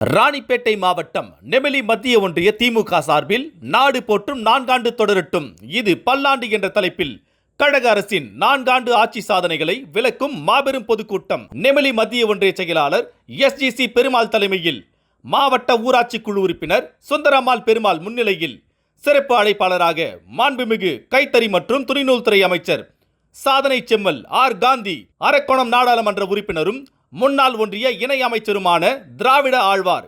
ராணிப்பேட்டை மாவட்டம் நெமிலி மத்திய ஒன்றிய திமுக சார்பில் நாடு போற்றும் 4 ஆண்டு தொடரட்டும், இது பல்லாண்டு என்ற தலைப்பில் கழக அரசின் 4 ஆண்டு ஆட்சி சாதனைகளை விளக்கும் மாபெரும் பொதுக்கூட்டம் நெமிலி மத்திய ஒன்றிய செயலாளர் SGC பெருமாள் தலைமையில் மாவட்ட ஊராட்சி குழு உறுப்பினர் சுந்தரம்மாள் பெருமாள் முன்னிலையில் சிறப்பு அழைப்பாளராக மாண்புமிகு கைத்தறி மற்றும் துணிநூல்துறை அமைச்சர் சாதனை செம்மல் காந்தி, அரக்கோணம் நாடாளுமன்ற உறுப்பினரும் முன்னாள் ஒன்றிய இணை அமைச்சருமான திராவிட ஆழ்வார்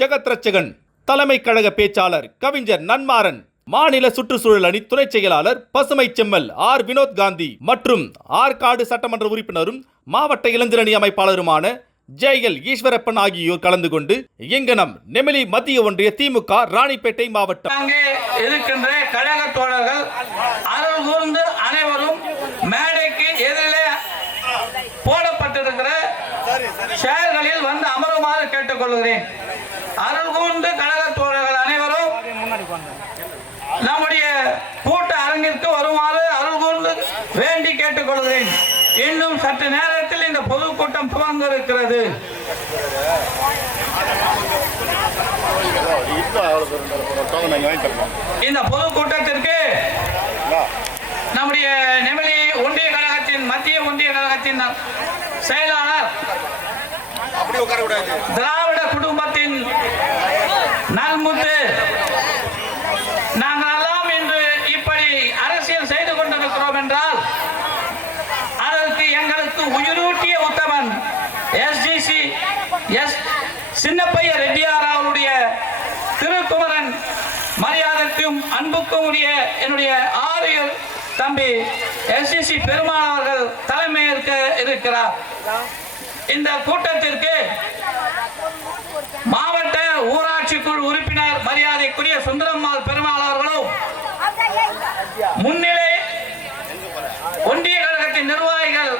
ஜெகத்ரட்சகன், தலைமை கழக பேச்சாளர் கவிஞர் நன்மாறன், மாநில சுற்றுச்சூழல் அணி துணை செயலாளர் பசுமை செம்மல் வினோத் காந்தி மற்றும் ஆற்காடு சட்டமன்ற உறுப்பினரும் மாவட்ட இளைஞரணி அமைப்பாளருமான JL ஈஸ்வரப்பன் ஆகியோர் கலந்து கொண்டு இங்கனம் நெமிலி மத்திய ஒன்றிய திமுக ராணிப்பேட்டை மாவட்டம் இருக்கின்ற கழக தோழர்கள் அருள் கூர்ந்து அனைவரும் மேடைக்கு எதிரிலே போடப்பட்டிருக்கிற சேர்களில் வந்து அமருமாறு கேட்டுக்கொள்கிறேன். அருள் கூர்ந்து கழக தோழர்கள் அனைவரும் நம்முடைய கூட்ட அரங்கிற்கு வருமாறு அருள் கூர்ந்து வேண்டி கேட்டுக்கொள்கிறேன். இன்னும் சற்று நேரத்தில் இந்த பொதுக்கூட்டம் துவங்க இருக்கிறது. இந்த பொதுக்கூட்டத்திற்கு நம்முடைய நெமிலி ஒன்றிய கழகத்தின் மத்திய ஒன்றிய கழகத்தின் செயலாளர், திராவிட குடும்பத்தின் நல்முத்து, நாங்கள் எல்லாம் இன்று இப்படி அரசியல் செய்து கொண்டிருக்கிறோம் என்றால் அதற்கு எங்களுக்கு உயிரூட்டிய உத்தமன் SGC சின்னப்பைய ரெட்டியார் அவருடைய திருக்குமரன் மரியாதைக்கும் அன்புக்கும் உரிய என்னுடைய ஆரியர் தம்பி SGC பெருமாள் அவர்கள் தலைமையேற்க இருக்கிறார். இந்த கூட்டத்திற்கு மாவட்ட ஊராட்சி குழு உறுப்பினர் மரியாதைக்குரிய சுந்தரம்மாள் பெருமாள் அவர்களும், முன்னிலை ஒன்றிய கழகத்தின் நிர்வாகிகள்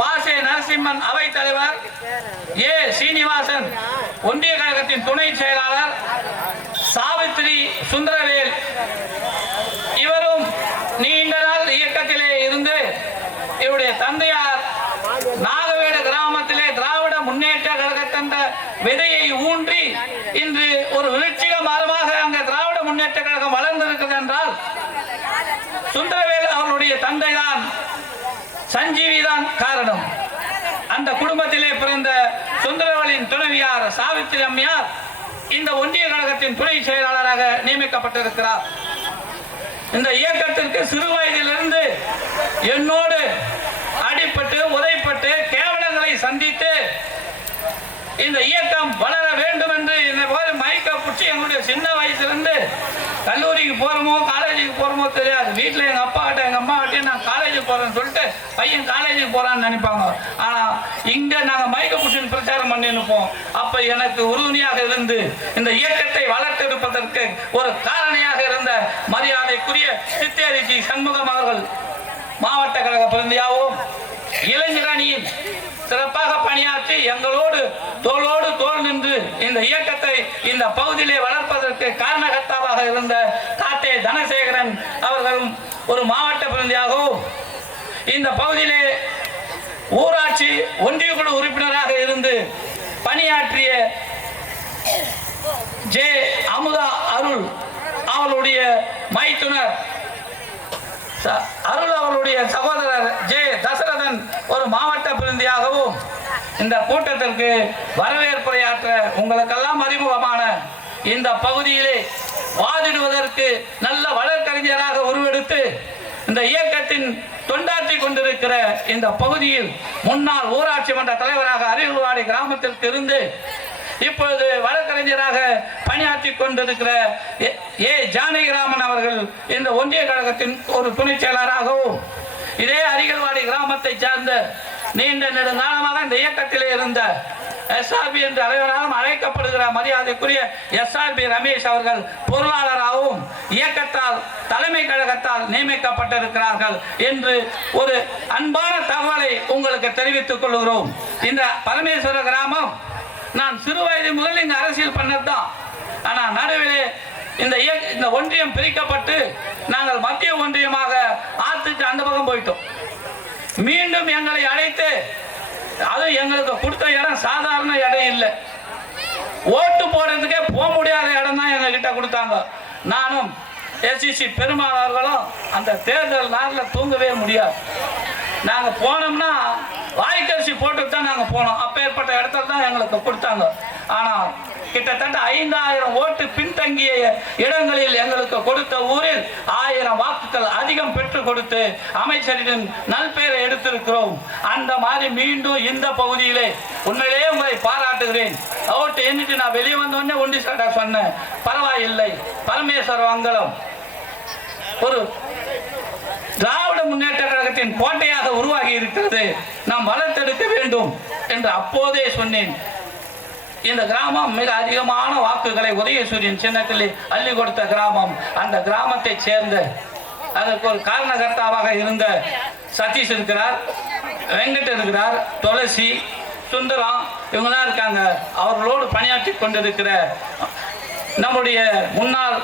பாசே நரசிம்மன் அவை தலைவர் சீனிவாசன், ஒன்றிய கழகத்தின் துணை செயலாளர் சாவித்ரி சுந்தரவேல், இவரும் நீண்ட நாள் இயக்கத்திலே இருந்து இவருடைய தந்தையார் நாகவேடு கிராமத்திலே திராவிட முன்னேற்ற கழகத்தின் விதையை ஊன்றி இன்று ஒரு விருட்சிக மரமாக அங்க திராவிட முன்னேற்ற கழகம் வளர்ந்திருக்கிறது என்றால் சுந்தரவேல் அவருடைய தந்தை தான், சஞ்சீவி தான் காரணம். அந்த குடும்பத்திலே பிறந்த சுந்தரவேலின் துணைவியார் சாவித்திரி அம்மையார் இந்த ஒன்றிய கழகத்தின் துணை செயலாளராக நியமிக்கப்பட்டிருக்கிறார். இந்த இயக்கத்திற்கு சிறு வயதிலிருந்து என்னோடு அடிப்பட்டு உதைப்பட்டு கேவலங்களை சந்தித்து இந்த இயக்கம் வளர வேண்டும் என்று என்னை போல மைக்க பிடிச்சி எங்களுடைய சின்ன வயசுலேருந்து கல்லூரிக்கு போகிறோமோ காலேஜுக்கு போகிறோமோ தெரியாது. வீட்டில் எங்கள் அப்பா கிட்ட எங்கள் அம்மா கிட்டே நான் காலேஜுக்கு போகிறேன்னு சொல்லிட்டு பையன் காலேஜுக்கு போகிறான்னு நினைப்பாங்க. ஆனால் இங்கே நாங்கள் மைக்க பிடிச்சின்னு பிரச்சாரம் பண்ணி நிற்போம். அப்போ எனக்கு உறுதுணையாக இருந்து இந்த இயக்கத்தை வளர்த்தெடுப்பதற்கு ஒரு காரணியாக இருந்த மரியாதைக்குரிய சித்தேரி சண்முகம் அவர்கள் மாவட்ட கழக பிரதிநிதியாகவும் இளைஞர் அணியில் சிறப்பாக பணியாற்றி எங்களோடு தோளோடு தோள் நின்று இந்த இயக்கத்தை இந்த பகுதியிலே வளர்ப்பதற்கு காரணகர்த்தாவாக இருந்த காத்தே தனசேகரன் அவர்களும் ஒரு மாவட்ட பிரதிநிதியாகவும் இந்த பகுதியிலே ஊராட்சி ஒன்றிய குழு உறுப்பினராக இருந்து பணியாற்றிய அமுதா அருள் அவளுடைய மைத்துனர் அருள் அவருடைய சகோதரர் தசரதன் ஒரு மாவட்ட பிரதிநிதியாகவும் இந்த கூட்டத்திற்கு வரவேற்புரையாற்ற உங்களுக்கெல்லாம் அறிமுகமான இந்த பகுதியிலே வாதிடுவதற்கு நல்ல வழக்கறிஞராக உருவெடுத்து இந்த இயக்கத்தின் தொண்டாற்றி கொண்டிருக்கிற இந்த பகுதியில் முன்னாள் ஊராட்சி மன்ற தலைவராக அரியல்வாடி கிராமத்திற்கு இருந்து இப்பொழுது வழக்கறிஞராக பணியாற்றி கொண்டிருக்கிற ஜானகிராமன் அவர்கள் இந்த ஒன்றிய கழகத்தின் ஒரு துணை செயலராகவும், இதே அரியல்வாடி கிராமத்தை சார்ந்த நீண்ட நெடுங்காலமாக இந்த இயக்கத்திலே இருந்த SRB என்ற தலைவராகவும் அழைக்கப்படுகிற மரியாதைக்குரிய SRB ரமேஷ் அவர்கள் பொருளாளராகவும் இயக்கத்தால் தலைமை கழகத்தால் நியமிக்கப்பட்டிருக்கிறார்கள் என்று ஒரு அன்பான தகவலை உங்களுக்கு தெரிவித்துக் கொள்கிறோம். இந்த பரமேஸ்வர கிராமம் நான் சிறு வயது முதல் இங்கு அரசியல் பண்ணதுதான். ஆனால் நடுவிலே இந்த ஒன்றியம் பிரிக்கப்பட்டு நாங்கள் மத்திய ஒன்றியமாக ஆத்துக்கு அந்த பக்கம் போயிட்டோம். மீண்டும் எங்களை அழைத்து, அது எங்களுக்கு கொடுத்த இடம் சாதாரண இடம் இல்லை. ஓட்டு போடுறதுக்கே போக முடியாத இடம் தான் எங்ககிட்ட கொடுத்தாங்க. நானும் எஸ்சிசி பெருமாள் அவர்களும் அந்த தேர்தல் நாளில் தூங்கவே முடியாது. நாங்கள் போனோம்னா வாய்க்கரிசி போட்டுட்டு தான் நாங்கள் போனோம். அப்பேற்பட்ட இடத்துல தான் எங்களுக்கு கொடுத்தாங்க. ஆனால் கிட்டத்தட்ட 5000 ஓட்டு பின்தங்கிய இடங்களில் எங்களுக்கு கொடுத்த ஊரில் 1000 வாக்குகள் அதிகம் பெற்று கொடுத்து அமைச்சரின் நல்பெயரை எடுத்திருக்கிறோம். அந்த மாதிரி மீண்டும் இந்த பகுதியிலே உண்மையிலேயே உங்களை பாராட்டுகிறேன். ஓட்டு எண்ணிட்டு நான் வெளியே வந்தோடனே ஒண்டி சாட்டா சொன்னேன், பரவாயில்லை, பரமேஸ்வர மங்கலம் ஒரு திராவிட முன்னேற்ற கழகத்தின் கோட்டையாக உருவாகி இருக்கிறது, நாம் வளர்த்தெடுக்க வேண்டும் என்று அப்போதே சொன்னேன். இந்த கிராமம் மிக அதிகமான வாக்குகளை உதயசூரியன் சின்னத்தில் அள்ளி கொடுத்த கிராமம். அந்த கிராமத்தை சேர்ந்த அதற்கு ஒரு காரணகர்த்தாவாக இருந்த சதீஷ் இருக்கிறார், வெங்கட் இருக்கிறார், துளசி, சுந்தரம், இவங்களாம் இருக்காங்க. அவர்களோடு பணியாற்றி கொண்டிருக்கிற நம்முடைய முன்னாள்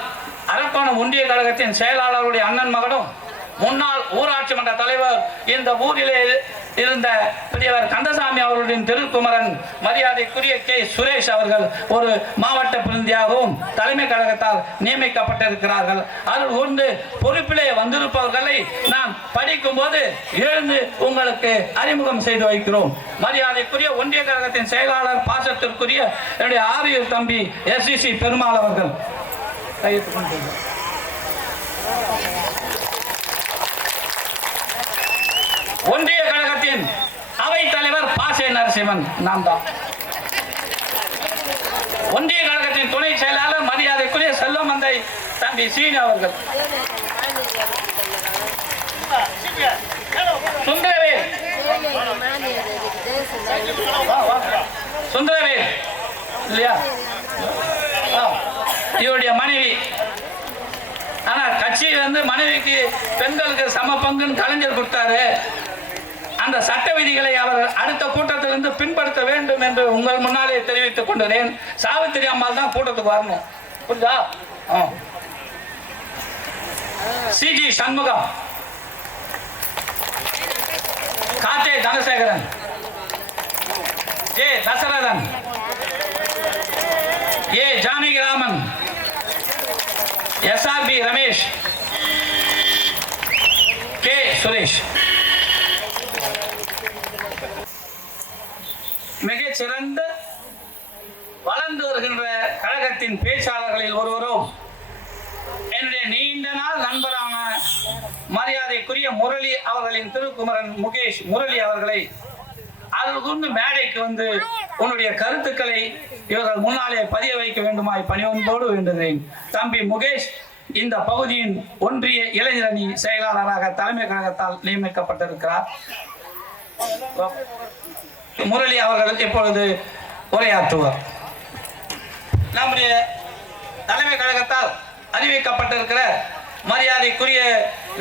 அரக்கோணம் ஒன்றிய கழகத்தின் செயலாளருடைய அண்ணன் மகனும் முன்னாள் ஊராட்சி மன்ற தலைவர் இந்த ஊரிலே இருந்த பெரியவர் கந்தசாமி அவர்களுடைய திருக்குமரன் மரியாதைக்குரிய கே சுரேஷ் அவர்கள் ஒரு மாவட்ட பிரதிநிதியாகவும் தலைமை கழகத்தால் நியமிக்கப்பட்டிருக்கிறார்கள். அதில் கொண்டு பொறுப்பிலே வந்திருப்பவர்களை நான் படிக்கும் போது எழுந்து உங்களுக்கு அறிமுகம் செய்து வைக்கிறோம். மரியாதைக்குரிய ஒன்றிய கழகத்தின் செயலாளர் பாசத்திற்குரிய என்னுடைய ஆரியர் தம்பி எஸ்சிசி பெருமாள் அவர்கள் கையெழுத்து கொண்டு ஒன்றிய கழகத்தின் அவை தலைவர் பாசே நரசிம்மன் நான் தான். ஒன்றிய கழகத்தின் துணை செயலாளர் மரியாதைக்குரிய செல்வமந்தை தம்பி சீனி அவர்கள். சுந்தரவேல் சுந்தரவேல் இல்லையா, இவருடைய மனைவி. ஆனா கட்சியிலிருந்து மனைவிக்கு பெண்களுக்கு சம பங்குன்னு கலைஞர் கொடுத்தாரு. அந்த சட்ட விதிகளை அவர் அடுத்த கூட்டத்திலிருந்து பின்பற்ற வேண்டும் என்று உங்கள் முன்னாலே தெரிவித்துக் கொண்டேன். சாவித்திரி அம்மாள் தான் கூட்டத்துக்கு வரணும், புரியுதா? சிஜி சண்முகம், காத்தே தனசேகரன், ஜே தசரதன், ஏ ஜானகிராமன், எஸ்ஆர்பி ரமேஷ், கே சுரேஷ். மிகச் சிறந்த வளர்ந்து வருகின்ற கழகத்தின் பேச்சாளர்களில் ஒருவரும் என்னுடைய நீண்ட நாள் நண்பரான மரியாதைக்குரிய முரளி அவர்களின் திருக்குமரன் முகேஷ் முரளி அவர்களை அதில் கொண்டு மேடைக்கு வந்து உன்னுடைய கருத்துக்களை இவர்கள் முன்னாலே பதிய வைக்க வேண்டுமாய் பணிவன்போடு வேண்டுகிறேன். தம்பி முகேஷ் இந்த பகுதியின் ஒன்றிய இளைஞரணி செயலாளராக தலைமை கழகத்தால் நியமிக்கப்பட்டிருக்கிறார். முரளி அவர்கள் இப்பொழுது உரையாற்றுவார். நம்முடைய தலைமை கழகத்தால் அறிவிக்கப்பட்டிருக்கிற மரியாதைக்குரிய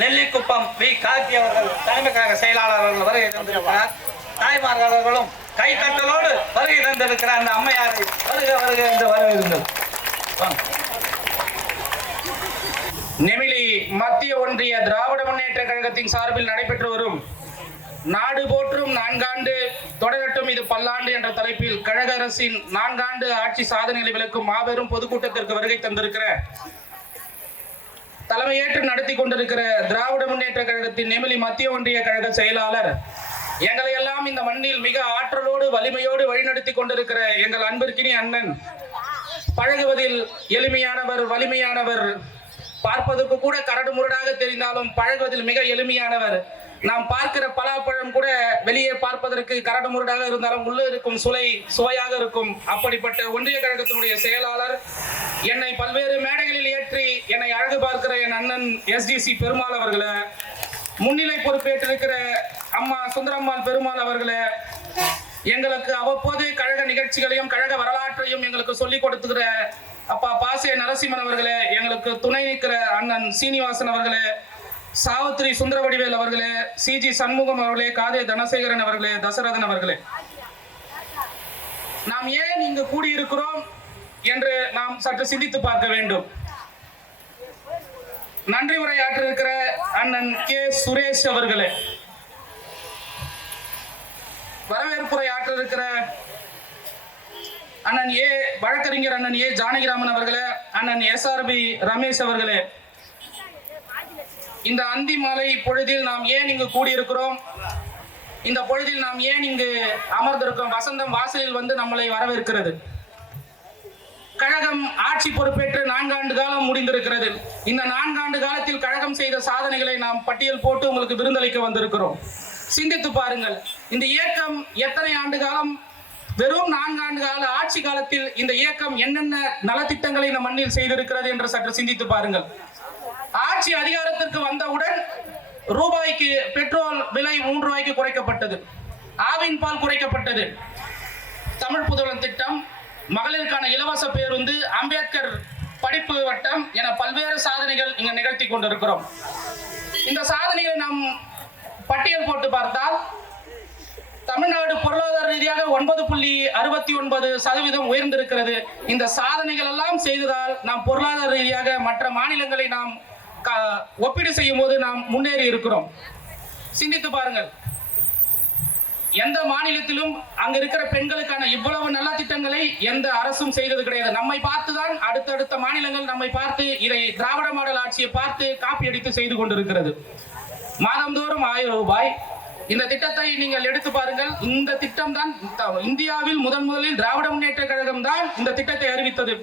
நெல்லிக்குப்பம் வி கார்த்தி அவர்கள் தலைமை கழக செயலாளர்கள் வருகை தந்திருக்கிறார். தாய்மார்களும் கைத்தட்டலோடு வருகை தந்திருக்கிற அந்த அம்மையாரை வருக வருக என்று வரவேறுங்கள். நெமிலி மத்திய ஒன்றிய திராவிட முன்னேற்ற கழகத்தின் சார்பில் நடைபெற்று வரும் நாடு போற்றும் 4 ஆண்டு தொடரட்டும் இது பல்லாண்டு என்ற தலைப்பில் கழக அரசின் 4 ஆண்டு ஆட்சி சாதனைகளை விளக்கும் மாபெரும் பொதுக்கூட்டத்திற்கு வருகை தந்திருக்கிற தலைமையேற்று நடத்தி கொண்டிருக்கிற திராவிட முன்னேற்ற கழகத்தின் நெமிலி மத்திய ஒன்றிய கழக செயலாளர், எங்களை எல்லாம் இந்த மண்ணில் மிக ஆற்றலோடு வலிமையோடு வழிநடத்தி கொண்டிருக்கிற எங்கள் அன்பிற்கினி அண்ணன், பழகுவதில் எளிமையானவர், வலிமையானவர், பார்ப்பதற்கு கூட கரடு முரடாக தெரிந்தாலும் பழகுவதில் மிக எளிமையானவர். நாம் பார்க்கிற பலாப்பழம் கூட வெளியே பார்ப்பதற்கு கரடு முரடாக இருந்தாலும் உள்ள இருக்கும் சுவையாக இருக்கும். அப்படிப்பட்ட ஒன்றிய கழகத்தினுடைய செயலாளர், என்னை பல்வேறு மேடைகளில் ஏற்றி என்னை அழகு பார்க்கிற என் அண்ணன் எஸ்டிசி பெருமாள் அவர்களே, முன்னிலை பொறுப்பேற்றிருக்கிற அம்மா சுந்தரம்மாள் பெருமாள் அவர்களே, எங்களுக்கு அவ்வப்போது கழக நிகழ்ச்சிகளையும் கழக வரலாற்றையும் எங்களுக்கு சொல்லிக் கொடுத்துக்கிற அப்பா பாசே நரசிம்மன் அவர்களே, எங்களுக்கு துணை நிற்கிற அண்ணன் சீனிவாசன் அவர்களே, சாவித்திரி சுந்தரவடிவேல் அவர்களே, சிஜி சண்முகம் அவர்களே, காதே தனசேகரன் அவர்களே, தசரதன் அவர்களே, நாம் ஏன் இங்கு கூடியிருக்கிறோம் என்று நாம் சற்று சிந்தித்து பார்க்க வேண்டும். நன்றி உரையாற்ற இருக்கிற அண்ணன் கே சுரேஷ் அவர்களே, வரவேற்புரை ஆற்ற இருக்கிற அண்ணன் வழக்கறிஞர் அண்ணன் ஜானகிராமன் அவர்களே, அண்ணன் SRB ரமேஷ் அவர்களே, இந்த அந்தி மாலை பொழுதில் நாம் ஏன் இங்கு கூடியிருக்கிறோம், இந்த பொழுதில் நாம் ஏன் இங்கு அமர்ந்திருக்கிறோம்? வசந்தம் வாசலில் வந்து நம்மளை வரவேற்கிறது. கழகம் ஆட்சி பொறுப்பேற்று 4 ஆண்டு காலம் முடிந்திருக்கிறது. இந்த 4 ஆண்டு காலத்தில் கழகம் செய்த சாதனைகளை நாம் பட்டியல் போட்டு உங்களுக்கு விருந்தளிக்க வந்திருக்கிறோம். சிந்தித்து பாருங்கள், இந்த இயக்கம் எத்தனை ஆண்டு காலம், வெறும் 4 ஆண்டு கால ஆட்சி காலத்தில் இந்த இயக்கம் என்னென்ன நலத்திட்டங்களை இந்த மண்ணில் செய்திருக்கிறது என்று சற்று சிந்தித்து பாருங்கள். ஆட்சி அதிகாரத்திற்கு வந்தவுடன் ரூபாய்க்கு பெட்ரோல் விலை 3 ரூபாய்க்கு குறைக்கப்பட்டது, ஆவின் பால் குறைக்கப்பட்டது, தமிழ் புதல்வன் திட்டம், மகளிருக்கான இலவச பேருந்து, அம்பேத்கர் படிப்பு வட்டம் என பல்வேறு சாதனைகள் இங்கு நிகழ்த்தி கொண்டிருக்கிறோம். இந்த சாதனைகளை நாம் பட்டியல் போட்டு பார்த்தால் தமிழ்நாடு பொருளாதார ரீதியாக 9.69% உயர்ந்திருக்கிறது. இந்த சாதனைகள் எல்லாம் செய்ததால் நாம் பொருளாதார ரீதியாக மற்ற மாநிலங்களை நாம் ஒப்பீடு செய்யும் போது நாம் முன்னேறி இருக்கிறோம். சிந்தித்து பாருங்கள், எந்த மாநிலத்திலும் அங்க இருக்கிற பெண்களுக்கான இவ்வளவு நல்ல திட்டங்களை எந்த அரசும் செய்தது கிடையாது. நம்மை பார்த்துதான் அடுத்தடுத்த மாநிலங்கள் நம்மை பார்த்து இதை திராவிட மாடல் ஆட்சியை பார்த்து காப்பி அடித்து செய்து கொண்டிருக்கிறது. மாதந்தோறும் 1000 ரூபாய் இந்த திட்டத்தை நீங்கள் எடுத்து பாருங்கள். இந்த திட்டம் தான் இந்தியாவில் முதலில் திராவிட முன்னேற்ற கழகம் தான் இந்த திட்டத்தை அறிவித்தது.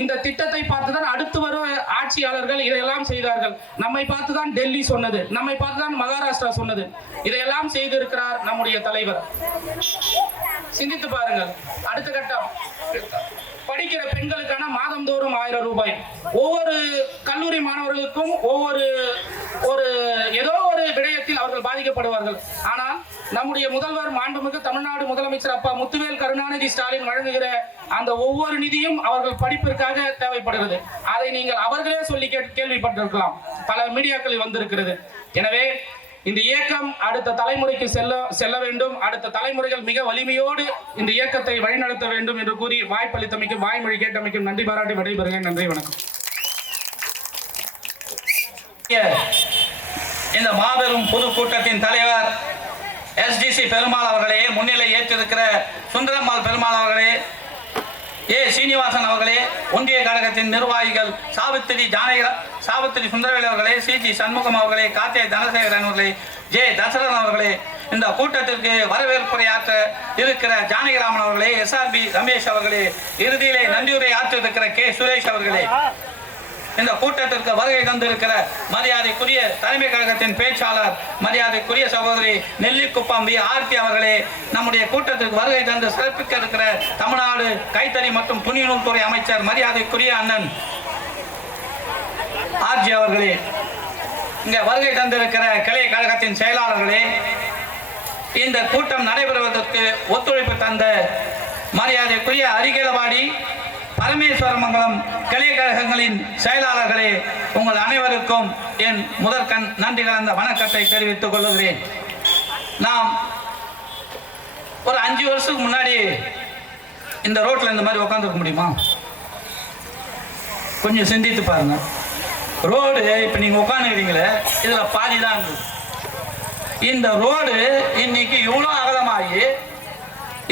இந்த திட்டத்தை பார்த்துதான் அடுத்து வரும் ஆட்சியாளர்கள் இதையெல்லாம் செய்தார்கள். நம்மை பார்த்துதான் டெல்லி சொன்னது, நம்மை பார்த்துதான் மகாராஷ்டிரா சொன்னது. இதையெல்லாம் செய்திருக்கிறார் நம்முடைய தலைவர். சிந்தித்து பாருங்கள். அடுத்த கட்டம், படிக்கிற பெண்களுக்கான மாதந்தோறும் 1000 ரூபாய். ஒவ்வொரு கல்லூரி மாணவர்களுக்கும் ஏதோ ஒரு விடயத்தில் அவர்கள் பாதிக்கப்படுவார்கள். ஆனால் நம்முடைய முதல்வர் மாண்புமிகு தமிழ்நாடு முதலமைச்சர் அப்பா முத்துவேல் கருணாநிதி ஸ்டாலின் வழங்குகிற அந்த ஒவ்வொரு நிதியும் அவர்கள் படிப்பிற்காக தேவைப்படுகிறது. அதை நீங்கள் அவர்களே சொல்லி கேள்விப்பட்டிருக்கலாம், பல மீடியாக்களில் வந்திருக்கிறது. எனவே இந்த இயக்கம் அடுத்த தலைமுறைக்கு செல்ல வேண்டும். அடுத்த தலைமுறைகள் மிக வலிமையோடு இந்த இயக்கத்தை வழிநடத்த வேண்டும் என்று கூறி வாய்ப்பளித்தமைக்கும் வாய்மொழி கேட்டமைக்கும் நன்றி பாராட்டி விடைபெறுகிறேன். நன்றி, வணக்கம். இந்த மாபெரும் பொதுக்கூட்டத்தின் தலைவர் SDC பெருமாள் அவர்களே, முன்னிலை ஏற்றிருக்கிற சுந்தரம்மாள் பெருமாள் அவர்களே, சீனிவாசன் அவர்களே, ஒன்றிய கழகத்தின் நிர்வாகிகள் சாவித்திரி சுந்தரவேல் அவர்களே, CG சண்முகம் அவர்களே, காத்தே தனசேகரன் அவர்களே, தசரன் அவர்களே, இந்த கூட்டத்திற்கு வரவேற்புரையாற்ற இருக்கிற ஜானகிராமன் அவர்களே, SRB ரமேஷ் அவர்களே, இறுதியிலே நன்றியுரை ஆற்றிருக்கிற சுரேஷ் அவர்களே, இந்த கூட்டத்திற்கு வருகை தந்திருக்கிற மரியாதைக்குரிய தலைமை கழகத்தின் பேச்சாளர் மரியாதைக்குரிய சகோதரி நெல்லிக்குப்பம் ஆர்த்தி அவர்களே, நம்முடைய கூட்டத்திற்கு வருகை தந்து சிறப்பிக்க இருக்கிற தமிழ்நாடு கைத்தறி மற்றும் துணிநூல் துறை அமைச்சர் மரியாதைக்குரிய அண்ணன் ஆர்ஜி அவர்களே, இங்க வருகை தந்திருக்கிற கிளை கழகத்தின் செயலாளர்களே, இந்த கூட்டம் நடைபெறுவதற்கு ஒத்துழைப்பு தந்த மரியாதைக்குரிய அரிகேலவாடி பரமேஸ்வரமங்கலம் கிளை கழகங்களின் செயலாளர்களே, உங்கள் அனைவருக்கும் என் முதற்கண் நன்றி கலந்த வணக்கத்தை தெரிவித்துக் கொள்கிறேன். நாம் ஒரு 5 வருஷத்துக்கு முன்னாடி இந்த ரோட்ல இந்த மாதிரி உட்காந்துருக்க முடியுமா? கொஞ்சம் சிந்தித்து பாருங்க. ரோடு இப்ப நீங்க உட்காந்துக்கிறீங்களே, இதுல பாதி தான் இருந்தது. இந்த ரோடு இன்னைக்கு இவ்வளோ அகலமாகி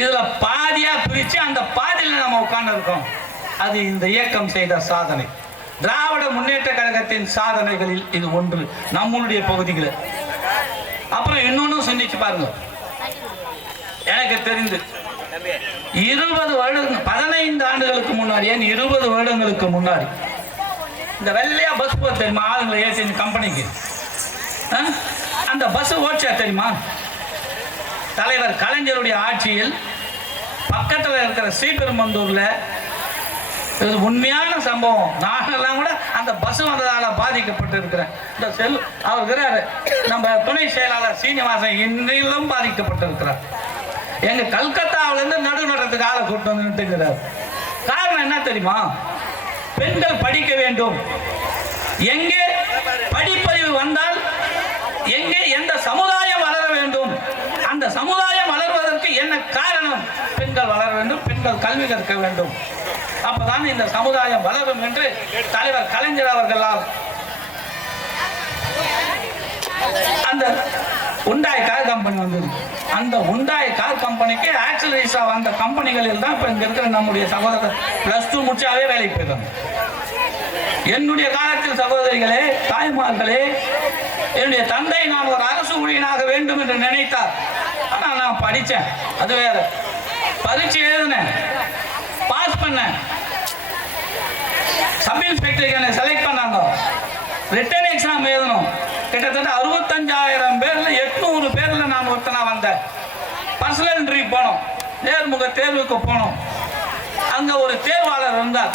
இதுல பாதியா பிரிச்சு அந்த பாதியில நம்ம உட்கார்ந்து இருக்கோம். அது இந்த இயக்கம் செய்த சாதனை, திராவிட முன்னேற்ற கழகத்தின் சாதனைகளில் இது ஒன்று நம்மளுடைய பகுதிகளில். அப்புறம் இன்னொன்னு சிந்திச்சு பாருங்க. எனக்கு தெரிந்து 20 வருடங்கள் 15 ஆண்டுகளுக்கு முன்னாடி, 20 வருடங்களுக்கு முன்னாடி இந்த வெள்ளையா பஸ் போக தெரியுமா? ஆளுங்களை ஏசி கம்பெனிக்கு அந்த பஸ் ஓட்சா தெரியுமா? தலைவர் கலைஞருடைய ஆட்சியில் பக்கத்தில் இருக்கிற ஸ்ரீபெரும்பந்தூர்ல இது உண்மையான சம்பவம். நாங்கெல்லாம் கூட அந்த பஸ் வந்ததால பாதிக்கப்பட்டு இருக்கிறேன். இந்த அவர் இருக்கிறாரு நம்ம துணை செயலாளர் சீனிவாசன், இன்னிலும் பாதிக்கப்பட்டு இருக்கிறார். எங்க கல்கத்தாவிலிருந்து நடுநடத்துக்கு ஆளை கூட்டு வந்து நிறுத்துக்கிறார். காரணம் என்ன தெரியுமா? பெண்கள் படிக்க வேண்டும். எங்கே படிப்பறிவு வந்தால் எங்கே எந்த சமுதாயம் வளர வேண்டும், அந்த சமுதாயம் வளர்வதற்கு என்ன காரணம்? பெண்கள் வளர வேண்டும், பெண்கள் கல்வி கற்க வேண்டும், அப்பதான் இந்த சமுதாயம் வளரும் என்று தலைவர் கலைஞர் அவர்களால் அந்த உண்டாய் கார் கம்பெனி வந்தது. அந்த உண்டாய் கார் கம்பெனிக்கு ஆக்சிலரிஸாக வந்த கம்பெனிகளில் தான் இப்போ இங்கே இருக்கிற நம்முடைய சகோதரர் +2 முடிச்சாவே வேலைக்கு போயிட்டாங்க. என்னுடைய காலத்தில் சகோதரிகளே, தாய்மார்களே, என்னுடைய தந்தை நான் ஒரு அரசு ஊழியனாக வேண்டும் என்று நினைத்தார். ஆனால் நான் படித்தேன், அது வேற. பரீட்சை எழுதினேன், பாஸ் பண்ணேன். சப் இன்ஸ்பெக்டருக்கு என்னை செலக்ட் பண்ணாங்க. ரிட்டன் எக்ஸாம் எழுதணும். கிட்டத்தட்ட 65,000 பேர்ல 800 பேர்ல நான் ஒருத்தனா வந்தேன். பர்சனல் இன்டர்வியூ போனோம், நேர்முக தேர்வுக்கு போனோம். அங்க ஒரு தேர்வாளர் இருந்தார்.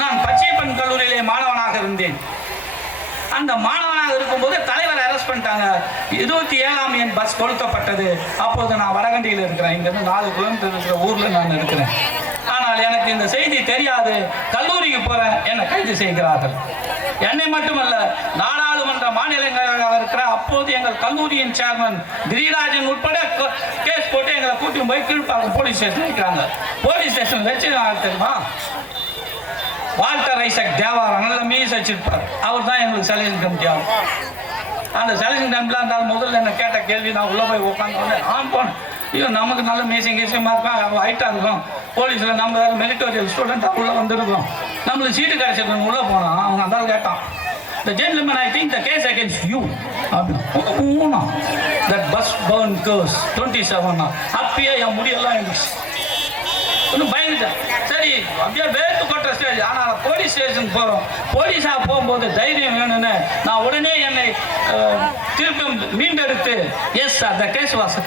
நான் பச்சையப்பன் கல்லூரியிலே மாணவனாக இருந்தேன். அந்த மாணவனாக இருக்கும்போது தலைவர் அரெஸ்ட் பண்ணிட்டாங்க. 27ஆம் எண் பஸ் கொடுக்கப்பட்டது. அப்போது நான் வடகண்டியில் இருக்கிறேன். இங்கிருந்து 4 கிலோமீட்டர் இருக்கிற ஊர்ல நான் இருக்கிறேன். ஆனால் எனக்கு இந்த செய்தி தெரியாது. கல்லூரிக்கு போறேன், என்னை கைது செய்கிறார்கள். என்னை மட்டுமல்ல, நாடாளுமன்ற மாநிலங்களாக இருக்கிற அப்போது எங்கள் கல்லூரியின் சேர்மன் கிரிராஜன் உட்பட கேஸ் போட்டு எங்களை கூட்டி போய் கீழ்ப்பாக்கம் போலீஸ் ஸ்டேஷன் வைக்கிறாங்க. போலீஸ் ஸ்டேஷன் வச்சு தெரியுமா, வால்டர் ஐசக் தேவார் நல்ல மீஸ் வச்சிருப்பார். அவர் தான் எங்களுக்கு செலக்ஷன் கமிட்டி ஆகும். அந்த செலக்ஷன் கமிட்டியில் இருந்தாலும் முதல்ல என்ன கேட்ட கேள்வி, நான் உள்ளே போய் உட்காந்து போனேன். ஐயோ, நமக்கு நல்ல மீசிங் கீசியமாக இருக்கும், ஹைட்டாக இருக்கும். போலீஸில் நம்ம மெரிட்டோரியல் ஸ்டூடெண்ட் உள்ளே வந்துருக்கோம், நம்மளுக்கு சீட்டு கிடைச்சிருக்கோம். உள்ளே போனோம். அவங்க அந்த கேட்டான், the gentleman, I think the case against you. That bus burn curse 27. அப்பயே என் முடியெல்லாம் இருந்துச்சு. ஒன்றும் பயந்துட்டேன். சரி, அப்படியே வேட்டு கொட்டுற ஸ்டேஜ். ஆனால் போலீஸ் ஸ்டேஷன் போகிறோம். போலீஸாக போகும்போது தைரியம் வேணும்னு நான் உடனே என்னை திருப்பி மீண்டெடுத்து, yes sir, the case was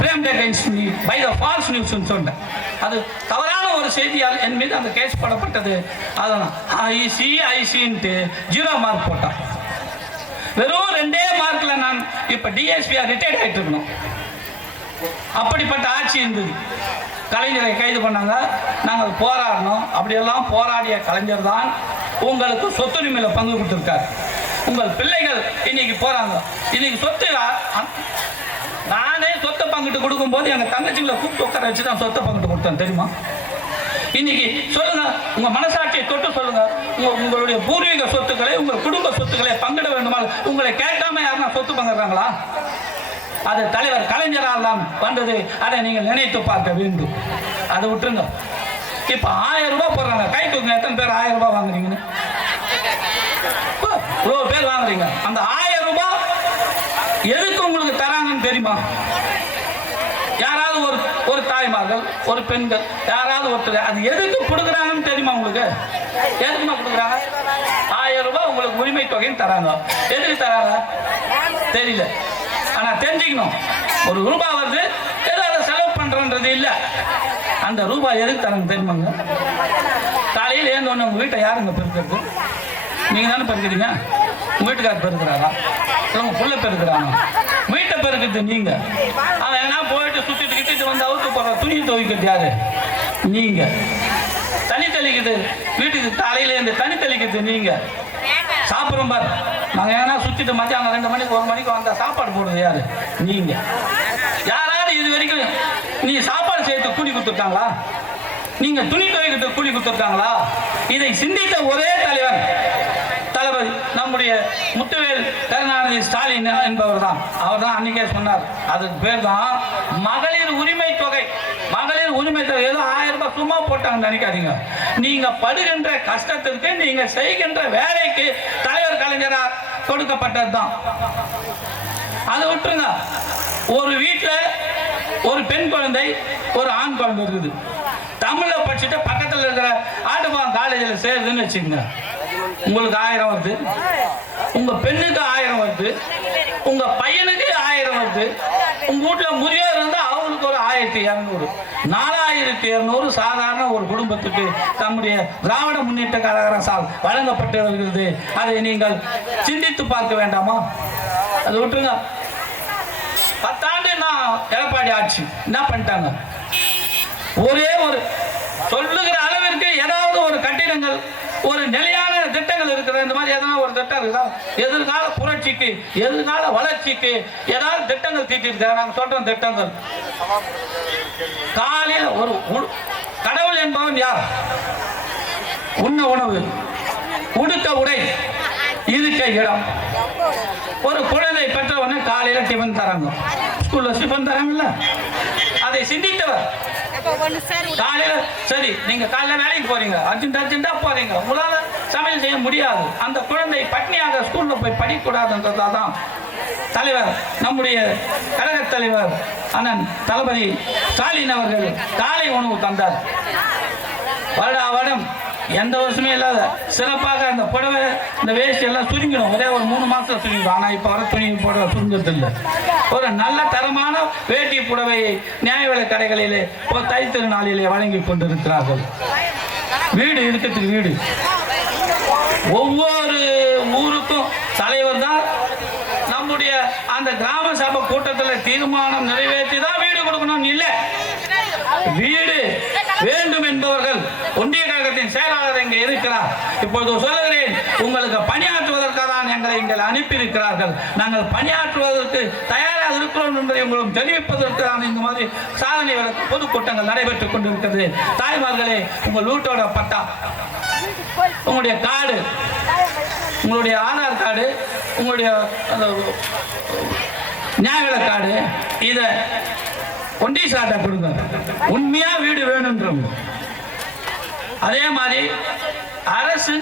framed against me by the false news சொன்னேன். அது தவறான ஒரு செய்தியால் என் மீது அந்த கேஸ் போடப்பட்டது. அதனால் ஐசின்ட்டு 0 மார்க் போட்டான். வெறும் 2 மார்க்கில் நான் இப்போ டிஎஸ்பியாக ரிட்டையர்ட் ஆகிட்டு இருக்கணும். அப்படிப்பட்ட ஆட்சி இருந்தது. கலைஞரை கைது பண்ணாங்க. நாங்கள் போராடணும். அப்படியெல்லாம் போராடிய கலைஞர் தான் உங்களுக்கு சொத்துரிமையில் பங்கு கொடுத்துருக்காரு. உங்கள் பிள்ளைகள் இன்னைக்கு போறாங்க. இன்னைக்கு சொத்து நானே சொத்தை பங்கிட்டு கொடுக்கும்போது எங்கள் தங்கச்சிங்களை கூப்பிட்டு உட்கார வச்சு தான் சொத்தை பங்கிட்டு கொடுத்தேன், தெரியுமா? இன்னைக்கு சொல்லுங்க, உங்க மனசாட்சியை தொட்டு சொல்லுங்க, உங்களுடைய பூர்வீக சொத்துக்களை, உங்கள் குடும்ப சொத்துக்களை பங்கிட வேண்டுமா? உங்களை கேட்காம யாருன்னா சொத்து பங்கிடுறாங்களா? அது தலைவர் கலைஞரால் தான் வந்தது. அதை நீங்கள் நினைத்து பார்க்க வேண்டும். அதை விட்டுருங்க. இப்ப 1000 ரூபாய் போடுறாங்க. கை தூக்குங்க, எத்தனை பேர் 1000 ரூபாய் வாங்குறீங்கன்னு? இவ்வளோ பேர் வாங்குறீங்க. அந்த 1000 ரூபாய் எதுக்கு உங்களுக்கு தராங்கன்னு தெரியுமா? யாராவது ஒரு தாய்மார்கள், ஒரு பெண்கள், யாராவது ஒருத்தர் அது எதுக்கு கொடுக்குறாங்கன்னு தெரியுமா உங்களுக்கு? எதுக்குமா கொடுக்குறாங்க? 1000 ரூபாய் உங்களுக்கு உரிமை தொகைன்னு தராங்க. எதுக்கு தராங்க தெரியல. ஆனா தெரிஞ்சுக்கணும், ஒரு ரூபாய் வருது, ஏதாவது செலவு பண்றன்றது இல்லை. அந்த ரூபாய் எதுக்கு தராங்க தெரியுமாங்க? காலையில் ஏந்தோன்னு உங்க வீட்டை யாருங்க பெருக்கிறது? நீங்க தானே பெருக்கிறீங்க. உங்க வீட்டுக்காரர் பெருக்கிறாரா? உங்க புள்ள பெருக்கிறாங்க. வீட்டை பெருக்கிறது நீங்க. அவன் என்ன போயிட்டு சுத்திட்டு கிட்டிட்டு வந்து அவுத்து போடுற துணி துவைக்கிறது யாரு? நீங்க. தனி தெளிக்குது வீட்டுக்கு காலையில இருந்து தனி தெளிக்குது நீங்க. சாப்பிட்றோம் பாரு, நாங்கள் ஏன்னா சுற்றிட்டு மத்தியானம் 2 மணிக்கு 1 மணிக்கு வந்த சாப்பாடு போடுறது யாரு? நீங்க. யாராவது இது வரைக்கும் நீ சாப்பாடு செய்யறது கூலி கொடுத்துருக்காங்களா? நீங்க துணி துவைக்கிறது கூலி கொடுத்துருக்காங்களா? இதை சிந்தித்த ஒரே தலைவர் தளபதி நம்முடைய முத்துவேல் கருணாநிதி ஸ்டாலின் என்பவர் தான். அவர் தான் அன்னைக்கே சொன்னார். அதுக்கு பேர் தான் மகளிர் உரிமை தொகை. மகளிர் உரிமை தொகை ஏதோ 1000 ரூபாய் சும்மா போட்டாங்கன்னு நினைக்காதீங்க. நீங்க படுகின்ற கஷ்டத்திற்கு, நீங்க செய்கின்ற வேலைக்கு தலைவர் கலைஞரால் கொடுக்கப்பட்டது தான். அதை விட்டுருங்க. ஒரு வீட்டில் ஒரு பெண் குழந்தை, ஒரு ஆண் குழந்தை இருக்குது. தமிழை படிச்சுட்டு பக்கத்தில் இருக்கிற ஆட்டுப்பாக்கம் காலேஜில் சேருதுன்னு வச்சுக்கோங்க. உங்களுக்கு 1000 வருது, உங்க பெண்ணுக்கு 1000 வருது, உங்க பையனுக்கு 1000 வருது, உங்க வீட்டுல முதியோர் இருந்தா அவங்களுக்கு ஒரு 1200. 4200 சாதாரண ஒரு குடும்பத்துக்கு நம்முடைய திராவிட முன்னேற்ற கழக அரசால் வழங்கப்பட்டு வருகிறது. அதை நீங்கள் சிந்தித்து பார்க்க வேண்டாமா? அதை விட்டுருங்க. 10 ஆண்டு நான் எடப்பாடி ஆட்சி என்ன பண்ணிட்டாங்க? ஒரே ஒரு சொல்லுகிற அளவிற்கு ஏதாவது ஒரு கட்டிடங்கள், ஒரு நிலையான திட்டங்கள் இருக்கிற இந்த மாதிரி ஏதாவது ஒரு திட்டம் இருக்குதா? எதிர்கால புரட்சிக்கு, எதிர்கால வளர்ச்சிக்கு ஏதாவது திட்டங்கள் தீட்டிருக்க? நாங்கள் சொல்றோம் திட்டங்கள். காலையில் ஒரு கடவுள் என்பவன் யார்? உண்ண உணவு, உடுக்க உடை, இருக்க இடம். ஒரு குழந்தை பெற்றவன காலையில டிஃபன் தராங்க, ஸ்கூல்ல டிஃபன் தராங்கல்ல, அதை சிந்தித்தவர் காலையில சரி நீங்க காலையில வேலைக்கு போறீங்க, அர்ஜென்டா போறீங்க, உங்களால சமையல் செய்ய முடியாது, அந்த குழந்தை பட்னியாக ஸ்கூல்ல போய் படிக்கக்கூடாதுன்றதான் தலைவர், நம்முடைய கழக தலைவர் அண்ணன் தளபதி ஸ்டாலின் அவர்கள் காலை உணவு தந்தார். வருடம் எந்த வருஷமே இல்லாத சிறப்பாக அந்த புடவை இந்த வேஷ்டி எல்லாம் சுருங்கிடும், ஒரே ஒரு 3 மாசத்துல சுருங்கிடும். ஆனால் இப்போ வர துணி புடவை சுருங்கிறது இல்லை. ஒரு நல்ல தரமான வேட்டி புடவையை நியாய விலை கடைகளிலே தை திருநாளிலே வழங்கி கொண்டிருக்கிறார்கள். வீடு இருக்கிறதுக்கு வீடு, ஒவ்வொரு ஊருக்கும் தலைவர் தான் நம்முடைய அந்த கிராம சபை கூட்டத்தில் தீர்மானம் நிறைவேற்றி தான் வீடு கொடுக்கணும் இல்லை. வீடு வேண்டும் என்பவர்கள் ஒன்றிய கழகத்தின் செயலாளர் இங்கே இருக்கிறார். இப்பொழுது சொல்லுகிறேன், உங்களுக்கு பணியாற்றுவதற்காக தான் எங்களை இங்கே அனுப்பியிருக்கிறார்கள். நாங்கள் பணியாற்றுவதற்கு தயாராக இருக்கிறோம் என்பதை உங்களுக்கு தெரிவிப்பதற்கு தான் இந்த மாதிரி சாதனை பொதுக்கூட்டங்கள் நடைபெற்றுக் கொண்டிருக்கிறது. தாய்மார்களே, உங்கள் வீட்டோட பட்டா, உங்களுடைய கார்டு, உங்களுடைய ஆதார் கார்டு, உங்களுடைய நியாய கார்டு, இதை ஒன்றிய சாட்டை கொடுங்க. உண்மையா வீடு வேணும்ன்றோம். அதே மாதிரி அரசு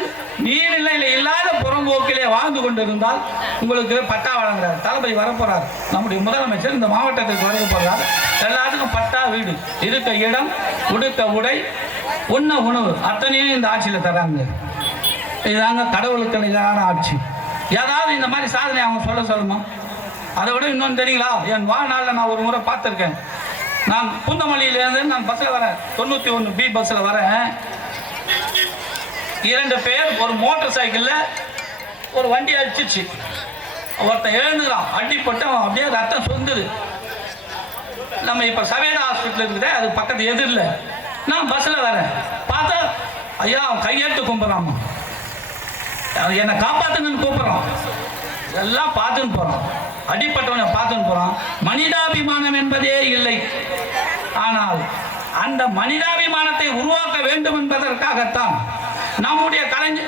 நீர்நிலையில் இல்லாத புறம்போக்கிலே வாழ்ந்து கொண்டிருந்தால் உங்களுக்கு பட்டா வழங்குறார். தளபதி வரப்போறார், நம்முடைய முதலமைச்சர் இந்த மாவட்டத்திற்கு வர போறார். எல்லாத்துக்கும் பட்டா, வீடு, இருக்க இடம், உடுக்க உடை, உண்ண உணவு அத்தனையும் இந்த ஆட்சியில் தராங்க. இதுதாங்க கடவுளுக்கு நிகரான ஆட்சி. ஏதாவது இந்த மாதிரி சாதனை அவங்க சொல்லணுமா? அதை விட இன்னொன்று தெரியுங்களா, என் வாழ்நாளில் நான் ஒரு முறை பார்த்துருக்கேன். நான் பூந்தமல்லியிலேருந்து நான் பஸ்ஸில் வரேன், 91B பஸ்ஸில் வரேன். 2 பேர் ஒரு மோட்டார் சைக்கிளில் ஒரு வண்டி அடிச்சிச்சு. ஒருத்தன் எழுந்துக்கிறான், அடிப்பட்டு அவன் அப்படியே ரத்தம் சொந்துது. நம்ம இப்போ சவேதா ஹாஸ்பிட்டல் இருக்குது, அது பக்கத்து எதிரில். நான் பஸ்ஸில் வரேன், பார்த்தா ஐயா அவன் கையெழுத்து கும்பிட்றான், என்னை காப்பாற்றுங்கன்னு கூப்பிட்றான். எல்லாம் பார்த்துன்னு போகிறான், அடிப்பட்டவனை பார்த்துன்னு போகிறான். மனிதாபிமானம் என்பதே இல்லை. ஆனால் அந்த மனிதாபிமானத்தை உருவாக்க வேண்டும் என்பதற்காகத்தான்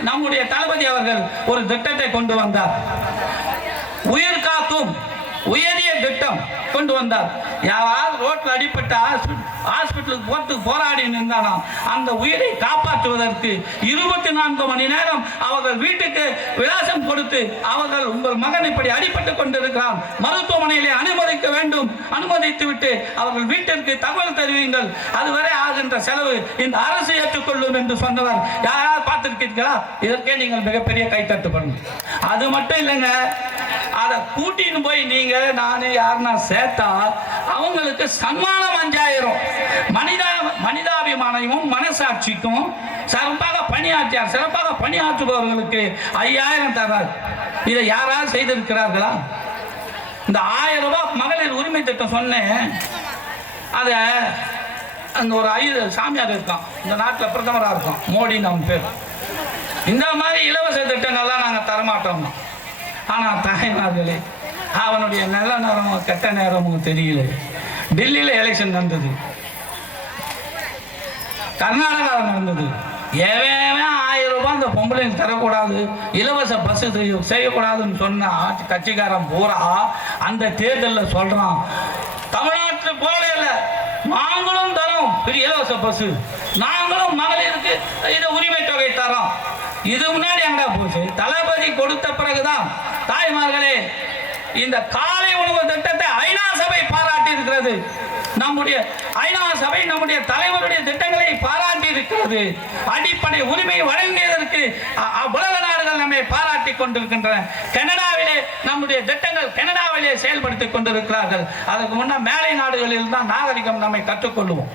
நம்முடைய தளபதி அவர்கள் ஒரு திட்டத்தை கொண்டு வந்தார். உயிர் காக்கும் உயரிய திட்டம் கொண்டு வந்தார். யாராவது ரோட்டில் அடிப்பட்ட ஹாஸ்பிட்டலுக்கு போறதுக்கு போராடி நின்றானா அந்த உயிரை காப்பாற்றுவதற்கு 24 மணி நேரம் அவர்கள் வீட்டுக்கு விலாசம் கொடுத்து, அவர்கள் உங்கள் மகன் இப்படி அடிபட்டுக் கொண்டிருக்கிறான், மருத்துவமனையிலே அனுமதிக்க வேண்டும், அனுமதித்து விட்டு அவர்கள் வீட்டிற்கு தகவல் தெரிவிங்கள், அதுவரை ஆகின்ற செலவு இந்த அரசு ஏற்றுக்கொள்ளும் என்று சொன்னவர் யாராவது பார்த்திருக்கீர்களா? இதற்கே நீங்கள் மிகப்பெரிய கைத்தட்டு பண்ணுங்க. அது மட்டும் இல்லைங்க, அதை கூட்டின்னு போய் நீங்க நானு யாருன்னா சேர்த்தா அவங்களுக்கு சன்மானம் 5000. மனிதாபிமானமும் மனசாட்சிக்கும் சிறப்பாக பணியாற்றுபவர்களுக்கு 5000 தராது. இதை யாராவது செய்திருக்கிறார்களா? இந்த 1000 ரூபாய் மகளிர் உரிமை திட்டம் சொன்னேன், அதை அங்கே ஒரு 5 சாமியார் இருக்கான், இந்த நாட்டில் பிரதமராக இருக்கும், மோடி நம்ம பேர். இந்த மாதிரி இலவச திட்டங்கள்லாம் நாங்கள் தரமாட்டோம். ஆனால் தாய்மார்களே, அவனுடைய நல்ல நேரமும் கெட்ட நேரமும் தெரியல. டெல்லியில் எலெக்ஷன் நடந்தது, கர்நாடகாவில் நடந்தது. எவன் 1000 ரூபாய் அந்த பொம்பளைக்கு தரக்கூடாது, இலவச பஸ் செய்யக்கூடாதுன்னு சொன்ன கட்சிக்காரன் பூரா அந்த தேர்தலில் சொல்றான், தமிழ்நாட்டில் போல இல்லை, நாங்களும் தரோம் இலவச பஸ், நாங்களும் மகளிருக்கு இதை உரிமை தொகை தரோம். இது முன்னாடி எங்கடா போச்சு? தளபதி கொடுத்த பிறகுதான் தாய்மார்களே இந்த காலை உணவு திட்டத்தை ஐநா சபை பாராட்டி இருக்கிறது. நம்முடைய ஐநா சபை நம்முடைய தலைவருடைய திட்டங்களை பாராட்டி இருக்கிறது. அடிப்படை உரிமை வழங்கியதற்கு உலக நாடுகள் நம்மை பாராட்டி கொண்டிருக்கின்றன. கனடாவிலே நம்முடைய திட்டங்கள் கனடாவிலே செயல்படுத்திக் கொண்டிருக்கிறார்கள். அதற்கு முன்னால் மேலை நாடுகளில் தான் நாகரிகம் நம்மை கற்றுக்கொள்வோம்.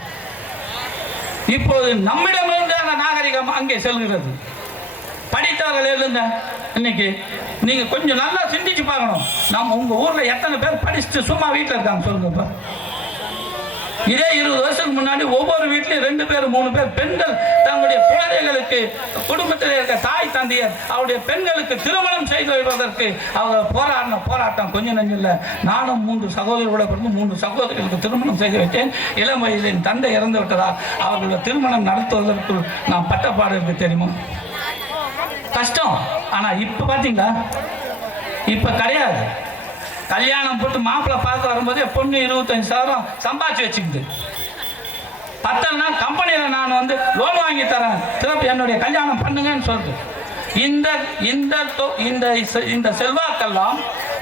இப்போது நம்மிடமிருந்து அந்த நாகரிகம் அங்கே செல்கிறது. படித்தவர்கள் எழுங்க, இன்னைக்கு நீங்க கொஞ்சம் நல்லா சிந்திச்சு பார்க்கணும். நம்ம உங்க ஊர்ல எத்தனை பேர் படிச்சுட்டு சும்மா வீட்டில் இருக்காங்க சொல்லுங்க. இதே 20 வருஷத்துக்கு முன்னாடி ஒவ்வொரு வீட்லையும் 2 பேர் 3 பேர் பெண்கள் தங்களுடைய குழந்தைகளுக்கு, குடும்பத்தில் இருக்க தாய் தந்தையர் அவருடைய பெண்களுக்கு திருமணம் செய்து வைப்பதற்கு அவங்க போராட்டம் கொஞ்சம் நஞ்சம் இல்லை. நானும் 3 சகோதரர்களோட பிறகு 3 சகோதரிகளுக்கு திருமணம் செய்து வைத்தேன். இளம் வயதில் தந்தை இறந்து விட்டதால் அவர்களுடைய திருமணம் நடத்துவதற்குள் நான் பட்டப்பாடு இருக்கு தெரியுமா? கஷ்டம். ஆனா இப்ப பாத்தீங்களா, இப்ப கிடையாது. கல்யாணம் போட்டு மாப்பிள்ளை பார்க்க வரும்போது பொண்ணு 25,000 சம்பாதிச்சு வச்சுக்குது. 10 நாள் கம்பெனியில் நான் வந்து லோன் வாங்கி தரேன், திருப்பி என்னுடைய கல்யாணம் பண்ணுங்கன்னு சொல்றது. இந்த செல்வாக்கெல்லாம்,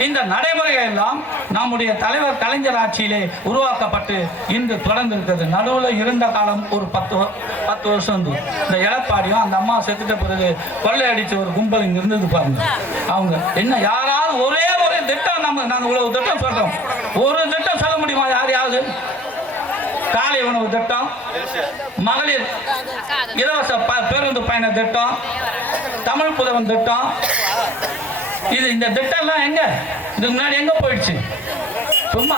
இந்த நடைமுறைகள் எல்லாம் நம்முடைய தலைவர் கலைஞர் ஆட்சியிலே உருவாக்கப்பட்டு இன்று தொடர்ந்து இருக்கிறது. நடுவில் இருந்த காலம் ஒரு 10 வருஷம் இந்த எடப்பாடியும் அந்த அம்மா செத்துட்ட பிறகு கொள்ளையடிச்ச ஒரு கும்பல் இங்க இருந்தது பாருங்க. அவங்க என்ன யாராவது ஒரே ஒரு திட்டம், நாங்கள் இவ்வளவு திட்டம் சொல்றோம், ஒரு திட்டம் சொல்ல முடியுமா யாரையாவது? காலை உணவு திட்டம், மகளிர் இலவச பேருந்து பயண திட்டம், தமிழ் புதவன் திட்டம், இந்த திட்டம் எல்லாம் எங்க இதுக்கு முன்னாடி எங்க போயிடுச்சு? சும்மா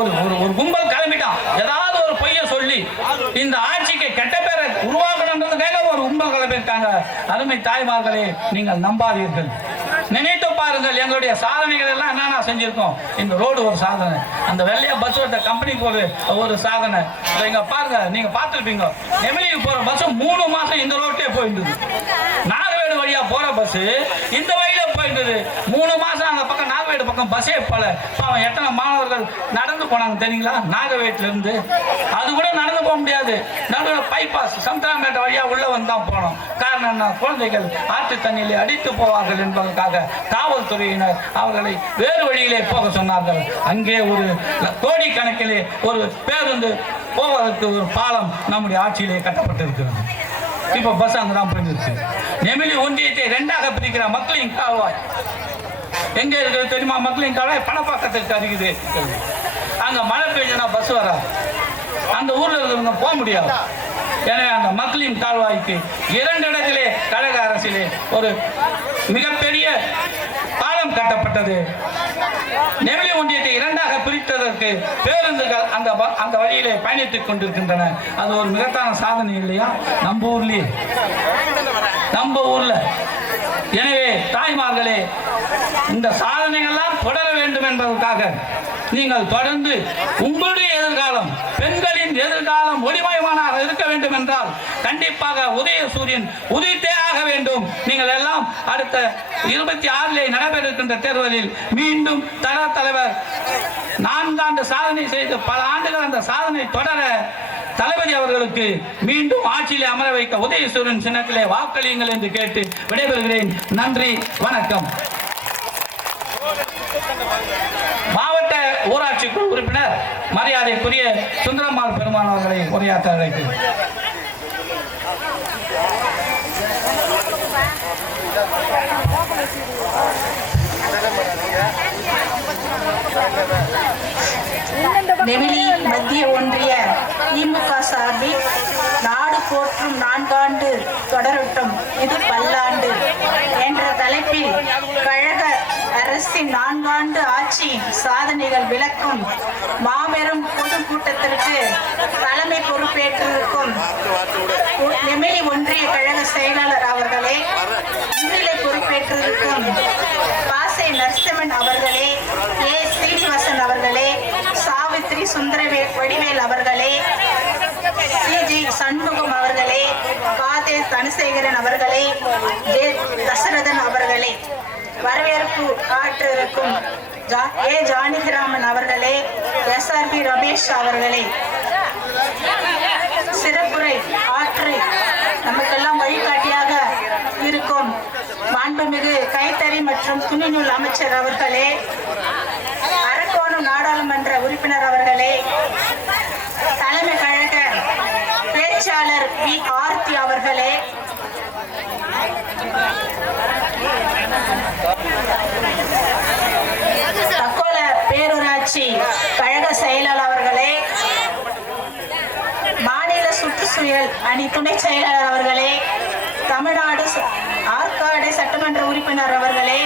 ஒரு கும்பல் கிளம்பிட்டான், ஏதாவது ஒரு பொய்ய சொல்லி இந்த ஆட்சிக்கு கெட்ட பேரை உருவாக்கணுன்றதுக்காக ஒரு கும்பல் கிளம்பியிருக்காங்க. அருமை தாய்மார்களே, நீங்கள் நம்பாதீர்கள், நினைத்து பாருங்கள். எங்களுடைய சாதனைகள் எல்லாம் என்னென்ன செஞ்சிருக்கோம். இந்த ரோடு ஒரு சாதனை, அந்த வெள்ளையா பஸ் ஓட்ட கம்பெனிக்கு ஒரு சாதனை. இங்க பாருங்க, நீங்க பார்த்துருப்பீங்க, நெமிலிக்கு போற பஸ் 3 மாசம் இந்த ரோட்டே போயிருந்தது. நாகவேடு வழியா போற பஸ் இந்த வழியில போயிருந்தது. 3 மாசம் அந்த பக்கம் நாகவேடு பக்கம் பஸ்ஸே போல. அவன் எத்தனை மாணவர்கள் நடந்து போனாங்க தெரியுங்களா? நாகவேட்ல இருந்து அது கூட நடந்து போக முடியாது. நடுவில் பைபாஸ் சமுத்திரமேட்டை வழியா உள்ள வந்தான் போனோம். காரணம் என்ன? குழந்தைகள் ஆற்று தண்ணியிலே அடித்து போவார்கள் என்பதற்காக காவல்துறையினர் அவர்களை வேறு வழியிலே போக சொன்னார்கள். அங்கே ஒரு கோடிக்கணக்கிலே ஒரு பேருந்து போவதற்கு ஒரு பாலம் நம்முடைய ஆட்சியிலே கட்டப்பட்டிருக்கிறது. இப்ப பஸ் அங்கதான் போயிடுச்சு. நெமிலி ஒன்றியத்தை 2ஆக பிரிக்கிற மக்களின் கால்வாய் எங்க இருக்குது தெரியுமா? மக்களின் கால்வாய் பணப்பாக்கத்துக்கு அருகுது. அங்க மழை பெய்யுதுன்னா பஸ் வராது, அந்த ஊர்ல இருக்கிறவங்க போக முடியாது. எனவே அந்த மக்களின் கால்வாய்க்கு 2 இடத்திலே கழக அரசிலே ஒரு மிகப்பெரிய பாலம் கட்டப்பட்டது. நெமிலி ஒன்றியத்தை 2ஆக பிரித்ததற்கு பேருந்துகள் அந்த வழியிலே பயணித்துக் கொண்டிருக்கின்றன. அது ஒரு மிகத்தான சாதனை இல்லையா? நம்ம ஊர்ல. எனவே தாய்மார்களே, இந்த சாதனைகள்லாம் தொடர வேண்டும் என்பதற்காக நீங்கள் தொடர்ந்து உங்களுடைய எதிர்காலம், பெண்களின் எதிர்காலம் ஒளிமயமானாக இருக்க வேண்டும் என்றால் கண்டிப்பாக உதய சூரியன் உதித்தே ஆக வேண்டும். நீங்கள் எல்லாம் அடுத்த 26 நடைபெற இருக்கின்ற தேர்தலில் மீண்டும் தலைவர் 4 ஆண்டு சாதனை செய்து பல ஆண்டுகள் அந்த சாதனை தொடர தளபதி அவர்களுக்கு மீண்டும் ஆட்சியிலே அமர வைக்க உதயசூரியன் சின்னத்திலே வாக்களியுங்கள் என்று கேட்டு விடைபெறுகிறேன். நன்றி, வணக்கம். மாவட்ட ஊராட்சி குழு உறுப்பினர் மரியாதைக்குரிய சுந்தரம்மாள் பெருமாள் அவர்களை உரையாற்ற அழைக்கிறேன். நெமிலி மத்திய ஒன்றிய திமுக சார்பில் நாடு போற்றும் 4 ஆண்டு தொடரட்டும், இது பல்லாண்டு என்ற தலைப்பில் கழக அரசின் 4 ஆண்டு ஆட்சி சாதனைகள் விளக்கும் மாபெரும் பொதுக்கூட்டத்திற்கு தலைமை பொறுப்பேற்றிருக்கும் நெமிலி ஒன்றிய கழக செயலாளர் அவர்களே, முன்னிலை பொறுப்பேற்றிருக்கும் பாசை நரசிம்மன் அவர்களே, ஏ சீனிவாசன் அவர்களே, சாவித்ரி சுந்தர வடிவேல் அவர்களே, சிஜி சண்முகம் அவர்களே, காதே தனசேகரன் அவர்களே, ஜே தசரதன் அவர்களே, வரவேற்பு ஆற்றிருக்கும் ஏ ஜானகிராமன் அவர்களே, SRB ரமேஷ் அவர்களே, சிறப்புரை ஆற்றி நமக்கெல்லாம் வழிகாட்டியாக இருக்கும் மாண்புமிகு கைத்தறி மற்றும் துணிநூல் அமைச்சர் அவர்களே, அரக்கோணம் நாடாளுமன்ற உறுப்பினர் அவர்களே, தலைமை கழக பேச்சாளர் வி ஆர்த்தி அவர்களே, தக்கோல பேரூராட்சி கழக செயலாளர் அவர்களே, மாநில சுற்றுச்சூழல் அணி துணை செயலாளர் அவர்களே, தமிழ்நாடு ஆற்காடு சட்டமன்ற உறுப்பினர் அவர்களே,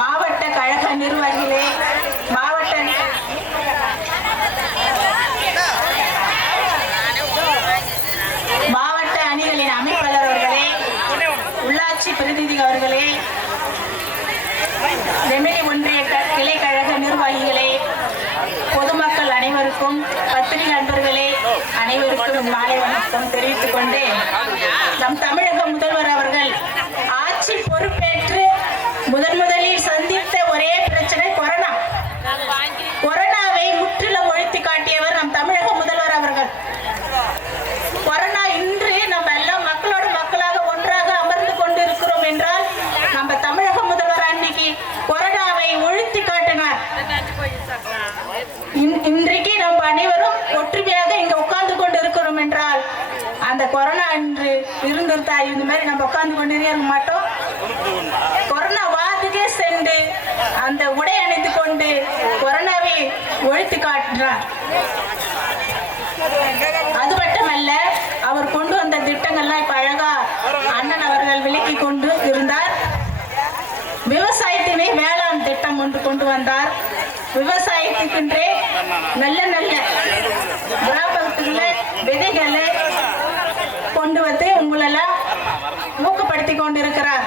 மாவட்ட கழக நிர்வாகிகளே, மாவட்ட அணிகளின் அமைப்பாளர் அவர்களே, உள்ளாட்சி பிரதிநிதிகள் அவர்களே, நெமிலி ஒன்றிய கிளை கழக நிர்வாகிகளே, பொதுமக்கள் அனைவருக்கும், பத்திரிகை நண்பர்களே, அனைவருக்கும் மாலை வணக்கம் தெரிவித்துக் கொண்டு, நம் தமிழக முதல்வர் அவர்கள் ஆட்சி பொறுப்பேற்று முதலில் சந்தித்த ஒரே பிரச்சனை கொரோனா. கொரோனாவை முற்றிலும் ஒழித்து காட்டியவர் நம் தமிழக முதல்வர் அவர்கள். கொரோனா இன்று நம்ம எல்லாம் மக்களோடு மக்களாக ஒன்றாக அமர்ந்து கொண்டிருக்கிறோம் என்றால் நம்ம தமிழக முதல்வர் அன்னைக்கு கொரோனாவை ஒழித்து காட்டினார். இன்றைக்கு நம்ம அனைவரும் ஒற்றுமையாக இங்க உட்கார்ந்து கொண்டு இருக்கிறோம் என்றால் அந்த கொரோனா என்று இருந்திருந்தா இந்த மாதிரி நம்ம உட்கார்ந்து கொண்டு இருக்க மாட்டோம். கொரோனா வார்டுக்கே சென்று அந்த உடை அணிந்து கொண்டு கொரோனாவை ஒழித்து காட்டினார். அது மட்டுமல்ல, அவர் கொண்டு வந்த திட்டங்கள்லாம் இப்ப அழகா அண்ணன் அவர்கள் விளக்கி கொண்டு இருந்தார். விவசாயத்தினை வேளாண் திட்டம் ஒன்று கொண்டு வந்தார். விவசாயத்துக்கென்றே நல்ல நல்ல வியாபாரத்துக்குள்ள விதைகளை கொண்டு வந்து உங்களெல்லாம் ஊக்கப்படுத்தி கொண்டிருக்கிறார்.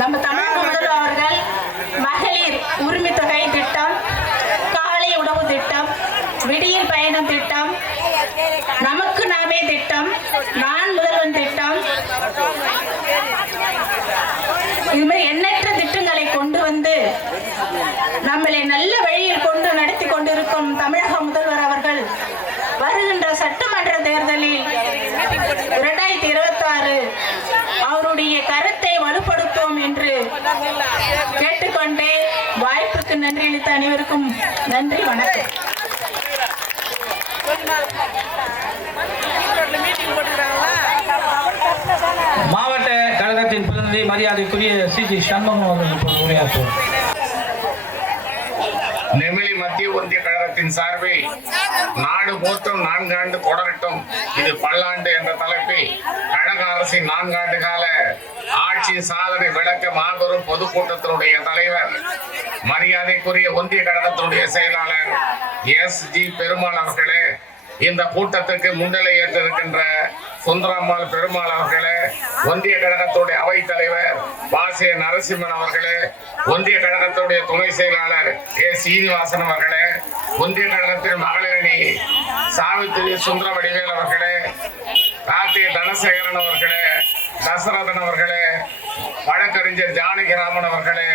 நம்ம தமிழக முதல்வர் அவர்கள் மகளிர் உரிமை தொகை திட்டம், காலை உணவு திட்டம், விடியல் பயணம் திட்டம், நமக்கு நாமே திட்டம், நான் முதல்வன் திட்டம், இது மாதிரி எண்ணற்ற திட்டங்களை கொண்டு வந்து நம்மளை நல்ல வழியில் கொண்டு நடத்தி கொண்டிருக்கும் தமிழக முதல்வர் அவர்கள் வருகின்ற சட்டமன்ற தேர்தலில் 2026 அவருடைய கருத்தை வலுப்படுத்தும் என்று கேட்டுக்கொண்டே வாய்ப்புக்கு நன்றி அளித்த அனைவருக்கும் நன்றி, வணக்கம். மாவட்ட கழகத்தின் பிரதிநிதி மரியாதைக்குரிய சி.ஜி. சண்முகம் அவர்கள் உரையாற்றுவார். நெமிலி மத்திய ஒன்றிய கழகத்தின் சார்பில் நாடு போற்றும் 4 ஆண்டு தொடரட்டும், இது பல்லாண்டு என்ற தலைப்பில் கழக அரசின் 4 ஆண்டு கால ஆட்சி சாதனை விளக்க மாபெரும் பொதுக்கூட்டத்தினுடைய தலைவர், மரியாதைக்குரிய ஒன்றிய கழகத்தினுடைய செயலாளர் எஸ்.ஜி. பெருமாள் அவர்களே, இந்த கூட்டத்துக்கு முன்னிலை ஏற்றிருக்கின்ற சுந்தரம்மாள் பெருமாள் அவர்களே, ஒன்றிய கழகத்துடைய அவை தலைவர் பாசே நரசிம்மன் அவர்களே, ஒன்றிய கழகத்துடைய துணை செயலாளர் ஏ. சீனிவாசன் அவர்களே, ஒன்றிய கழகத்தின் மகளிரணி சாவித்திரி சுந்தரவடிவேல் அவர்களே, கார்த்திகை தனசேகரன் அவர்களே, தசரதன் அவர்களே, வழக்கறிஞர் ஜானகிராமன் அவர்களே,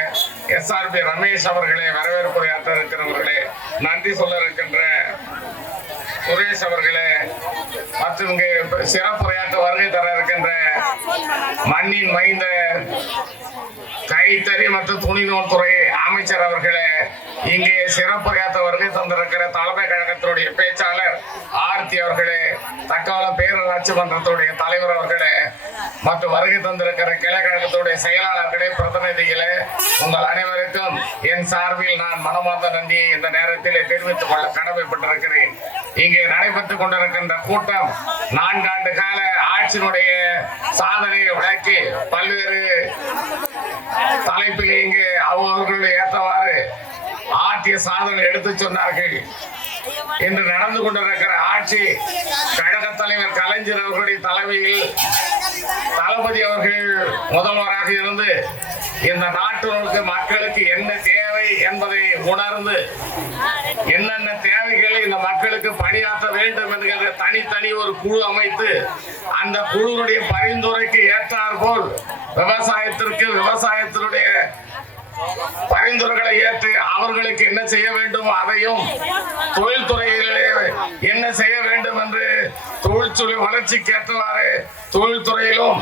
எஸ்.ஆர்.பி. ரமேஷ் அவர்களே, வரவேற்புரையாற்ற இருக்கிறவர்களே, நன்றி சொல்ல இருக்கின்ற சுரேஷ் அவர்களே, மற்றும் இங்கே சிறப்புரையாற்ற வருகை தர இருக்கின்ற மண்ணின் மைந்த கைத்தறி மற்றும் துணிநூல் துறை அமைச்சர் அவர்களே, இங்கே சிறப்புரையாற்ற வருகை தந்திருக்கிற தலைமை கழகத்தினுடைய பேச்சாளர் ஆர்த்தி அவர்களே, தக்கவலம் பேரூராட்சி மன்றத்துடைய தலைவர் அவர்களே, மற்றும் வருகை தந்திருக்கிற கிளை கழகத்துடைய செயலாளர்களே, பிரதிநிதிகளே, உங்கள் அனைவருக்கும் என் சார்பில் நான் மனமார்ந்த நன்றியை இந்த நேரத்தில் தெரிவித்துக் கொள்ள கடமைப்பட்டிருக்கிறேன். இங்கே நடைபெற்றுக் கொண்டிருக்கின்ற கூட்டம் 4 ஆண்டு கால ஆட்சியினுடைய சாதனையை விளக்கி பல்வேறு தலைப்பில் இங்கே அவர்களுடைய ஏற்றவாறு ஆற்றிய சாதனை எடுத்து சொன்னார்கள். இன்று நடந்து கொண்டிருக்கிற ஆட்சி கழக தலைவர் கலைஞர் அவர்களுடைய தலைமையில் தளபதி அவர்கள் முதல்வராக இருந்து இந்த நாட்டிற்கு மக்களுக்கு என்ன தேவை என்பதை உணர்ந்து என்னென்ன தேவைகளை இந்த மக்களுக்கு பணியாற்ற வேண்டும் என்கிற தனித்தனி ஒரு குழு அமைத்து அந்த குழுவுடைய பரிந்துரைக்கு ஏற்றாற்போல் விவசாயத்தினுடைய பரிந்துரைகளை ஏற்று அவர்களுக்கு என்ன செய்ய வேண்டும் அதையும், தொழில்துறையிலே என்ன செய்ய வேண்டும் என்று தொழிற்துறை வளர்ச்சிக்கு ஏற்றவாறு தொழில்துறையிலும்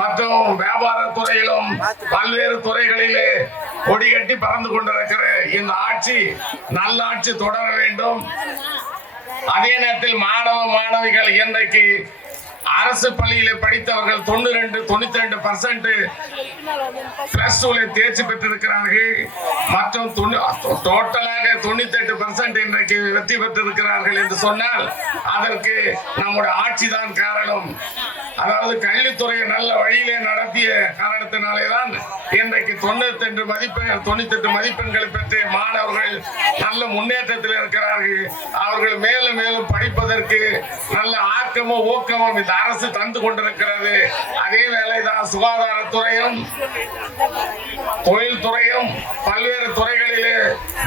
மற்றும் வியாபார துறையிலும் பல்வேறு துறைகளிலே கொடிகட்டி பறந்து கொண்டிருக்கிற இந்த ஆட்சி நல்லாட்சி தொடர வேண்டும். அதே நேரத்தில் மாணவிகள் இன்றைக்கு அரசு பள்ளியிலே படித்தவர்கள் 92% பிளஸ் 2 தேர்ச்சி பெற்றிருக்கிறார்கள். மற்றும் டோட்டலாக 98% இன்றைக்கு வெற்றி பெற்றிருக்கிறார்கள் என்று சொன்னால் அதற்கு நம்முடைய ஆட்சிதான் காரணம். அதாவது கல்வித்துறையை நல்ல வழியிலே நடத்திய காரணத்தினாலேதான் இன்றைக்கு 98 மதிப்பெண்களை பெற்ற மாணவர்கள் நல்ல முன்னேற்றத்தில் இருக்கிறார்கள். அவர்கள் மேலும் மேலும் படிப்பதற்கு நல்ல ஆக்கமும் ஊக்கமும் இந்த அரசு தந்து கொண்டிருக்கிறது. அதே வேளைதான் சுகாதாரத்துறையும் தொழில்துறையும் பல்வேறு துறைகளிலே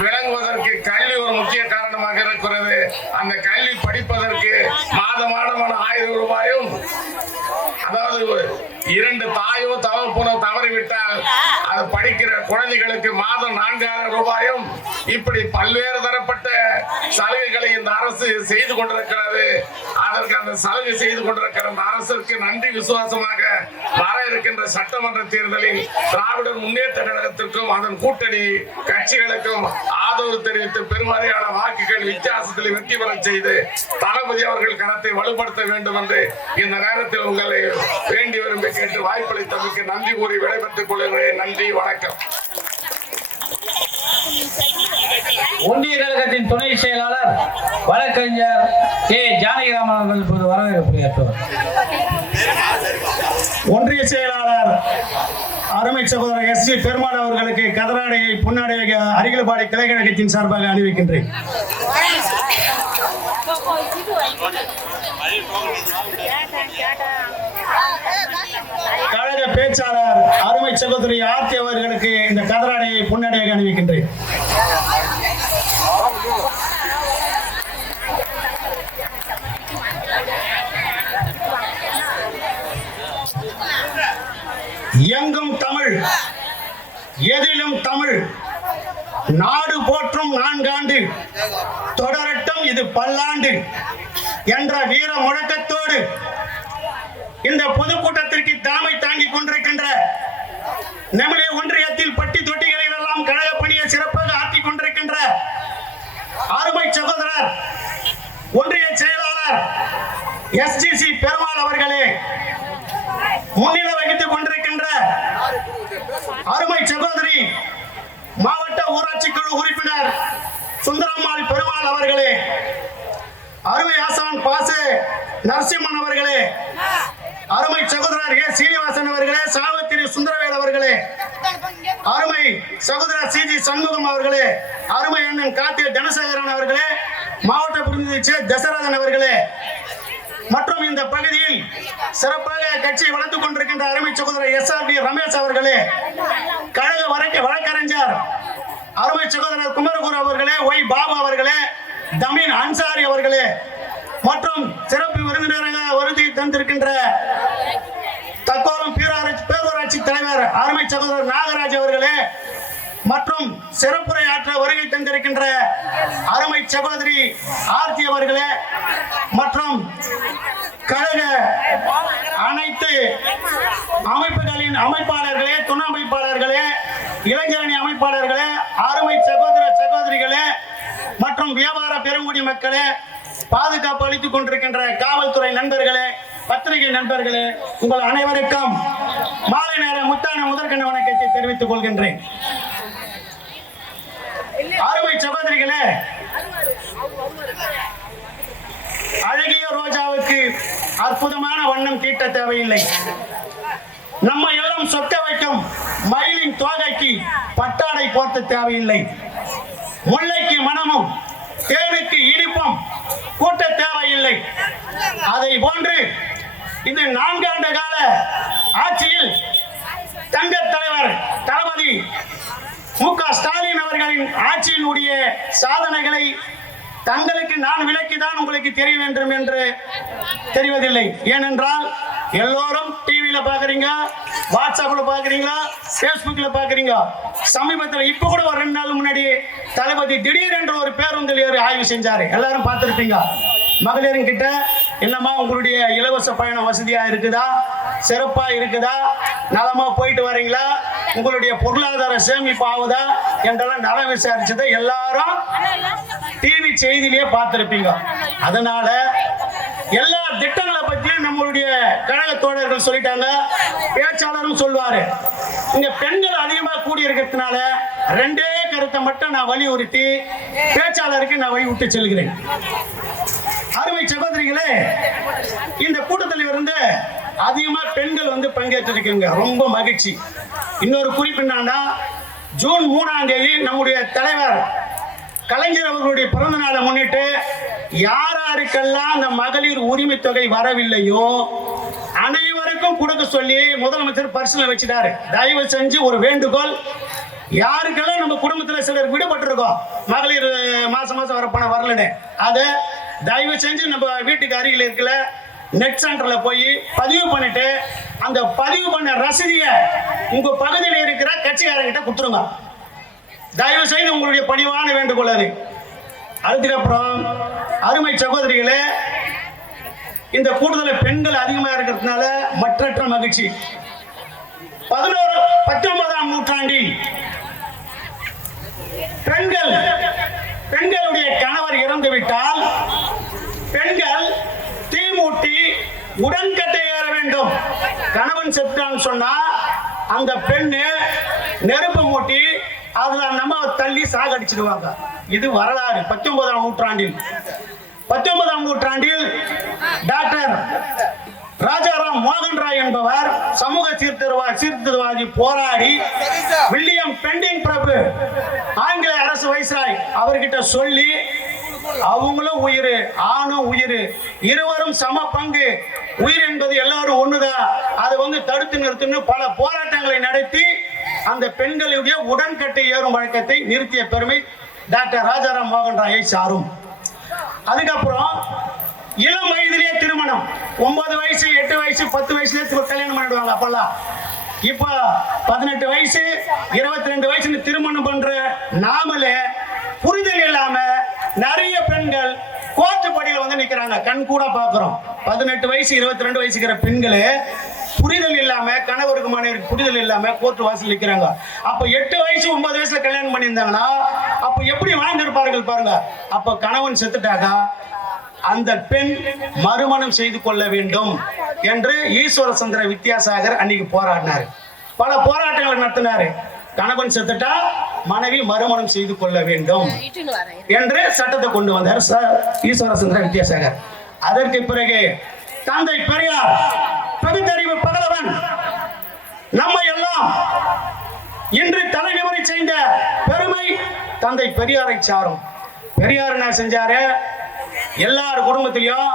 விளங்குவதற்கு கல்வி ஒரு முக்கிய காரணமாக இருக்கிறது. அந்த கல்வி படிப்பதற்கு மாதம் 1000 ரூபாயும், அதாவது 2 தாயோ தகப்பனோ தவறிவிட்டால் அது படிக்கிற குழந்தைகளுக்கு மாதம் 4000 ரூபாயும், இப்படி பல்வேறு தரப்பட்ட சலுகைகளை இந்த அரசு செய்து கொண்டிருக்கிறது. அதற்கு அந்த சலுகை செய்து கொண்டிருக்கிற அந்த அரசிற்கு நன்றி விசுவாசமாக வர இருக்கின்ற சட்டமன்ற தேர்தலில் திராவிடர் முன்னேற்ற கழகத்திற்கும் அதன் கூட்டணி கட்சிகளுக்கும் ஆதரவு தெரிவித்து பெருமதியான வாக்குகள் வித்தியாசத்தில் வெற்றி பெற செய்து தளபதி அவர்கள் கணத்தை வலுப்படுத்த வேண்டும் என்று இந்த நேரத்தில் உங்களை வேண்டி விரும்பி கேட்டு வாய்ப்பளித்தமைக்கு நன்றி கூறி விடைபெற்றுக் கொள்கிறேன். நன்றி, வணக்கம். ஒன்றிய கழகத்தின் துணை செயலாளர் வழக்கறிஞர் கே ஜானகிராமன் அவர்கள் இப்போது வரவேற்புரையாற்றுவார். ஒன்றிய செயலாளர் அருமை சகோதரர் எஸ்.ஜி. பெருமாள் அவர்களுக்கு கதராடையை பொன்னாடையை அரிகலபாடி கிளை கழகத்தின் சார்பாக அணிவிக்கின்றேன். கழக பேச்சாளர் அருமை சகோதரி ஆர்த்தி அவர்களுக்கு இந்த கதராடையை பொன்னாடையாக அணிவிக்கின்றேன். எங்கும் தமிழ், எதிலும் தமிழ், நாடு போற்றும் 4 ஆண்டு தொடரட்டும் இது பல்லாண்டு என்ற வீர முழக்கத்தோடு இந்த பொதுக்கூட்டத்திற்கு தலைமை தாங்கிக் கொண்டிருக்கின்ற நெமிலி ஒன்றியத்தில் பட்டி தொட்டிகளில் எல்லாம் கழக பணியை சிறப்பாக ஆற்றிக் கொண்டிருக்கின்ற அருமை சகோதரர் ஒன்றிய செயலாளர் எஸ்.ஜி. பெருமாள் அவர்களே, முன்னிலை வகித்துக் கொண்டிருக்கின்ற அருமை சகோதரி மாவட்ட ஊராட்சி குழு உறுப்பினர் சுந்தரம்மாள் பெருமாள் அவர்களே, அருமை ஆசான் பாசே நரசிம்மன் அவர்களே, அருமை சகோதரர் ஏ சீனிவாசன் அவர்களே, சாவத்திரி சுந்தரவேல் அவர்களே, அருமை சகோதரர் சி.ஜி. சண்முகம் அவர்களே, அருமை அண்ணன் காத்திய தனசேகரன் அவர்களே, மாவட்ட பிரதிநிதி தசரதன் அவர்களே, மற்றும் இந்த பகுதியில் சிறப்பாக கட்சியை வளர்த்துக் கொண்டிருக்கின்ற அருமை சகோதரர் எஸ்.ஆர்.டி. ரமேஷ் அவர்களே, கழக வழக்கறிஞர் அருமை சகோதரர் குமரகுரு அவர்களே, ஒய் பாபு அவர்களே, தமின் அன்சாரி அவர்களே, மற்றும் சிறப்பு விருந்தினராக வருகை தந்திருக்கின்ற தக்கோலம் பேரூராட்சி தலைவர் அருமை சகோதரர் நாகராஜ் அவர்களே, மற்றும் சிறப்புரை ஆற்ற வருகை தந்திருக்கின்ற அருமை சகோதரி ஆர்த்தி அவர்களே, மற்றும் கழக அனைத்து அமைப்புகளின் அமைப்பாளர்களே, துணை அமைப்பாளர்களே, இளைஞரணி அமைப்பாளர்களே, அருமை சகோதர சகோதரிகளே, மற்றும் வியாபார பெருங்குடி மக்களே, பாதுகாப்பு அளித்துக் கொண்டிருக்கின்ற காவல்துறை நண்பர்களே, பத்திரிகை நண்பர்களே, உங்கள் அனைவருக்கும் மாலை நேர முத்தான முதற்கண் வணக்கத்தை தெரிவித்துக் கொள்கின்றேன். அருமை சகோதரிகளே, அழகிய ரோஜாவுக்கு அற்புதமான வண்ணம் தீட்ட தேவையில்லை. நம்ம எல்லாம் சொக்க வைக்கும் மயிலின் தோகைக்கு பட்டாடை போர்த்த தேவையில்லை. முல்லைக்கு மனமும் தேனுக்கு இனிப்பும் கூட்ட தேவையில்லை. அதை போன்று இந்த 4 ஆண்டு கால ஆட்சியில் தங்க தலைவர் தளபதி மு.க. ஸ்டாலின் அவர்களின் ஆட்சியினுடைய சாதனைகளை தங்களுக்கு நான் விளக்கிதான் உங்களுக்கு தெரிய வேண்டும் என்று தெரிவதில்லை. ஏனென்றால் எல்லோரும் டிவியில பாக்குறீங்க, வாட்ஸ்அப்ல பாக்குறீங்களா, பேஸ்புக்ல பாக்குறீங்க. சமீபத்தில் இப்ப கூட ஒரு 2 நாள் முன்னாடி தளபதி திடீரென்று ஒரு பேருந்தில் ஏறி ஆய்வு செஞ்சாரு. எல்லாரும் பார்த்திருப்பீங்க. மகளிரின் கிட்ட என்னமா உங்களுடைய இலவச பயண வசதியா இருக்குதா, சிறப்பா இருக்குதா, நலமா போயிட்டு வரீங்களா, உங்களுடைய பொருளாதார சேமிப்பு ஆகுதா என்றெல்லாம் நலம் விசாரிச்சதை எல்லாரும் டிவி செய்தியிலேயே பார்த்திருப்பீங்க. அதனால எல்லா திட்டங்களை பற்றியும் நம்மளுடைய கழக தோழர்கள் சொல்லிட்டாங்க, பேச்சாளரும் சொல்வாரு. இங்க பெண்கள் அதிகமா கூடி இருக்கிறதுனால 2 கருத்தை மட்டும் நான் வலியுறுத்தி பேச்சாளருக்கு நான் வழிவிட்டு செல்கிறேன். அருமை சகோதரிகளே, இந்த கூட்டத்தில் இருந்து அதிகமா பெண்கள் பங்கேற்றிருக்கீங்க, ரொம்ப மகிழ்ச்சி. இன்னொரு குறிப்பு என்னன்னா, ஜூன் 3ஆம் தேதி நம்முடைய தலைவர் கலைஞர் அவர்களுடைய பிறந்த நாளை முன்னிட்டு யாருக்கெல்லாம் அந்த மகளிர் உரிமை தொகை வரவில்லையோ அனைவருக்கும் கொடுக்க சொல்லி முதலமைச்சர் பரிசீலனை வச்சிட்டாரு. தயவு செஞ்சு ஒரு வேண்டுகோள், யாருக்கெல்லாம் நம்ம குடும்பத்தில் சிலர் விடுபட்டிருக்கோம், மகளிர் மாசம் மாசம் வர பணம் வரலன்னு, அதை தயவு செஞ்சு நம்ம வீட்டுக்கு அருகில் இருக்கல நெட் சென்டர்ல போய் பதிவு பண்ணிட்டு அந்த பதிவு பண்ண ரசீதியை உங்க பகுதியில் இருக்கிற கட்சிக்காரங்கிட்ட கொடுத்துருங்க. தயவு செய்து உங்களுடைய பணிவான வேண்டுகோள் அது. அதுக்கப்புறம் அருமை சகோதரிகளே, இந்த கூடுதல் பெண்கள் அதிகமாக இருக்கிறதுனால மற்றற்ற மகிழ்ச்சி. 19ஆம் நூற்றாண்டில் பெண்களுடைய கணவர் இறந்துவிட்டால் பெண்கள் தீமூட்டி உடன்கட்டை ஏற வேண்டும். கணவன் செத்தான்னு சொன்னா அந்த பெண்ணு நெருப்பு மூட்டி அதுல நம்ம தள்ளி சாகடிச்சிடுவாங்க. இது வரலாறு. 19ஆம் நூற்றாண்டில் டாக்டர் ராஜாராம் மோகன் ராய் என்பவர் சமூக சீர்திருத்தவாதி போராடி வில்லியம் பெண்டிங் பிரபு ஆங்கில அரசு வைஸ்ராய் அவர்கிட்ட சொல்லி அவங்களும் உயிர் ஆணும் உயிர் இருவரும் சம பங்கு, உயிர் என்பது எல்லாரும் ஒண்ணுதான், அதை தடுத்து நிறுத்துன்னு பல போராட்டங்களை நடத்தி அந்த பெண்களுடைய உடன்கட்டை ஏறும் வழக்கத்தை நிறுத்திய பெருமை டாக்டர் ராஜாராம் மோகன் ராயை சாரும். அதுக்கப்புறம் இளம் வயதிலேயே திருமணம், 9 வயசு 8 வயசு 10 வயசுல கல்யாணம் பண்ணிடுவாங்க. அப்பெல்லாம் இப்ப 18 வயசு 22 வயசுல திருமணம் பண்ற நாமளே புரிதல் இல்லாம நிறைய பெண்கள் கோர்ட்டு படியில நிக்கிறாங்க. கண் கூட பாக்குறோம். 18 வயசு 22 வயசுக்கிற பெண்களே புரிதல் இல்லாம, கணவருக்கு மனைவிக்கு புரிதல் இல்லாம கோர்ட்டு வாசல் நிக்கிறாங்க. அப்ப 8 வயசு 9 வயசுல கல்யாணம் பண்ணியிருந்தாங்கன்னா அப்ப எப்படி வாழ்ந்திருப்பார்கள் பாருங்க. அப்ப கணவன் செத்துட்டாக்கா அந்த பெண் மறுமணம் செய்து கொள்ள வேண்டும் என்று ஈஸ்வர சந்திர வித்யாசாகர் அன்னைக்கு போராடினார். பல போராட்டங்களை நடத்தினாரு. கணவன் செத்துட்டா மனைவி மறுமணம் செய்து கொள்ள வேண்டும் என்று சட்டத்தை கொண்டு வந்தார் ஈஸ்வர சந்திர வித்யாசாகர். அதற்கு பிறகு தந்தை பெரியார் பகுத்தறிவு பகலவன் நம்ம எல்லாம் இன்று தலைநிமிரை செய்த பெருமை தந்தை பெரியாரை சாரும். பெரியார் என்ன செஞ்சாரு? எல்லார் குடும்பத்திலையும்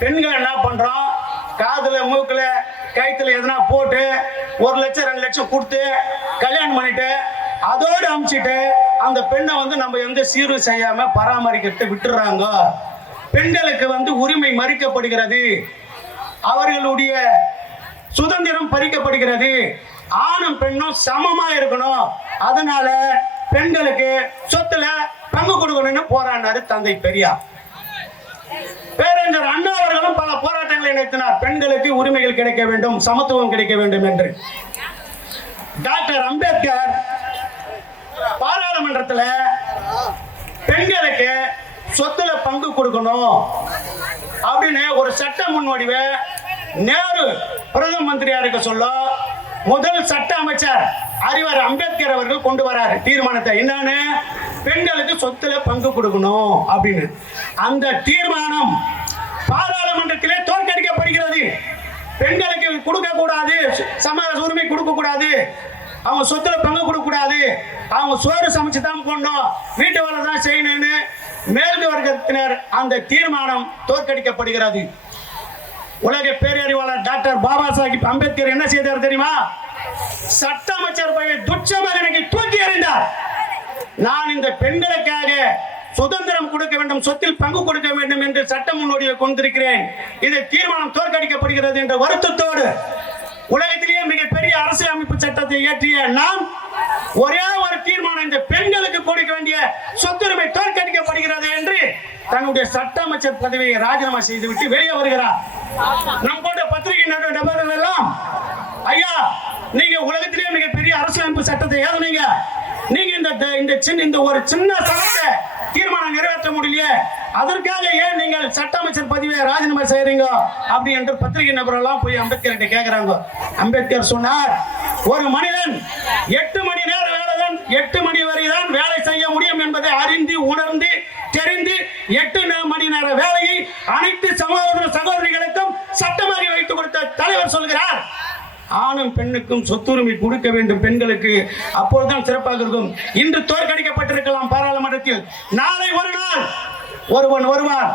பெண்கள் என்ன பண்றோம், காதுல மூக்குல கைத்துல எதனா போட்டு 1 லட்சம் 2 லட்சம் கொடுத்து கல்யாணம் பண்ணிட்டு அதோடு அமிச்சிட்டு அந்த பெண்ணை நம்ம எந்த சீரும் செய்யாம பராமரிக்கிறது விட்டுறாங்க. பெண்களுக்கு உரிமை மறுக்கப்படுகிறது, அவர்களுடைய சுதந்திரம் பறிக்கப்படுகிறது, ஆணும் பெண்ணும் சமமா இருக்கணும், அதனால பெண்களுக்கு சொத்துல பங்கு கொடுக்கணும்னு போராடினாரு தந்தை பெரியார். பேரறிஞர் அண்ணா அவர்களும் பல போராட்டங்களை நடத்தினார். பெண்களுக்கு உரிமைகள் கிடைக்க வேண்டும், சமத்துவம் கிடைக்க வேண்டும் என்று. டாக்டர் அம்பேத்கர் பாராளுமன்றத்தில் பெண்களுக்கு சொத்துல பங்கு கொடுக்கணும் அப்படின்னு ஒரு சட்ட முன்வடிவை நேரு பிரதம மந்திரியா இருக்க சொல்ல முதல் சட்ட அமைச்சர் அறிவர் அம்பேத்கர் அவர்கள் கொண்டு வராரு தீர்மானத்தை. என்னன்னு? பெண்களுக்கு சொத்துல பங்கு கொடுக்கணும் அப்படின்னு. அந்த தீர்மானம் பாராளுமன்றத்திலே தோற்கடிக்கப்படுகிறது. பெண்களுக்கு கொடுக்க கூடாது, சம உரிமை கொடுக்க கூடாது, அவங்க சொத்துல பங்கு கொடுக்க கூடாது, அவங்க சோறு சமைச்சு தான் போடணும், வீட்டு வேலை தான் செய்யணும்னு மேற்கு வர்க்கத்தினர் அந்த தீர்மானம் தோற்கடிக்கப்படுகிறது. உலக பேரறிவாளர் டாக்டர் பாபா சாஹிப் அம்பேத்கர் என்ன செய்தார் தெரியுமா? சட்ட அமைச்சர் பையன் துச்சமாக எனக்கு தூக்கி எறிந்தார். நான் இந்த பெண்களுக்காக சுதந்திரம் கொடுக்க வேண்டும், சொத்தில் பங்கு கொடுக்க வேண்டும் என்று சட்ட முன்னோடியை கொண்டிருக்கிறேன். இது தீர்மானம் தோற்கடிக்கப்படுகிறது என்ற வருத்தத்தோடு உலகத்திலேயே மிகப்பெரிய அரசியல் அமைப்பு சட்டத்தை இயற்றிய நாம் ஒரே ஒரு தீர்மானம், இந்த பெண்களுக்கு கொடுக்க வேண்டிய சொத்துரிமை தோற்கடிக்கப்படுகிறது என்று தன்னுடைய சட்ட அமைச்சர் பதவியை ராஜினாமா செய்துவிட்டு வெளியே வருகிறார். நம் போன்ற பத்திரிகை நபர்கள் எல்லாம், ஐயா நீங்க உலகத்திலேயே மிகப்பெரிய அரசியலமைப்பு சட்டத்தை ஏதனீங்க, நீங்க இந்த ஒரு சின்ன சட்டத்தை தீர்மானம் நிறைவேற்ற முடியல, அதற்காக ஏன் நீங்கள் சட்ட அமைச்சர் பதவியை ராஜினாமா செய்யறீங்க அப்படி என்று பத்திரிகை நபரெல்லாம் போய் அம்பேத்கர் கிட்ட கேட்கிறாங்க. அம்பேத்கர் சொன்னார், ஒரு மனிதன் 8 மணி நேர வேலை தான் 8 மணி வரை தான் வேலை செய்ய முடியும் என்பதை அறிந்து உணர்ந்து தெரிந்து 8 மணி நேர வேலையை அனைத்து சகோதர சகோதரிகளுக்கும் சட்டமாக வைத்துக் கொடுத்த தலைவர் சொல்கிறார், ஆணும் பெண்ணுக்கும் சொத்துரிமை கொடுக்க வேண்டும் பெண்களுக்கு, அப்பொழுதுதான் சிறப்பாக இருக்கும். இன்று தோற்கடிக்கப்பட்டிருக்கலாம் பாராளுமன்றத்தில், நாளை ஒரு நாள் ஒருவன் வருவார்,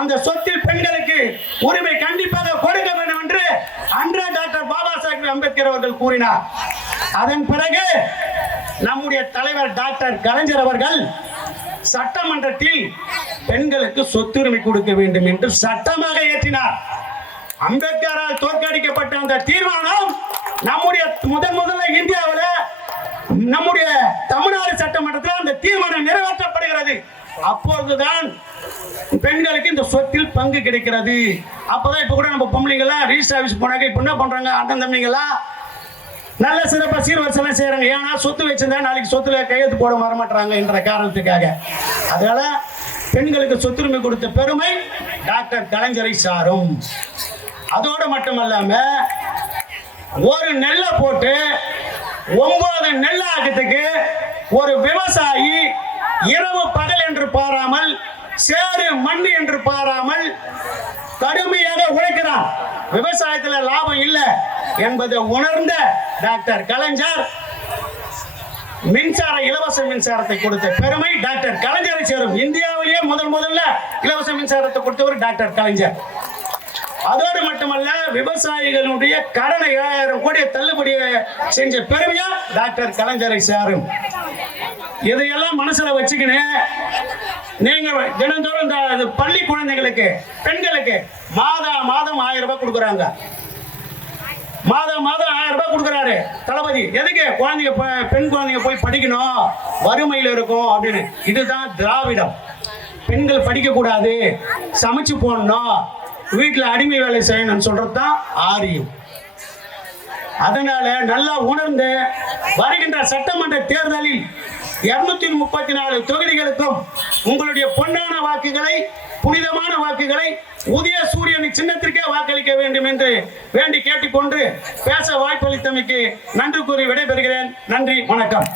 அந்த சொத்தில் பெண்களுக்கு உரிமை கண்டிப்பாக கொடுக்க வேண்டும் என்று அன்றே டாக்டர் பாபா சாஹிப் அம்பேத்கர் அவர்கள் கூறினார். அதன் பிறகு நம்முடைய தலைவர் டாக்டர் கலைஞர் அவர்கள் சட்டமன்றத்தில் பெண்களுக்கு சொத்துரிமை கொடுக்க வேண்டும் என்று சட்டமாக ஏற்றினார். அம்பேத்கரால் தோற்கடிக்கப்பட்ட அந்த தீர்மானம் நம்முடைய முதல்ல இந்தியாவில் நம்முடைய தமிழ்நாடு சட்டமன்றத்தில் அந்த தீர்மானம் நிறைவேற்றப்படுகிறது. அப்போதுதான் பெண்களுக்கு இந்த சொத்தில் பங்கு கிடைக்கிறது. அப்பதான் இப்ப கூட நம்ம பொம்பளைங்களா ரிஜிஸ்டர் ஆபீஸ் போனாங்க. இப்ப என்ன பண்றாங்க, அண்ணன் தம்பிங்களா நல்ல சிறப்பா சீர்வரிசெல்லாம் செய்யறாங்க. ஏன்னா சொத்து வச்சிருந்தா நாளைக்கு சொத்துல கையெழுத்து போட வரமாட்டாங்க என்ற காரணத்துக்காக. அதனால பெண்களுக்கு சொத்துரிமை கொடுத்த பெருமை டாக்டர் கலைஞரை சாரும். அதோடு மட்டுமல்லாம ஒரு நெல்லை போட்டு 9 நெல் ஆக்கத்துக்கு ஒரு விவசாயி இரவு பகல் என்று பாராமல், சேறு மண் என்று பாராமல் கடுமையாக உழைக்கிறான். விவசாயத்தில் லாபம் இல்லை என்பதை உணர்ந்த டாக்டர் கலைஞர் இலவச மின்சாரத்தை கொடுத்த பெருமை டாக்டர் கலைஞரை சேரும். இந்தியாவிலேயே முதல்ல இலவச மின்சாரத்தை கொடுத்தவர் டாக்டர் கலைஞர். அதோடு மட்டுமல்ல, விவசாயிகளுடைய கடனை 7000 கோடி தள்ளுபடி செஞ்ச பெருமையா டாக்டர் கலைஞரை சேரும். இதையெல்லாம் மனசுல வச்சுக்கினேன் நீங்க தினந்தோறும் இந்த பள்ளி குழந்தைகளுக்கு பெண்களுக்கு மாதம் 1000 ரூபாய் கொடுக்குறாங்க. மாதம் 1000 ரூபாய் கொடுக்குறாரு தளபதி. எதுக்கு? குழந்தைங்க பெண் குழந்தைங்க போய் படிக்கணும், வறுமையில் இருக்கும் அப்படின்னு. இதுதான் திராவிடம். பெண்கள் படிக்க கூடாது, சமைச்சு போடணும், வீட்டில் அடிமை வேலை செய்யணும்னு சொல்றதுதான் ஆரியம். அதனால நல்லா உணர்ந்து வருகின்ற சட்டமன்ற தேர்தலில் 234 தொகுதிகளுக்கும் உங்களுடைய பொன்னான வாக்குகளை, புனிதமான வாக்குகளை உதய சூரியன் சின்னத்திற்கே வாக்களிக்க வேண்டும் என்று வேண்டி கேட்டுக்கொண்டு பேச வாய்ப்பளித்தமைக்கு நன்றி கூறி விடைபெறுகிறேன். நன்றி, வணக்கம்.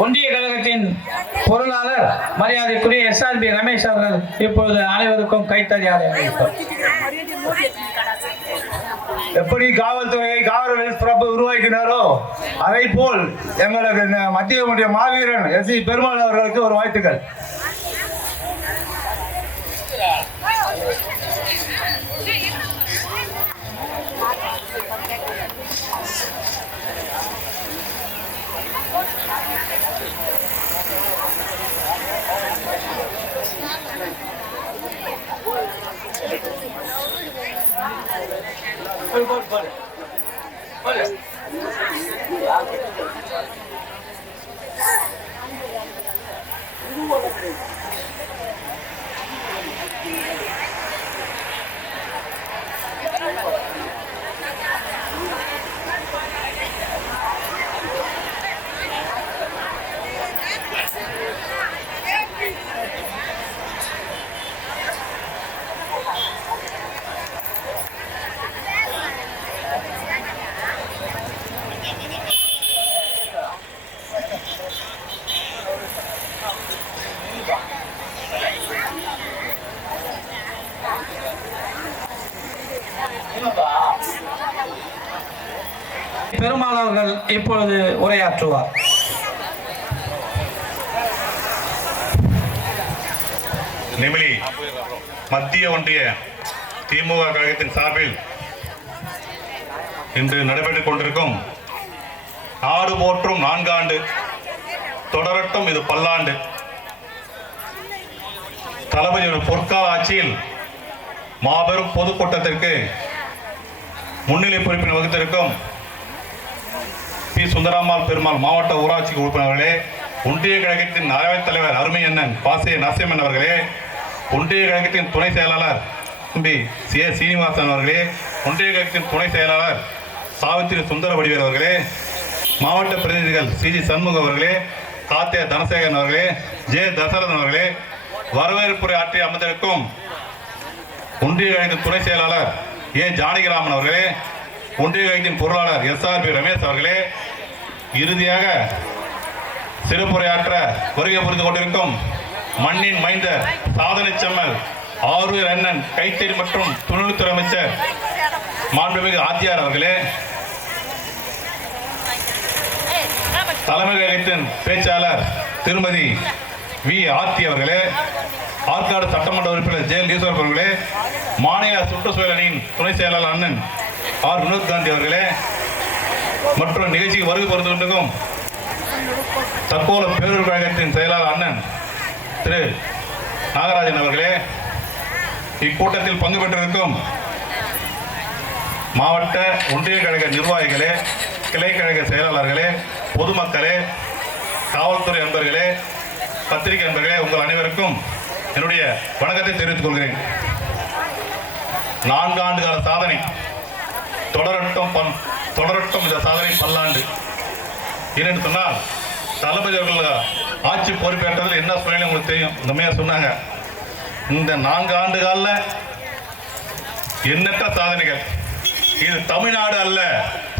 ஒன்றிய கழகத்தின் பொருளாளர் மரியாதைக்குரிய SRB ரமேஷ் அவர்கள் இப்பொழுது அனைவருக்கும் கைத்தறியாளை அளிப்பார். எப்படி காவல்துறையை காவல் சிறப்பு உருவாக்கினாரோ அதை போல் எங்களுக்கு மத்திய ஒன்றிய மாவீரன் SC பெருமாள் அவர்களுக்கு ஒரு வாழ்த்துக்கள். பெருமாள் அவர்கள் இப்பொழுது உரையாற்றுவார். நெமிலி மத்திய ஒன்றிய திமுக கழகத்தின் சார்பில் இன்று நடைபெற்றுக் கொண்டிருக்கும் நாடு போற்றும் 4 ஆண்டு தொடரட்டும் இது பல்லாண்டு தளபதியின் பொற்கால ஆட்சியில் மாபெரும் பொதுக்கூட்டத்திற்கு முன்னிலை பொறுப்பினை வகித்திருக்கும் பி. சுந்தராம்பாள் பெருமாள் மாவட்ட ஊராட்சி உறுப்பினர்களே, ஒன்றிய கழகத்தின் அவைத் தலைவர் அருமை அண்ணன் பாசே நரசிம்மன் அவர்களே, ஒன்றிய கழகத்தின் துணை செயலாளர் தம்பி C. சீனிவாசன் அவர்களே, ஒன்றிய கழகத்தின் துணை செயலாளர் சாவித்திரி சுந்தர வடிவேல் அவர்களே, மாவட்ட பிரதிநிதிகள் CG சண்முகம் அவர்களே, காத்தே தனசேகரன் அவர்களே, J. தசரதன் அவர்களே, வரவேற்புரை ஆற்றி அமர்ந்திருக்கும் ஒன்றிய கழகத்தின் துணை செயலாளர் A. ஜானகிராமன் அவர்களே, ஒன்றிய கழகத்தின் பொருளாளர் SRB ரமேஷ் அவர்களே, இறுதியாக சிறப்புரையாற்ற வருகை புரிந்து கொண்டிருக்கும் மண்ணின் மைந்தர் சாதனை செம்மல் ஆரூர் அண்ணன் கைத்தறி மற்றும் துணைத்துறை அமைச்சர் மாண்புமிகு ஆத்தியார் அவர்களே, தலைமை கழகத்தின் பேச்சாளர் திருமதி V. ஆர்த்தி அவர்களே, ஆற்காடு சட்டமன்ற உறுப்பினர் J. ஈஸ்வரன் அவர்களே, மாநில சுற்றுச்சூழல் அணியின் துணை செயலாளர் அண்ணன் R. வினோத் காந்தி அவர்களே, மற்றும் நிகழ்ச்சிக்கு வருகை பொறுத்திருக்கும் தக்கோல பேரூர் கழகத்தின் செயலாளர் அண்ணன் திரு நாகராஜன் அவர்களே, இக்கூட்டத்தில் பங்கு பெற்றிருக்கும் மாவட்ட ஒன்றிய கழக நிர்வாகிகளே, கிளை கழக செயலாளர்களே, பொதுமக்களே, காவல்துறை நண்பர்களே, பத்திரிகை நண்பர்களே, உங்கள் அனைவருக்கும் என்னுடைய வணக்கத்தை தெரிவித்துக் கொள்கிறேன். 4 ஆண்டு கால சாதனை தொடரட்டும் இந்த சாதனை பல்லாண்டு. ஏனென்று சொன்னால் தளபதி அவர்கள் ஆட்சி பொறுப்பேற்றதில் என்ன சூழ்நிலை உங்களுக்கு தெரியும். இந்த மாதிரி சொன்னாங்க, இந்த 4 ஆண்டு காலில் எண்ணற்ற சாதனைகள். இது தமிழ்நாடு அல்ல,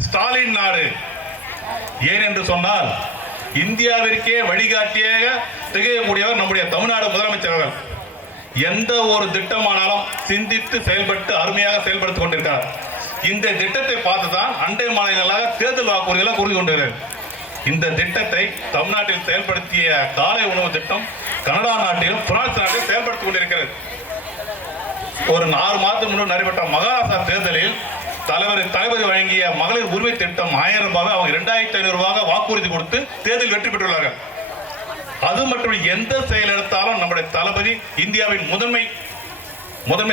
ஸ்டாலின் நாடு. ஏனென்று சொன்னால் இந்தியாவிற்கே வழிகாட்டியாக திகழக்கூடியவர் நம்முடைய தமிழ்நாடு முதலமைச்சர் அவர்கள். எந்த ஒரு திட்டமானாலும் சிந்தித்து செயல்பட்டு அருமையாக செயல்படுத்திக் கொண்டிருக்கிறார். இந்த திட்டத்தை பார்த்துதான் அண்டை மாநிலங்களாக தேர்தல் வாக்குறுதிகளை கூறி கொண்டிருக்கிறார். இந்த திட்டத்தை தமிழ்நாட்டில் செயல்படுத்திய காலை உணவு திட்டம் கனடா நாட்டிலும் பிரான்ஸ் நாட்டிலும் செயல்படுத்திக் கொண்டிருக்கிறது. ஒரு 4 மாதத்துக்கு முன்பு நடைபெற்ற மகாராஷ்டிரா தேர்தலில் தளபதி வழங்கிய மகளிர் உரிமை திட்டம் 1000 ரூபாய், அவங்க 2500 ரூபாய் வாக்குறுதி கொடுத்து தேர்தலில் வெற்றி பெற்றுள்ளார்கள். அது மட்டும் எந்த செயல் எடுத்தாலும் நம்முடைய தளபதி இந்தியாவின் முதன்மை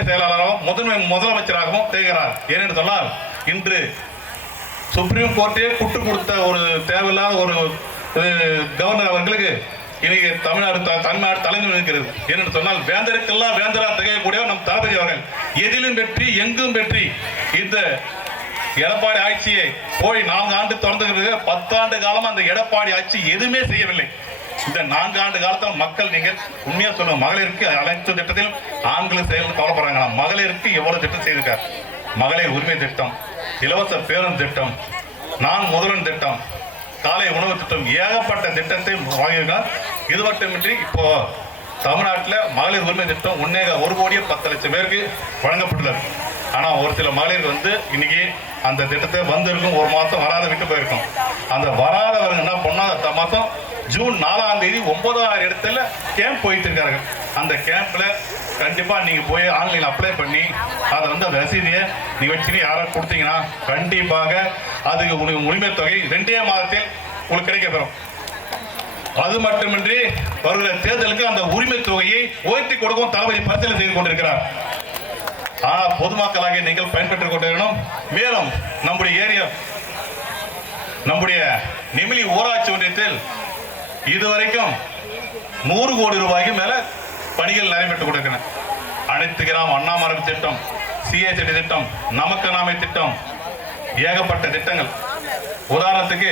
செயலாளராகவும் முதன்மை முதலமைச்சராகவும் திகழ்கிறார். ஏனென்று சொன்னால் இன்று சுப்ரீம் கோர்ட்டே குட்டு கொடுத்த ஒரு தேவையில்லாத ஒரு கவர்னர் அவர்களுக்கு இன்னைக்கு தமிழ்நாடு தலைந்து நிற்கிறது. ஏனென்று சொன்னால் வேந்தருக்கெல்லாம் வேந்தரா திகழக்கூடியவர் நம் தளபதி அவர்கள். எதிலும் வெற்றி, எங்கும் வெற்றி. இந்த எடப்பாடி ஆட்சியை போய் 4 ஆண்டு தொடர்ந்து 10 ஆண்டு காலம் அந்த எடப்பாடி ஆட்சி எதுவுமே செய்யவில்லை. இந்த 4 ஆண்டு காலத்தில் மக்கள், நீங்கள் உண்மையா சொல்லுங்க, மகளிருக்கு அனைத்து திட்டத்திலும் ஆண்களும் செயல் கவலைப்படுறாங்க. மகளிருக்கு எவ்வளவு திட்டம் செய்திருக்கார். மகளிர் உரிமை திட்டம், இலவச பேருந்து திட்டம், நான் முதல்வன் திட்டம், காலை உணவு திட்டம், ஏகப்பட்ட திட்டத்தை வாங்கியிருக்கார். இது மட்டுமின்றி இப்போ தமிழ்நாட்டில் மகளிர் உரிமை திட்டம் 1,10,00,000 பேருக்கு வழங்கப்பட்டுள்ளது. ஆனால் ஒரு சில மகளிர் இன்னைக்கு அந்த திட்டத்தை வந்திருக்கும், 1 மாதம் வராத விட்டு போயிருக்கும். அந்த வராதவங்க என்ன பண்ணால் அடுத்த மாதம் ஜூன் 4ஆம் தேதி 9,000 இடத்துல கேம்ப் போயிட்டு இருக்காங்க. அந்த கேம்ப்ல கண்டிப்பாக நீங்கள் போய் ஆன்லைனில் அப்ளை பண்ணி அதை அந்த ரசீதியை நீங்கள் வச்சுன்னு யாராவது கொடுத்தீங்கன்னா கண்டிப்பாக அதுக்கு உங்களுக்கு உரிமை தொகை 2 மாதத்தில் உங்களுக்கு கிடைக்கப்பெறும். அது மட்டுமின்றி வருகிற தேர்தலுக்கு அந்த உரிமை தொகையை உயர்த்தி கொடுக்கும் தளபதி பரிசீலனை செய்து கொண்டிருக்கிறார். ஆனால் பொதுமக்களாக நீங்கள் பயன்பெற்றுக் கொண்டிருக்கணும். மேலும் நம்முடைய நெமிலி ஊராட்சி ஒன்றியத்தில் இதுவரைக்கும் 100 கோடி ரூபாய்க்கு மேல பணிகள் நடைபெற்றுக் கொண்டிருக்கின்றன. அனைத்து கிராம அண்ணாமரம் திட்டம், சிஏசடி திட்டம், நமக்கு நாமே திட்டம், ஏகப்பட்ட திட்டங்கள். உதாரணத்துக்கு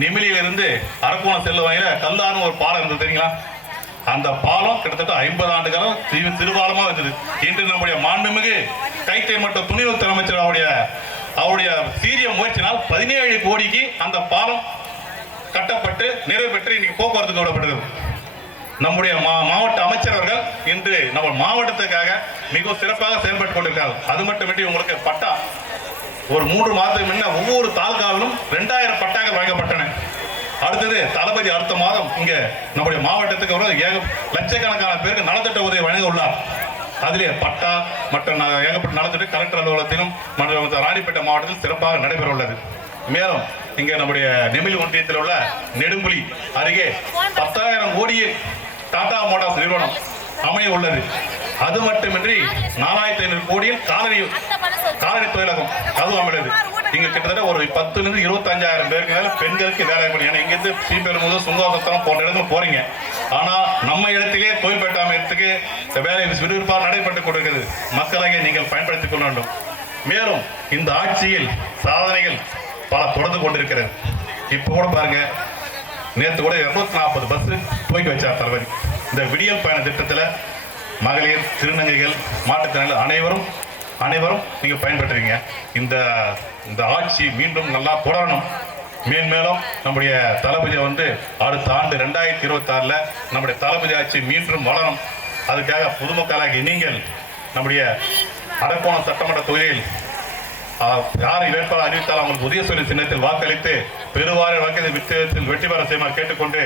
நெமிலியிலிருந்து அரக்கோணம் செல்லும் வகையில் கல்லாறு ஒரு பாலம் இருந்தது தெரியுங்களா? அந்த பாலம் கிட்டத்தட்ட 50 ஆண்டு காலம் திருபாலமா இருந்தது. இன்று நம்முடைய மாண்புமிகு கைத்தறி மற்றும் துணிவுத்துறை அமைச்சர் அவருடைய சீரிய முயற்சினால் 17 கோடிக்கு அந்த பாலம் கட்டப்பட்டு நிறைவு பெற்று இன்னைக்கு போக்குவரத்து விடப்படுகிறது. நம்முடைய மாவட்ட அமைச்சர் அவர்கள் இன்று நம்ம மாவட்டத்துக்காக மிகவும் சிறப்பாக செயல்பட்டுக் கொண்டிருக்கிறார்கள். அது மட்டுமின்றி உங்களுக்கு பட்டா ஒரு 3 மாதத்துக்கு முன்ன ஒவ்வொரு தாலுகாவிலும் 2000 பட்டாக்கள் வழங்கப்பட்டன. அடுத்தது தளபதி அடுத்த மாதம் இங்க நம்முடைய மாவட்டத்துக்கு லட்சக்கணக்கான பேருக்கு நலத்திட்ட உதவி வழங்க உள்ளார். அதிலே பட்டா மற்றும் ஏகப்பட்ட நலத்திட்ட கலெக்டர் அலுவலகத்திலும் மற்றும் ராணிப்பேட்டை மாவட்டத்தில் சிறப்பாக நடைபெற உள்ளது. மேலும் இங்க நம்முடைய நெமிலி ஒன்றியத்தில் உள்ள நெடும்புலி அருகே 10,000 கோடியில் டாடா மோட்டார்ஸ் நிறுவனம் அமைய உள்ளது. அது மட்டுமின்றி 4,500 கோடியில் காலனி தொழிலகம் அதுவும் அமைகிறது. இங்க கிட்டத்தட்ட ஒரு 10,000 to 25,000 பேருக்கு மேல பெண்களுக்கு வேலை பண்ணி, ஏன்னா இங்கிருந்து ஸ்ரீபெரும்புதூர், சுங்காசத்திரம் போன்ற இடத்துல போறீங்க. ஆனா நம்ம இடத்திலே தொழில்பேட்டை அமையத்துக்கு வேலை விறுவிறுப்பாக நடைபெற்றுக் கொண்டிருக்கிறது. மக்களாக நீங்கள் பயன்படுத்திக் கொள்ள வேண்டும். மேலும் இந்த ஆட்சியில் சாதனைகள் பல தொடர்ந்து கொண்டிருக்கிறது. இப்போ கூட பாருங்க, நேற்று கூட 240 பஸ் துவக்கி வச்சார் தளபதி. இந்த விடியல் பயண திட்டத்தில் மகளிர், திருநங்கைகள், மாற்றுத்திறனாளிகள் அனைவரும் நீங்க பயன்பெற்றீங்க. இந்த ஆட்சி மீண்டும் நல்லா தொடரணும். மேலும் நம்முடைய தளபதியை அடுத்த ஆண்டு 2026 நம்முடைய தளபதி ஆட்சி மீண்டும் வளரும். அதுக்காக பொதுமக்களாகி நீங்கள் நம்முடைய அரக்கோணம் சட்டமன்ற தொகுதியில் யாரை வேட்பாளர் அறிவித்தால் அவங்களுக்கு உதயசூரிய சின்னத்தில் வாக்களித்து பெருவார வாக்கியத்தில் வெற்றி பெற செய்யுமாறு கேட்டுக்கொண்டு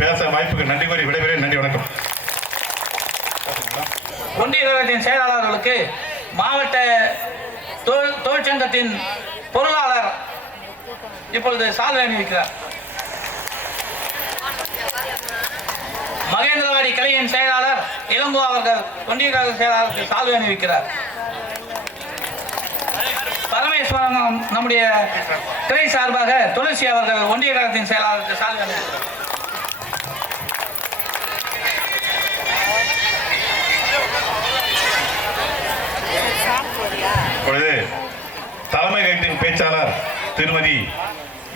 பேச வாய்ப்புக்கு நன்றி கூறி விடைபெறுகிறேன். நன்றி, வணக்கம். ஒன்றிய கழகத்தின் செயலாளர்களுக்கு, மாவட்ட தொழிற்சங்கத்தின் பொருளாளர் இப்பொழுது சால்வை அணிவிக்கிறார். மகேந்திரவாடி கிளையின் செயலாளர் இளங்கோ அவர்கள் ஒன்றிய கழக செயலாளருக்கு சால்வை அணிவிக்கிறார். பரமேஸ்வரன் நம்முடைய கிளை சார்பாக துளசி அவர்கள் ஒன்றிய கழகத்தின் செயலாளருக்கு சால்வை அணிவிக்கிறார். இப்பொழுது தலைமை கழகத்தின் பேச்சாளர் திருமதி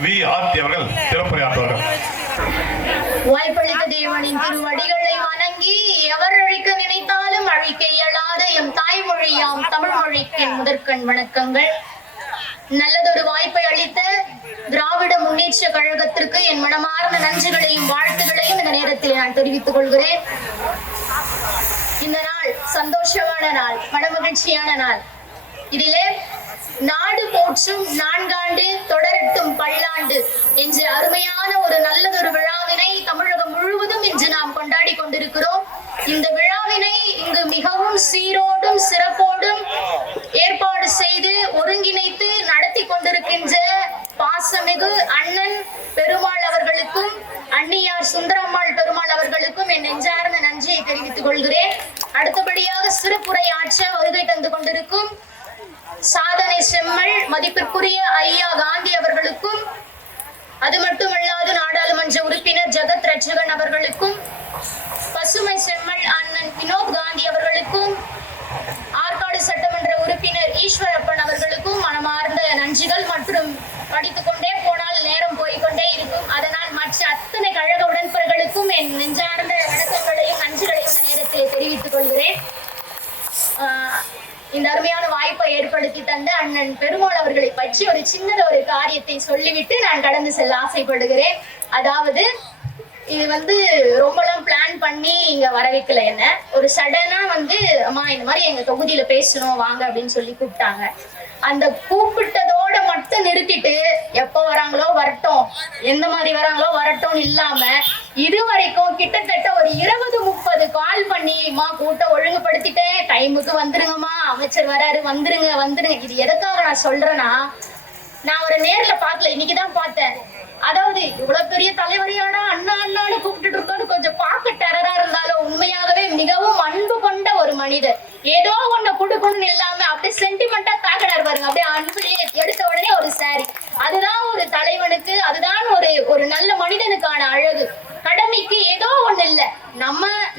வி ஆர்த்தி அவர்கள் சிறப்புரையாற்றுவார்கள். வாய்ப்பளித்த தேவனின் திருவடிகளை வணங்கி எவர் அழிக்க நினைத்தாலும் அழிக்க இயலாத எம் தாய்மொழியாம் தமிழ் மொழிக்கு முதற்கண் வணக்கங்கள். நல்லதொரு வாய்ப்பை அளித்த திராவிட முன்னேற்ற கழகத்திற்கு என் மனமார்ந்த நன்றிகளையும் வாழ்த்துகளையும் இந்த நேரத்தில் நான் தெரிவித்துக் கொள்கிறேன். இந்த நாள் சந்தோஷமான நாள், மனமகிழ்ச்சியான நாள். இதிலே நாடு போற்றும் நான்காண்டு தொடரட்டும் பல்லாண்டு என்ற அருமையான ஒரு நல்லதொரு விழாவினை தமிழகம் முழுவதும் இன்று நாம் கொண்டாடி கொண்டிருக்கிறோம். இந்த விழாவினை இங்கு மிகவும் சீரோடும் சிறப்போடும் ஏற்பாடு செய்து ஒருங்கிணைத்து நடத்தி கொண்டிருக்கின்ற பாசமிகு அண்ணன் பெருமாள் அவர்களுக்கும் அண்ணியார் சுந்தரம்மாள் பெருமாள் அவர்களுக்கும் என் நெஞ்சார்ந்த நன்றியை தெரிவித்துக் கொள்கிறேன். அடுத்தபடியாக சிறப்புரை ஆற்ற வருகை தந்து கொண்டிருக்கும் சாதனை செம்மல் மதிப்பிற்குரிய ஐயா காந்தி அவர்களுக்கும், அது மட்டுமல்லாது நாடாளுமன்ற உறுப்பினர் ஜெகத் ரட்சகன் அவர்களுக்கும், பசுமை செம்மல் அண்ணன் வினோத் காந்தி அவர்களுக்கும், ஆற்காடு சட்டமன்ற உறுப்பினர் ஈஸ்வரப்பன் அவர்களுக்கும் மனமார்ந்த நன்றிகள். மற்றும் படித்துக் கொண்டே போனால் நேரம் போய்கொண்டே இருக்கும். அதனால் மற்ற அத்தனை கழக உடன்பர்களுக்கும் என் நெஞ்சார்ந்த வணக்கங்களையும் நன்றிகளையும் இந்த நேரத்தில் தெரிவித்துக் கொள்கிறேன். இந்த அருமையான வாய்ப்பை ஏற்படுத்தி தந்த அண்ணன் பெருமாள் அவர்களை பற்றி ஒரு சின்ன ஒரு காரியத்தை சொல்லிவிட்டு நான் கடந்து செல்ல ஆசைப்படுகிறேன். அதாவது இது ரொம்பலாம் பிளான் பண்ணி இங்க வர வைக்கல, என்ன ஒரு சடனா அம்மா இந்த மாதிரி எங்க தொகுதியில பேசணும் வாங்க அப்படின்னு சொல்லி கூப்பிட்டாங்க. அந்த கூப்பிட்டதோட மட்டும் நிறுத்திட்டு எப்ப வராங்களோ வரட்டும், எந்த மாதிரி வராங்களோ வரட்டும் இல்லாம இதுவரைக்கும் கிட்டத்தட்ட ஒரு 20-30 கால் பண்ணி கூட்டம் ஒழுங்குபடுத்திட்டேன், டைமுக்கு வந்துருங்கம்மா, அமைச்சர் வராரு, வந்துருங்க. இது எதுக்காக நான் சொல்றேன்னா, நான் ஒரு நேர்ல பார்க்கல, இன்னைக்குதான் பார்த்தேன். அதாவது இவ்வளவு பெரிய தலைவரையானா அண்ணான்னு கூப்பிட்டு இருக்கோன்னு கொஞ்சம் பார்க்க டெரரா இருந்தாலும் உண்மையாகவே மிகவும் அன்பு கொண்ட ஒரு மனிதர். ஏதோ ஒண்ணு கொடுக்கணும்னு இல்லாம அப்படியே சென்டிமெண்டா தாக்கினார் பாருங்க, அப்படியே அன்புலயே எடுத்த உடனே ஒரு சாரி. அதுதான் ஒரு தலைவனுக்கு, அதுதான் ஒரு நல்ல மனிதனுக்கான அழகு. கடமைக்கு ஏதோ ஒண்ணு இல்ல,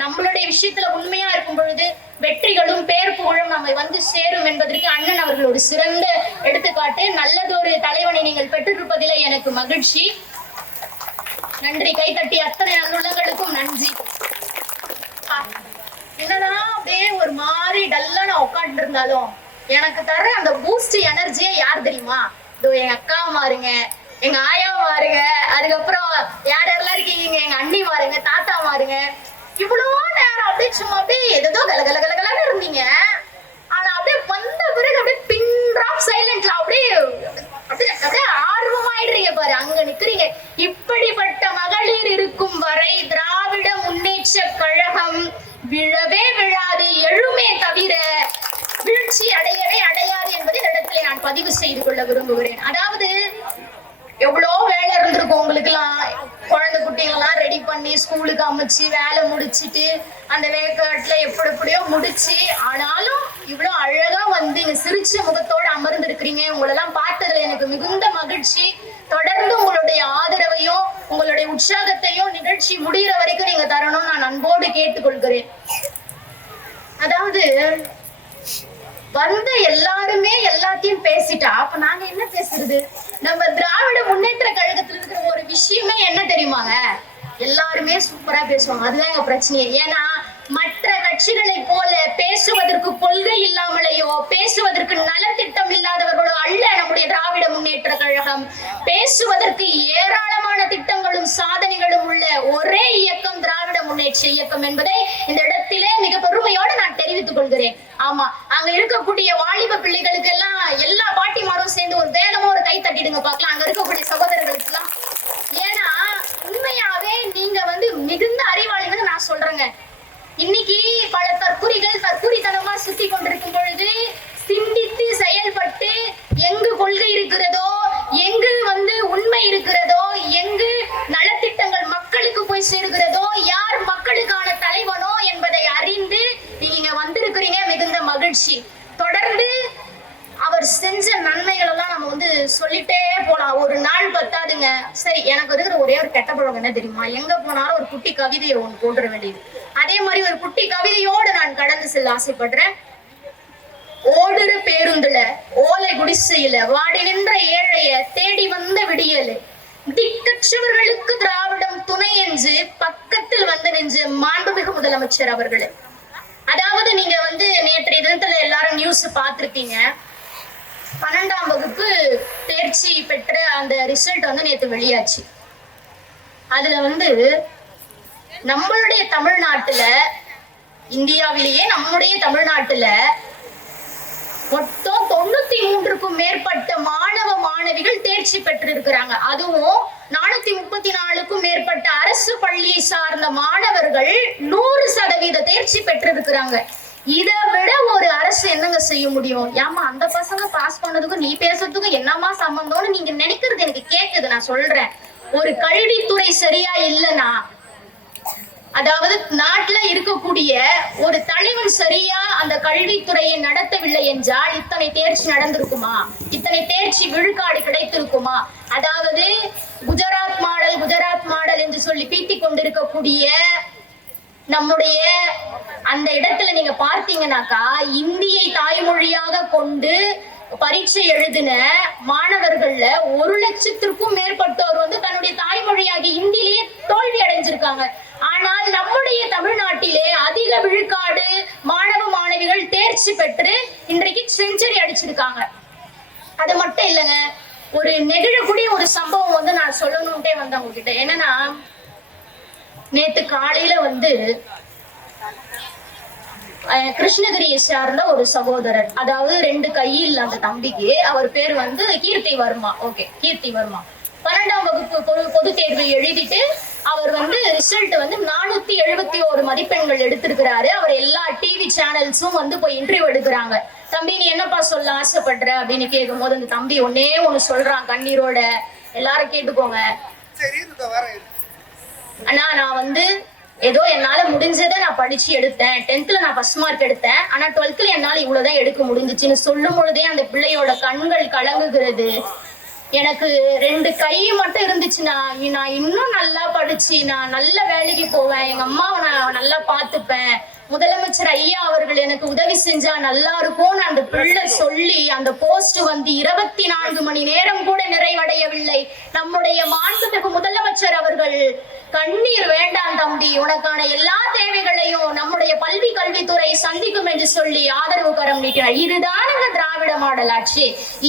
நம்மளுடைய விஷயத்துல உண்மையா இருக்கும் பொழுது வெற்றிகளும் பேர் புகழும் நம்மை சேரும் என்பதற்கு அண்ணன் அவர்கள் ஒரு சிறந்த எடுத்துக்காட்டு. நல்லதொரு தலைவனை நீங்கள் பெற்றிருப்பதிலே எனக்கு மகிழ்ச்சி. நன்றி. கைத்தட்டி அத்தனை நல்லுள்ளங்களுக்கும் நன்றி. என்னதான் அப்படியே ஒரு மாதிரி டல்லா நான் உட்காந்து இருந்தாலும் எனக்கு தர அந்த பூஸ்ட் எனர்ஜியே யார் தெரியுமா? இதோ எங்க அக்கா மாருங்க, எங்க ஆயா மாருங்க, அதுக்கப்புறம் யாரெல்லாம் இருக்கீங்க, எங்க அண்ணி மாருங்க, தாத்தா மாருங்க. இவ்வளவு நேரம் அப்படியே சும்மா அப்படியே ஏதோ கலகலகலகலன்னு இருந்தீங்க. ஆனா அப்படியே வந்த பிறகு அப்படியே பின் டிராப் சைலண்ட்ல அப்படியே ஆர்வமாயிடுறீங்க பாரு, அங்க நிக்கிறீங்க. இப்படிப்பட்ட மகளிர் இருக்கும் வரை திராவிட முன்னேற்ற கழகம் விழவே விழாது, எழுமே தவிர வீழ்ச்சி அடையவே அடையாது என்பதை இந்த இடத்துல நான் பதிவு செய்து கொள்ள விரும்புகிறேன். அதாவது எவ்வளோ வேலை இருந்திருக்கும் உங்களுக்கு எல்லாம், குழந்தை குட்டிகள்லாம் ரெடி பண்ணி ஸ்கூலுக்கு அமைச்சு வேலை முடிச்சுட்டு அந்த வேக்காட்டுல எப்படியோ முடிச்சு, ஆனாலும் இவ்வளோ அழகா இங்க சிரிச்ச முகத்தோடு அமர்ந்திருக்கிறீங்க. உங்களெல்லாம் பார்த்ததுல எனக்கு மிகுந்த மகிழ்ச்சி. தொடர்ந்து உங்களுடைய ஆதரவையும் உங்களுடைய உற்சாகத்தையும் நிகழ்ச்சி முடிகிற வரைக்கும் நீங்க தரணும் நான் அன்போடு கேட்டுக்கொள்கிறேன். அதாவது எல்லாருமே எல்லாத்தையும் பேசிட்டா அப்ப நாங்க என்ன பேசுறது? நம்ம திராவிட முன்னேற்ற கழகத்துல இருக்கிற ஒரு விஷயமே என்ன தெரியுமாங்க, எல்லாருமே சூப்பரா பேசுவாங்க. அதுதான் எங்க பிரச்சனையே. ஏன்னா மற்ற கட்சிகளை போல பேசுவதற்கு கொள்கை இல்லாமலேயோ பேசுவதற்கு நலத்திட்டம் இல்லாதவர்களோ அல்ல நம்முடைய திராவிட முன்னேற்ற கழகம். பேசுவதற்கு ஏராளமான திட்டங்களும் சாதனைகளும் உள்ள ஒரே இயக்கம் திராவிட முன்னேற்ற இயக்கம் என்பதை இந்த இடத்திலே மிக பெருமையோடு நான் தெரிவித்துக் கொள்கிறேன். ஆமா, அங்க இருக்கக்கூடிய வாலிப பிள்ளைகளுக்கு எல்லாம் எல்லா பாட்டிமாரும் சேர்ந்து ஒரு வேகமா ஒரு கை தட்டிடுங்க பார்க்கலாம், அங்க இருக்கக்கூடிய சகோதரர்களுக்கு எல்லாம். ஏன்னா உண்மையாவே நீங்க மிகுந்த அறிவாளின்னு நான் சொல்றேங்க. இன்னைக்கு பல தற்குறித்தனமா சுத்தி கொண்டிருக்கும் பொழுது சிந்தித்து செயல்பட்டு எங்கு கொள்கை இருக்கிறதோ, எங்கு உண்மை ஆட்சி. தொடர்ந்து அவர் செஞ்ச நன்மைகள் எல்லாம் நம்ம வந்து சொல்லிட்டே போலாம். ஒரு நாள் பத்தாதுங்க. சரி, எனக்கு இருக்கிற ஒரே ஒரு கெட்ட பழக்கம் என்ன தெரியுமா? எங்க போனாலும் ஒரு குட்டி கவிதையை ஒன்று போட்டுற வேண்டியது. அதே மாதிரி ஒரு குட்டி கவிதையோடு நான் கடந்து செல்ல ஆசைப்படுறேன். ஓடுற பேருந்துல ஓலை குடிசையில வாடி நின்ற ஏழைய தேடி வந்த விடியல், திக்கற்றவர்களுக்கு திராவிடம் துணை என்று பக்கத்தில் வந்து நின்ற மாண்புமிகு முதலமைச்சர் அவர்களே. அதாவது நீங்க வந்து நேற்றைய தினத்துல எல்லாரும் நியூஸ் பார்த்திருப்பீங்க. 12ஆம் வகுப்பு தேர்ச்சி பெற்ற அந்த ரிசல்ட் வந்து நேற்று வெளியாச்சு. அதுல வந்து நம்மளுடைய தமிழ்நாட்டுல, இந்தியாவிலேயே நம்முடைய தமிழ்நாட்டுல மொத்தம் 93க்கும் மேற்பட்ட மாணவ மாணவிகள் தேர்ச்சி பெற்றிருக்கிறாங்க. அதுவும் 434க்கும் மேற்பட்ட அரசு பள்ளியை சார்ந்த மாணவர்கள் 100% தேர்ச்சி பெற்றிருக்கிறாங்க. இதை விட ஒரு அரசு என்னங்க செய்ய முடியும்? ஏமா அந்த பசங்க பாஸ் பண்ணதுக்கும் நீ பேசுறதுக்கும் என்னமா சம்பந்தம்னு நீங்க நினைக்கிறது எனக்கு கேக்குது. நான் சொல்றேன், ஒரு கல்வித்துறை சரியா இல்லைன்னா, அதாவது நாட்டுல இருக்கக்கூடிய ஒரு தலைவன் சரியா அந்த கல்வித்துறையை நடத்தவில்லை என்றால் இத்தனை தேர்ச்சி நடந்திருக்குமா? இத்தனை தேர்ச்சி விழுக்காடு கிடைத்திருக்குமா? அதாவது குஜராத் மாடல் என்று சொல்லி பீத்திக் கொண்டிருக்கக்கூடிய நம்முடைய அந்த இடத்துல நீங்க பார்த்தீங்கன்னாக்கா, இந்தியை தாய்மொழியாக கொண்டு பரீட்சை எழுதின மாணவர்கள்ல 1,00,000க்கும் மேற்பட்டோர் வந்து தன்னுடைய தாய்மொழியாகி இந்தியிலேயே தோல்வி அடைஞ்சிருக்காங்க. ஆனால் நம்முடைய தமிழ்நாட்டிலே அதிக விழுக்காடு மாணவ மாணவிகள் தேர்ச்சி பெற்று இன்றைக்கு செஞ்சுரி அடிச்சிருக்காங்க. அது மட்டும் இல்லைங்க, ஒரு நெகிழக்கூடிய ஒரு சம்பவம் வந்து நான் சொல்லணும்ட்டே வந்தேன் உங்ககிட்ட. என்னன்னா, நேத்து காலையில வந்து கிருஷ்ணகிரியை சார்ந்த ஒரு சகோதரர், அதாவது 2 கையில் அந்த தம்பிக்கு, அவர் பேர் வந்து கீர்த்தி வர்மா. ஓகே, கீர்த்தி வர்மா 12ஆம் வகுப்பு பொது தேர்வு எழுதிட்டு அவர் வந்து ரிசல்ட் வந்து 471 மதிப்பெண்கள் எடுத்திருக்கிறாரு. அவர் எல்லா டிவி சேனல்ஸும் வந்து போய் இன்டர்வியூ எடுக்கிறாங்க. தம்பி நீ என்னப்பா சொல்ல ஆசைப்படுற அப்படின்னு கேட்கும் போது அந்த தம்பி ஒண்ணு சொல்றான் கண்ணீரோட. எல்லாரும் கேட்டுக்கோங்க. அண்ணா, நான் வந்து ஏதோ என்னால முடிஞ்சதை நான் படிச்சு எடுத்தேன். 10th நான் ஃபர்ஸ்ட் மார்க் எடுத்தேன். ஆனா 12th என்னால இவ்வளவுதான் எடுக்க முடிஞ்சிச்சுன்னு சொல்லும் பொழுதே அந்த பிள்ளையோட கண்கள் கலங்குகிறது. எனக்கு 2 கை மட்டும் இருந்துச்சுன்னா நான் இன்னும் நல்லா படிச்சு நான் நல்ல வேலைக்கு போவேன், எங்க அம்மாவை நான் நல்லா பார்த்துப்பேன், முதலமைச்சர் ஐயா அவர்கள் எனக்கு உதவி செஞ்சா நல்லா இருக்கும்னு அந்த பிள்ளை சொல்லி அந்த போஸ்ட் வந்து 24 மணி நேரம் கூட நிறைவடையவில்லை. நம்முடைய மாண்புமிகு முதலமைச்சர் அவர்கள் கண்ணீர் வேண்டாம் தம்பி, உனக்கான எல்லா தேவைகளையும் நம்முடைய கல்வித்துறை சந்திக்கும் என்று சொல்லி ஆதரவு கரம் நீட்டினார். இதுதானுங்க திராவிட மாடல் ஆட்சி.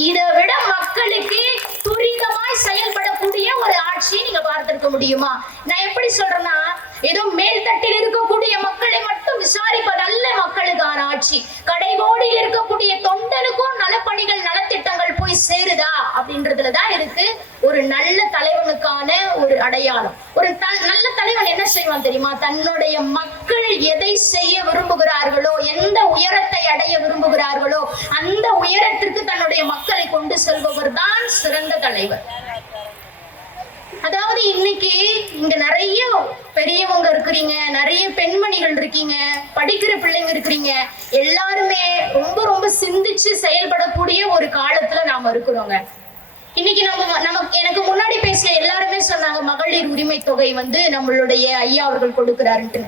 இதை விட மக்களுக்கு துரிதமாய் செயல்படக்கூடிய ஒரு ஆட்சி நீங்க பார்த்திருக்க முடியுமா? நான் எப்படி சொல்றேன்னா, ஏதோ மேல் தட்டில் இருக்கக்கூடிய மக்களை மட்டும் விசாரிப்பதல்ல மக்களுக்கான ஆட்சி. கடைகோடியில் இருக்கக்கூடிய தொண்டனுக்கும் நலப்பணிகள் நலத்திட்டங்கள் போய் சேருதா அப்படின்றதுலதான் இருக்கு ஒரு நல்ல தலைவனுக்கான ஒரு அடையாளம். ஒரு நல்ல தலைவன் என்ன செய்வான் தெரியுமா? தன்னுடைய மக்கள் எதை செய்ய விரும்புகிறார்களோ, எந்த உயரத்தை அடைய விரும்புகிறார்களோ அந்த உயரத்திற்கு தன்னுடைய மக்களை கொண்டு செல்பவர் தான் சிறந்த தலைவர். அதாவது இன்னைக்கு இங்க நிறைய பெரியவங்க இருக்கிறீங்க, நிறைய பெண்மணிகள் இருக்கீங்க, படிக்கிற பிள்ளைங்க இருக்கிறீங்க, எல்லாருமே ரொம்ப ரொம்ப சிந்திச்சு செயல்படக்கூடிய ஒரு காலத்துல நாம இருக்கிறோங்க. இன்னைக்கு நமக்கு எனக்கு முன்னாடி பேசிய எல்லாருமே சொன்னாங்க மகளிர் உரிமை தொகை வந்து நம்மளுடைய ஐயா அவர்கள் கொடுக்கிறாருன்ட்டு.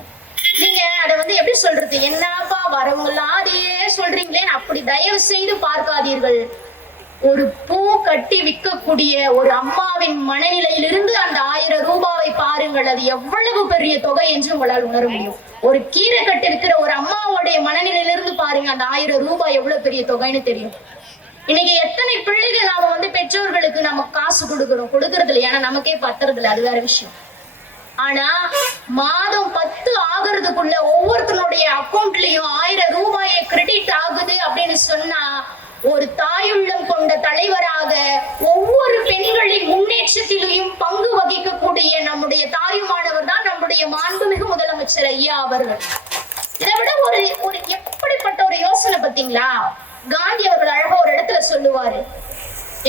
நீங்க அதை வந்து எப்படி சொல்றது, என்னப்பா வரவங்க எல்லாம் அதையே சொல்றீங்களே, அப்படி தயவு செய்து பார்க்காதீர்கள். ஒரு பூ கட்டி விற்கக்கூடிய ஒரு அம்மாவின் மனநிலையிலிருந்து அந்த 1000 ரூபாவை பாருங்கள், அது எவ்வளவு பெரிய தொகை என்று உங்களால் உணர முடியும். ஒரு கீரை கட்டி இருக்கிற ஒரு அம்மாவுடைய மனநிலையிலிருந்து பாருங்க, அந்த 1000 ரூபாய் எவ்வளவு பெரிய தொகைன்னு தெரியும். இன்னைக்கு எத்தனை பிள்ளைகள் நாம வந்து பெற்றோர்களுக்கு நம்ம காசு கொடுக்கறது இல்லை, ஏன்னா நமக்கே பத்துறது இல்லை, அது வேற விஷயம். ஆனா மாதம் 10 ஆகுறதுக்குள்ள ஒவ்வொருத்தனுடைய அக்கௌண்ட்லயும் 1000 ரூபாயை கிரெடிட் ஆகுது அப்படின்னு சொன்னா, ஒரு தாயுள்ளம் கொண்ட தலைவராக ஒவ்வொரு பெண்களின் முன்னேற்றத்திலையும் பங்கு வகிக்கக்கூடிய நம்முடைய தாயுமானவர் தான் நம்முடைய மாண்புமிகு முதலமைச்சர் ஐயா அவர்கள். இதை விட ஒரு எப்படிப்பட்ட ஒரு யோசனை பார்த்தீங்களா? காந்தி அவர்கள் அழகா ஒரு இடத்துல சொல்லுவாரு,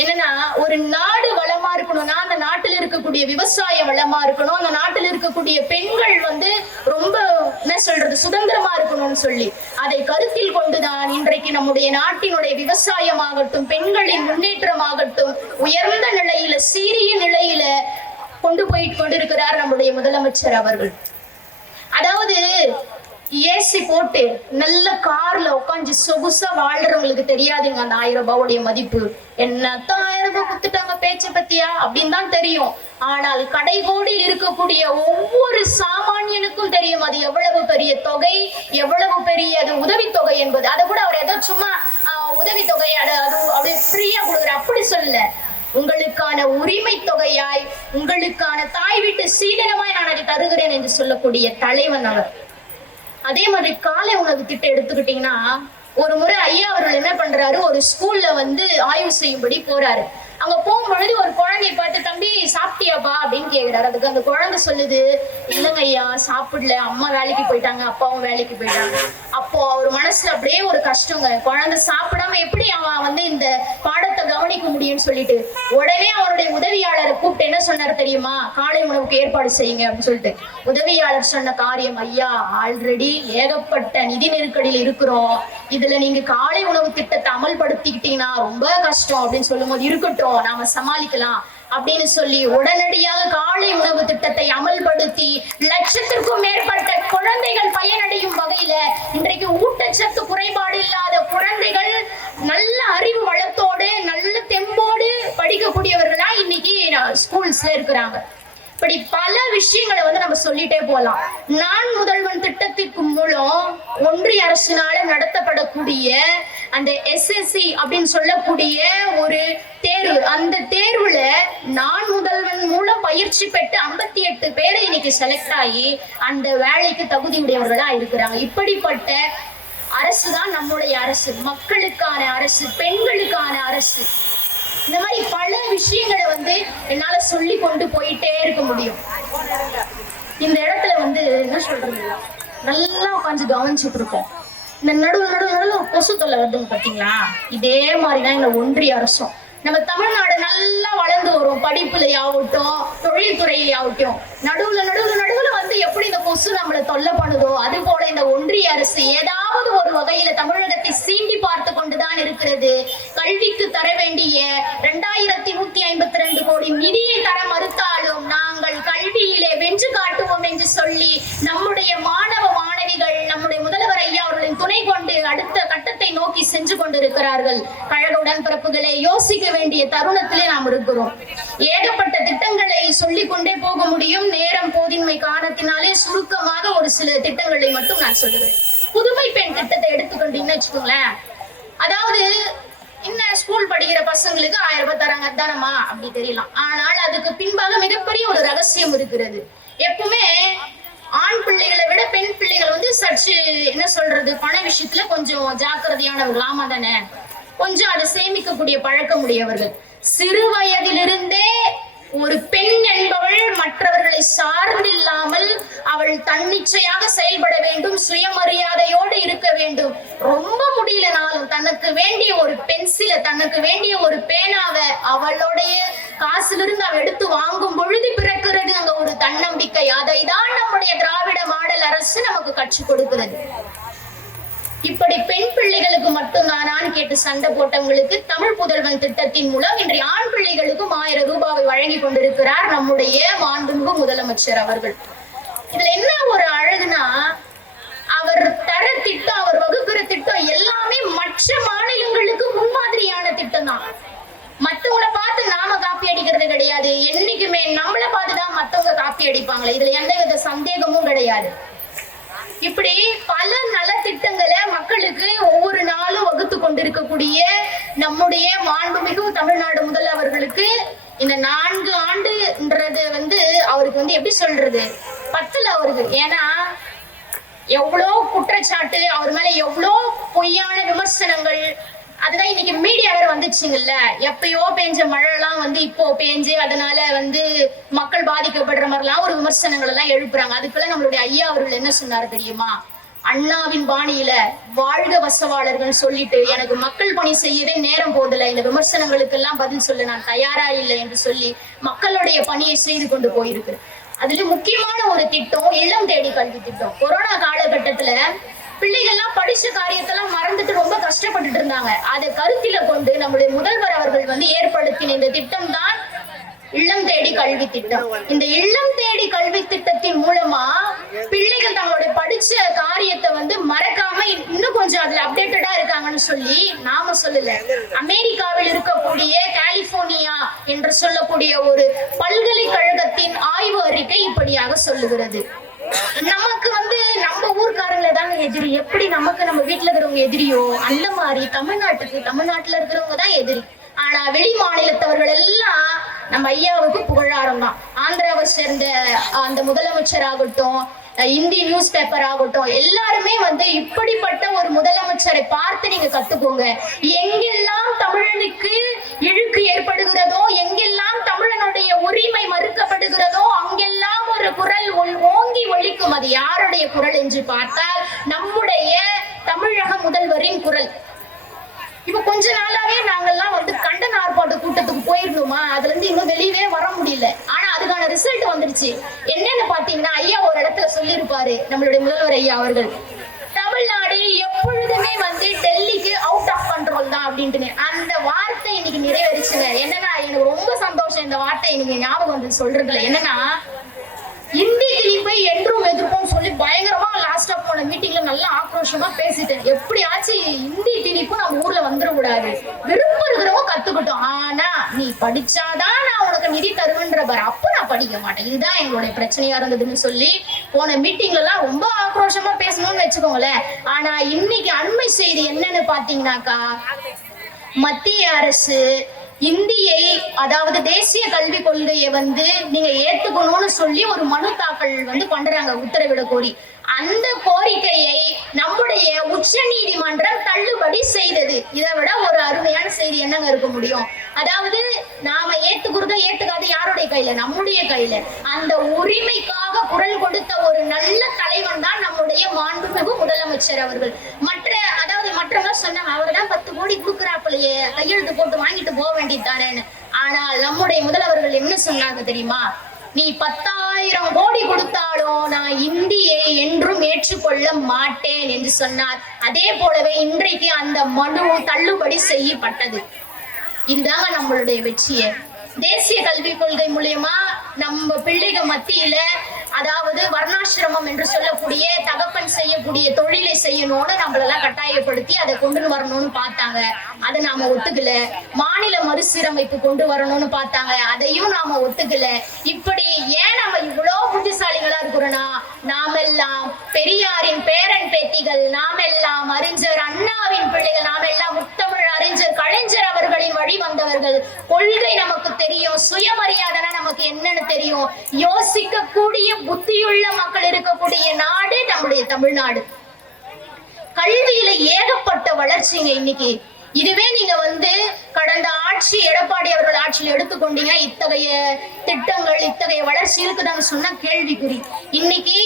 என்னன்னா ஒரு நாடு வளமா இருக்கணும்னா அந்த நாட்டில் இருக்கக்கூடிய விவசாயம் வளமா இருக்கணும், அந்த நாட்டில் இருக்கக்கூடிய பெண்கள் வந்து ரொம்ப என்ன சொல்றது சுதந்திரமா இருக்கணும்னு சொல்லி அதை கருத்தில் கொண்டுதான் இன்றைக்கு நம்முடைய நாட்டினுடைய விவசாயமாகட்டும் பெண்களின் முன்னேற்றமாகட்டும் உயர்ந்த நிலையில சீரிய நிலையில கொண்டு போயிட்டு கொண்டிருக்கிறார் நம்முடைய முதலமைச்சர் அவர்கள். அதாவது ஏசி போட்டு நல்ல கார்ல உட்காந்து சொகுசா வாழ்றவங்களுக்கு தெரியாதுங்க அந்த 1000 ரூபாவுடைய மதிப்பு. என்னத்தான் 1000 ரூபாய் கொடுத்துட்டாங்க பேச்ச பத்தியா அப்படின்னு தான் தெரியும். ஆனால் கடைகோடியில் இருக்கக்கூடிய ஒவ்வொரு சாமானியனுக்கும் தெரியும் அது எவ்வளவு பெரிய தொகை, எவ்வளவு பெரிய அது உதவித்தொகை என்பது. அதை கூட அவர் ஏதோ சும்மா உதவித்தொகை அது அப்படியே ஃப்ரீயா கொடுக்குற அப்படி சொல்லல, உங்களுக்கான உரிமை தொகையாய் உங்களுக்கான தாய் வீட்டு சீதனமாய் நான் அதை தருகிறேன் என்று சொல்லக்கூடிய தலைவன் அவர். அதே மாதிரி காலை உணவு திட்டம் எடுத்துக்கிட்டீங்கன்னா ஒரு முறை ஐயா அவர்கள் என்ன பண்றாரு, ஒரு ஸ்கூல்ல வந்து ஆய்வு செய்யும்படி போறாரு. அங்க போகும்பொழுது ஒரு குழந்தைய பார்த்து தம்பி சாப்பிட்டியாப்பா அப்படின்னு கேக்குறாரு. அதுக்கு அந்த குழந்தை சொல்லுது, இல்லைங்க ஐயா சாப்பிடல, அம்மா வேலைக்கு போயிட்டாங்க அப்பாவும் வேலைக்கு போயிட்டாங்க. அப்போ அவர் மனசுல அப்படியே ஒரு கஷ்டங்க, குழந்தை சாப்பிடாம எப்படி அவன் வந்து இந்த பாடத்தை கவனிக்க முடியும்னு சொல்லிட்டு உடனே அவருடைய உதவியாளரை கூப்பிட்டு என்ன சொன்னாரு தெரியுமா, காலை உணவுக்கு ஏற்பாடு செய்யுங்க அப்படின்னு சொல்லிட்டு. உதவியாளர் சொன்ன காரியம், ஐயா ஆல்ரெடி ஏகப்பட்ட நிதி நெருக்கடியில் இருக்கிறோம், இதுல நீங்க காலை உணவு திட்டத்தை அமல்படுத்திக்கிட்டீங்கன்னா ரொம்ப கஷ்டம் அப்படின்னு சொல்லும் போது இருக்கட்டும் நாம சமாளிக்கலாம் அப்படின்னு சொல்லி உடனடியாக காலை உணவு திட்டத்தை அமல்படுத்தி லட்சத்திற்கும் மேற்பட்ட குழந்தைகள் பயனடையும் வகையில இன்றைக்கு ஊட்டச்சத்து குறைபாடு இல்லாத குழந்தைகள் நல்ல அறிவு வளத்தோடு நல்ல தெம்போடு படிக்கக்கூடியவர்களா இன்னைக்கு ஸ்கூல்ஸ்ல இருக்கிறாங்க. இப்படி பல விஷயங்களை வந்து நம்ம சொல்லிட்டே போலாம். நான் முதல்வன் திட்டத்திற்கு மூலம் ஒன்றிய அரசினால நடத்தப்படக்கூடிய அந்த SSC அப்படின்னு சொல்லக்கூடிய ஒரு தேர்வு, அந்த தேர்வுல நான் முதல்வன் மூலம் பயிற்சி பெற்று 58 பேரை இன்னைக்கு செலக்ட் ஆகி அந்த வேலைக்கு தகுதியுடையவர்களா இருக்கிறாங்க. இப்படிப்பட்ட அரசு தான் நம்முடைய அரசு, மக்களுக்கான அரசு, பெண்களுக்கான அரசு. இந்த மாதிரி பல விஷயங்களை வந்து என்னால சொல்லி கொண்டு போயிட்டே இருக்க முடியும். இந்த இடத்துல வந்து என்ன சொல்றது, நல்லா உட்காந்து கவனிச்சுட்டு இருக்கோம். இந்த நடுவு கொசு தொல்லை வருதுங்க பாத்தீங்களா, இதே மாதிரிதான் இந்த ஒன்றிய அரசும். நம்ம தமிழ்நாடு நல்லா வளர்ந்து வரும், படிப்புலையாகட்டும் தொழில்துறையிலாகட்டும், நடுவுல வந்து எப்படி இந்த கொசு நம்மளை தொல்லை பண்ணுதோ அது போல இந்த ஒன்றிய அரசு ஏதாவது ஒரு வகையில தமிழகத்தை சீண்டி பார்த்து கொண்டுதான் இருக்கிறது. கல்விக்கு தர வேண்டிய 2152 கோடி நிதியை தர மறுத்தாலும் நாங்கள் கல்வியிலே வென்று காட்டுவோம் என்று சொல்லி நம்முடைய மாணவ மாணவிகள் நம்முடைய முதல்வர் ஐயா அவர்களின் துணை கொண்டு அடுத்த கட்டத்தை நோக்கி சென்று கொண்டிருக்கிறார்கள். கழக உடன்பிறப்புகளை யோசிக்க வேண்டிய தருணத்திலே நாம் இருக்கிறோம். ஏகப்பட்ட திட்டங்களை சொல்லிக் கொண்டே போக முடியும், நேரம் போதின்மை காரணத்தினாலே சுருக்கமாக ஒரு சில திட்டங்களை மட்டும் நான் சொல்லுவேன். புதுமை பெண் திட்டத்தை எடுத்துக்கொண்டீங்கன்னு வச்சுக்கோங்களேன், அதாவது இன்னும் ஸ்கூல் படிக்கிற பசங்களுக்கு 1000 ரூபாய் தராங்க தானமா அப்படி தெரியலாம். ஆனால் அதுக்கு பின்பாக மிகப்பெரிய ஒரு ரகசியம் இருக்கிறது. எப்பவுமே ஆண் பிள்ளைகளை விட பெண் பிள்ளைகள் வந்து சற்று என்ன சொல்றது பண விஷயத்துல கொஞ்சம் ஜாக்கிரதையானவர்கள். ஆமா தானே, கொஞ்சம் அதை சேமிக்கக்கூடிய பழக்கம் உடையவர்கள். சிறு வயதிலிருந்தே ஒரு பெண் என்பவள் மற்றவர்களை சார்ந்தில்லாமல் அவள் தன்னிச்சையாக செயல்பட வேண்டும், சுயமரியாதையோடு இருக்க வேண்டும். ரொம்ப முடியலனாலும் தனக்கு வேண்டிய ஒரு பென்சிலை, தனக்கு வேண்டிய ஒரு பேனாவை அவளுடைய காசிலிருந்து அவள் எடுத்து வாங்கும் பொழுது பிறக்கிறது அங்க ஒரு தன்னம்பிக்கை. அதை தான் நம்முடைய திராவிட மாடல் அரசு நமக்கு கற்றுக் கொடுக்கிறது. இப்படி பெண் பிள்ளைகளுக்கு மட்டும்தானான்னு கேட்டு சண்டை போட்டவங்களுக்கு தமிழ் புதல்வன் திட்டத்தின் மூலம் இன்றைய ஆண் பிள்ளைகளுக்கும் 1000 ரூபாவை வழங்கி கொண்டிருக்கிறார் நம்முடைய மாண்புமிகு முதலமைச்சர் அவர்கள். இதுல என்ன ஒரு அழகுனா, அவர் தர திட்டம், அவர் வகுக்கிற திட்டம் எல்லாமே மற்ற மாநிலங்களுக்கு முன்மாதிரியான திட்டம் தான். மத்தவங்களை பார்த்து நாம காப்பி அடிக்கிறது கிடையாது, என்னைக்குமே நம்மளை பார்த்துதான் மத்தவங்க காப்பி அடிப்பாங்களே, இதுல எந்தவித சந்தேகமும் கிடையாது. இப்படி பல நலத்திட்டங்களை மக்களுக்கு ஒவ்வொரு நாளும் வகுத்து கொண்டிருக்கக்கூடிய நம்முடைய மாண்புமிகு தமிழ்நாடு முதல்வர்களுக்கு இந்த 4 ஆண்டுன்றது வந்து அவருக்கு வந்து எப்படி சொல்றது 10ல அவருக்கு. ஏன்னா எவ்வளோ குற்றச்சாட்டு அவர் மேல, எவ்வளோ பொய்யான விமர்சனங்கள். அதுதான் இன்னைக்கு மீடியா வேற வந்துச்சுங்கல்ல, எப்பயோ பெஞ்ச மழைலாம் வந்து இப்போ பெஞ்சு அதனால வந்து மக்கள் பாதிக்கப்படுற மாதிரிலாம் ஒரு விமர்சனங்கள் எல்லாம் எழுப்புறாங்க. அதுக்குள்ள நம்மளுடைய ஐயா அவர்கள் என்ன சொன்னாரு தெரியுமா, அண்ணாவின் பாணியில வாழ்க வசவாளர்கள் சொல்லிட்டு எனக்கு மக்கள் பணி செய்யவே நேரம் போதில்லை, இந்த விமர்சனங்களுக்கெல்லாம் பதில் சொல்ல நான் தயாரா இல்லை என்று சொல்லி மக்களுடைய பணியை செய்து கொண்டு போயிருக்கு. அதுல முக்கியமான ஒரு திட்டம் இல்லம் தேடி கல்வி திட்டம். கொரோனா காலகட்டத்துல பிள்ளைகள்லாம் படிச்ச காரியத்தெல்லாம் மறந்துட்டு ரொம்ப கஷ்டப்பட்டுட்டு இருந்தாங்க. அதை கருத்தில கொண்டு நம்முடைய முதல்வர் அவர்கள் ஏற்படுத்தின இந்த திட்டம் தான் இல்லம் தேடி கல்வி திட்டம். இந்த இல்லம் தேடி கல்வி திட்டத்தின் மூலமா பிள்ளைகள் தங்களுடைய படிச்ச காரியத்தை மறக்காம இன்னும் கொஞ்சம் அதுல அப்டேட்டடா இருக்காங்கன்னு சொல்லி நாம சொல்லல. அமெரிக்காவில் இருக்கக்கூடிய கலிபோர்னியா என்று சொல்லக்கூடிய ஒரு பல்கலைக்கழகத்தின் ஆய்வு அறிக்கை இப்படியாக சொல்லுகிறது. நமக்கு நம்ம ஊர்க்காரங்கள தாங்க எதிரி. எப்படி நமக்கு நம்ம வீட்டுல இருக்கிறவங்க எதிரியோ அந்த மாதிரி தமிழ்நாட்டுல இருக்கிறவங்க தான் எதிரி. ஆனா வெளி மாநிலத்தவர்கள் எல்லாம் நம்ம ஐயாவுக்கு புகழாரம் தான். ஆந்திராவை சேர்ந்த அந்த முதலமைச்சர் ஆகட்டும், இந்தி நியூஸ் பேப்பர் ஆகட்டும், எல்லாருமே இப்படிப்பட்ட ஒரு முதலமைச்சரை பார்த்து நீங்க கத்துக்கோங்க. எங்கெல்லாம் தமிழனுக்கு இழுக்கு ஏற்படுகிறதோ, எங்கெல்லாம் தமிழனுடைய உரிமை மறுக்கப்படுகிறதோ அங்கெல்லாம் ஒரு குரல் ஓங்கி ஒலிக்கும். அது யாருடைய குரல் என்று பார்த்தால் நம்முடைய தமிழக முதல்வரின் குரல். இப்ப கொஞ்ச நாளாவே நாங்கெல்லாம் கண்டன ஆர்ப்பாட்ட கூட்டத்துக்கு போயிருந்தோமா, அதுல இருந்து இன்னும் வெளியவே வர முடியல. ஆனா அதுக்கான ரிசல்ட் வந்துருச்சு. என்னன்னு பாத்தீங்கன்னா, ஐயா ஒரு இடத்துல சொல்லியிருப்பாரு, நம்மளுடைய முதல்வர் ஐயா அவர்கள், தமிழ்நாடு எப்பொழுதுமே டெல்லிக்கு அவுட் ஆஃப் கண்ட்ரோல் தான் அப்படின்ட்டு. அந்த வார்த்தை இன்னைக்கு நிறைவேறிச்சுங்க. என்னன்னா எனக்கு ரொம்ப சந்தோஷம் இந்த வார்த்தை இன்னைக்கு ஞாபகம் சொல்றதுல. என்னன்னா இந்தி திணிப்பை என்றும் எதிர்ப்போம் சொல்லி பயங்கரமா லாஸ்ட் ஆஃப் போன மீட்டிங்ல நல்லா ஆக்ரோஷமா பேசிட்டேன். எப்படி ஆச்சு இந்தி திணிப்பு நம்ம ஊர்ல வந்துடக்கூடாது, விருப்பம் இருக்கிறவங்க கத்துக்கிட்டோம், ஆனா நீ படிச்சாதான் நான் உனக்கு நிதி தருவேன்ற பாரு, அப்ப நான் படிக்க மாட்டேன், இதுதான் எங்களுடைய பிரச்சனையா இருந்ததுன்னு சொல்லி போன மீட்டிங்ல எல்லாம் ரொம்ப ஆக்ரோஷமா பேசணும்னு வச்சுக்கோங்களேன். ஆனா இன்னைக்கு அண்மை செய்தி என்னன்னு பாத்தீங்கன்னாக்கா, மத்திய அரசு இந்தியை அதாவது தேசிய கல்வி கொள்கையை நீங்க ஏத்துக்கணும்னு சொல்லி ஒரு மனு தாக்கல் பண்றாங்க உத்தரவிட கோரி. அந்த கோரிக்கையை நம்முடைய உச்ச நீதிமன்றம் தள்ளுபடி செய்தது. இதை விட ஒரு அருமையான செய்தி என்னங்க இருக்க முடியும்? அதாவது நாம ஏத்துக்கிறதோ ஏத்துக்காது யாருடைய கையில? நம்முடைய கையில. அந்த உரிமைக்காக குரல் கொடுத்த ஒரு நல்ல தலைவன் தான் நம்முடைய மாண்புமிகு முதலமைச்சர் அவர்கள். மற்றவங்க சொன்னாங்க, அவர் தான் 10 கோடி கொடுக்குறாப்பிலையே, கையெழுத்து போட்டு வாங்கிட்டு போக வேண்டியதானேன்னு. ஆனால் நம்முடைய முதல்வர்கள் என்ன சொன்னாங்க தெரியுமா? நீ 10,000 கோடி கொடுத்தாலும் நான் இந்தியை என்றும் ஏற்றுக்கொள்ள மாட்டேன் என்று சொன்னார். அதே போலவே இன்றைக்கு அந்த மனு தள்ளுபடி செய்யப்பட்டது. இதுதாங்க நம்மளுடைய வெற்றியே. தேசிய கல்விக் கொள்கை மூலியமா நம்ம பிள்ளைகள் மத்தியில அதாவது வர்ணாசிரமம் என்று சொல்லக்கூடிய தகப்பன் செய்யக்கூடிய தொழிலை செய்யணும்னு நம்மளெல்லாம் கட்டாயப்படுத்தி அதை கொண்டு வரணும்னு பார்த்தாங்க. அதை நாம ஒத்துக்கல. மாநில மறுசீரமைப்பு கொண்டு வரணும்னு பார்த்தாங்க, அதையும் நாம ஒத்துக்கல. இப்படி ஏன் நம்ம இவ்வளவு புத்திசாலிகளா இருக்கிறோம்னா, நாமெல்லாம் பெரியாரின் பேரன் பேத்திகள், நாமெல்லாம் அறிஞர் அண்ணாவின் பிள்ளைகள், நாமெல்லாம் முத்தமிழ் அறிஞர் கலைஞர் அவர்களின் வழி வந்தவர்கள். கொள்கை நமக்கு தெரியும், சுயமரியாதைனா நமக்கு என்னன்னு தெரியும். யோசிக்க கூடிய புத்தியுள்ள மக்கள் இருக்கக்கூடிய நாடு நம்முடைய தமிழ்நாடு. கல்வியில ஏகப்பட்ட வளர்ச்சிங்க இன்னைக்கு. இதுவே நீங்க கடந்த ஆட்சி எடப்பாடி அவர்கள் ஆட்சியில் எடுத்துக்கொண்டீங்க, இத்தகைய திட்டங்கள் இத்தகைய வளர்ச்சி இருக்குதான்னு சொன்னா கேள்விக்குறி. இன்னைக்கு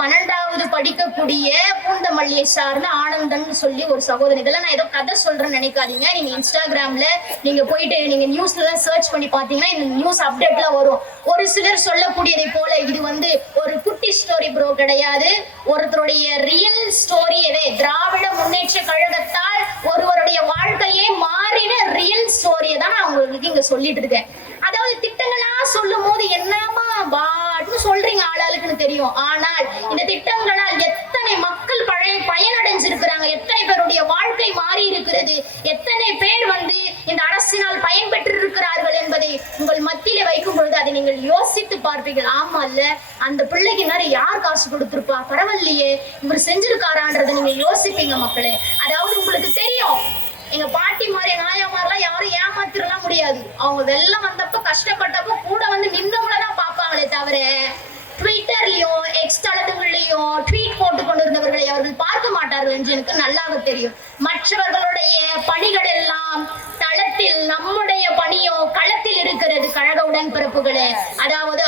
12வது படிக்கக்கூடிய பூந்தமல்லியை சார்ந்த ஆனந்தன் சொல்லி ஒரு சகோதரி, இதெல்லாம் நான் ஏதோ கதை சொல்றேன்னு நினைக்காதீங்க. நீங்க இன்ஸ்டாகிராம்ல நீங்க போயிட்டு நீங்க நியூஸ்ல சர்ச் பண்ணி பாத்தீங்கன்னா இந்த நியூஸ் அப்டேட்ல வரும். ஒரு சிலர் சொல்லக்கூடியதை போல இது ஒரு குட்டி ஸ்டோரி ப்ரோ கிடையாது, ஒருத்தருடைய ரியல் ஸ்டோரியவே திராவிட முன்னேற்ற கழகத்தால் ஒருவருடைய வாழ்க்கையே மாறின ரியல் ஸ்டோரியை தான் நான் உங்களுக்கு இங்க சொல்லிட்டு இருக்கேன். அதாவது திட்டங்களா சொல்லும் போது என்னமா பாட்னு சொல்றீங்க ஆளாளுக்குன்னு தெரியும். ஆனால் இந்த திட்டங்களால் எத்தனை மக்கள் பயனடைஞ்சிருக்கிறாங்க, எத்தனை பேருடைய வாழ்க்கை மாறி இருக்கிறது, எத்தனை பேர் இந்த அரசினால் பயன்பெற்று இருக்கிறார்கள் என்பதை உங்கள் மத்தியில வைக்கும் பொழுது அதை நீங்கள் யோசித்து பார்ப்பீர்கள். ஆமா இல்ல, அந்த பிள்ளைக்கு நிறைய யார் காசு கொடுத்திருப்பா, பரவாயில்லையே இவர் செஞ்சிருக்காரான்றதை நீங்க யோசிப்பீங்க மக்களே. அதாவது உங்களுக்கு தெரியும், எங்க பாட்டி மாதிரி நாயா மாதிரிலாம் யாரும் ஏமாத்திரலாம் முடியாது. அவங்க வெள்ளம் வந்தப்ப கஷ்டப்பட்டப்ப கூட நின்றவங்களதான் பார்ப்பாங்களே தவிர ட்விட்டர்லயும் எக்ஸ் தளத்துகள்லயும் ட்வீட் போட்டு கொண்டிருந்தவர்களை அவர்கள் பார்க்க மாட்டார்கள் என்று எனக்கு நல்லாக தெரியும். மற்றவர்களுடைய பணிகள் எல்லாம் தளத்தில், நம்முடைய பணியோ களத்தில் இருக்கிறது. கழக உடன்பிறப்புகளே, அதாவது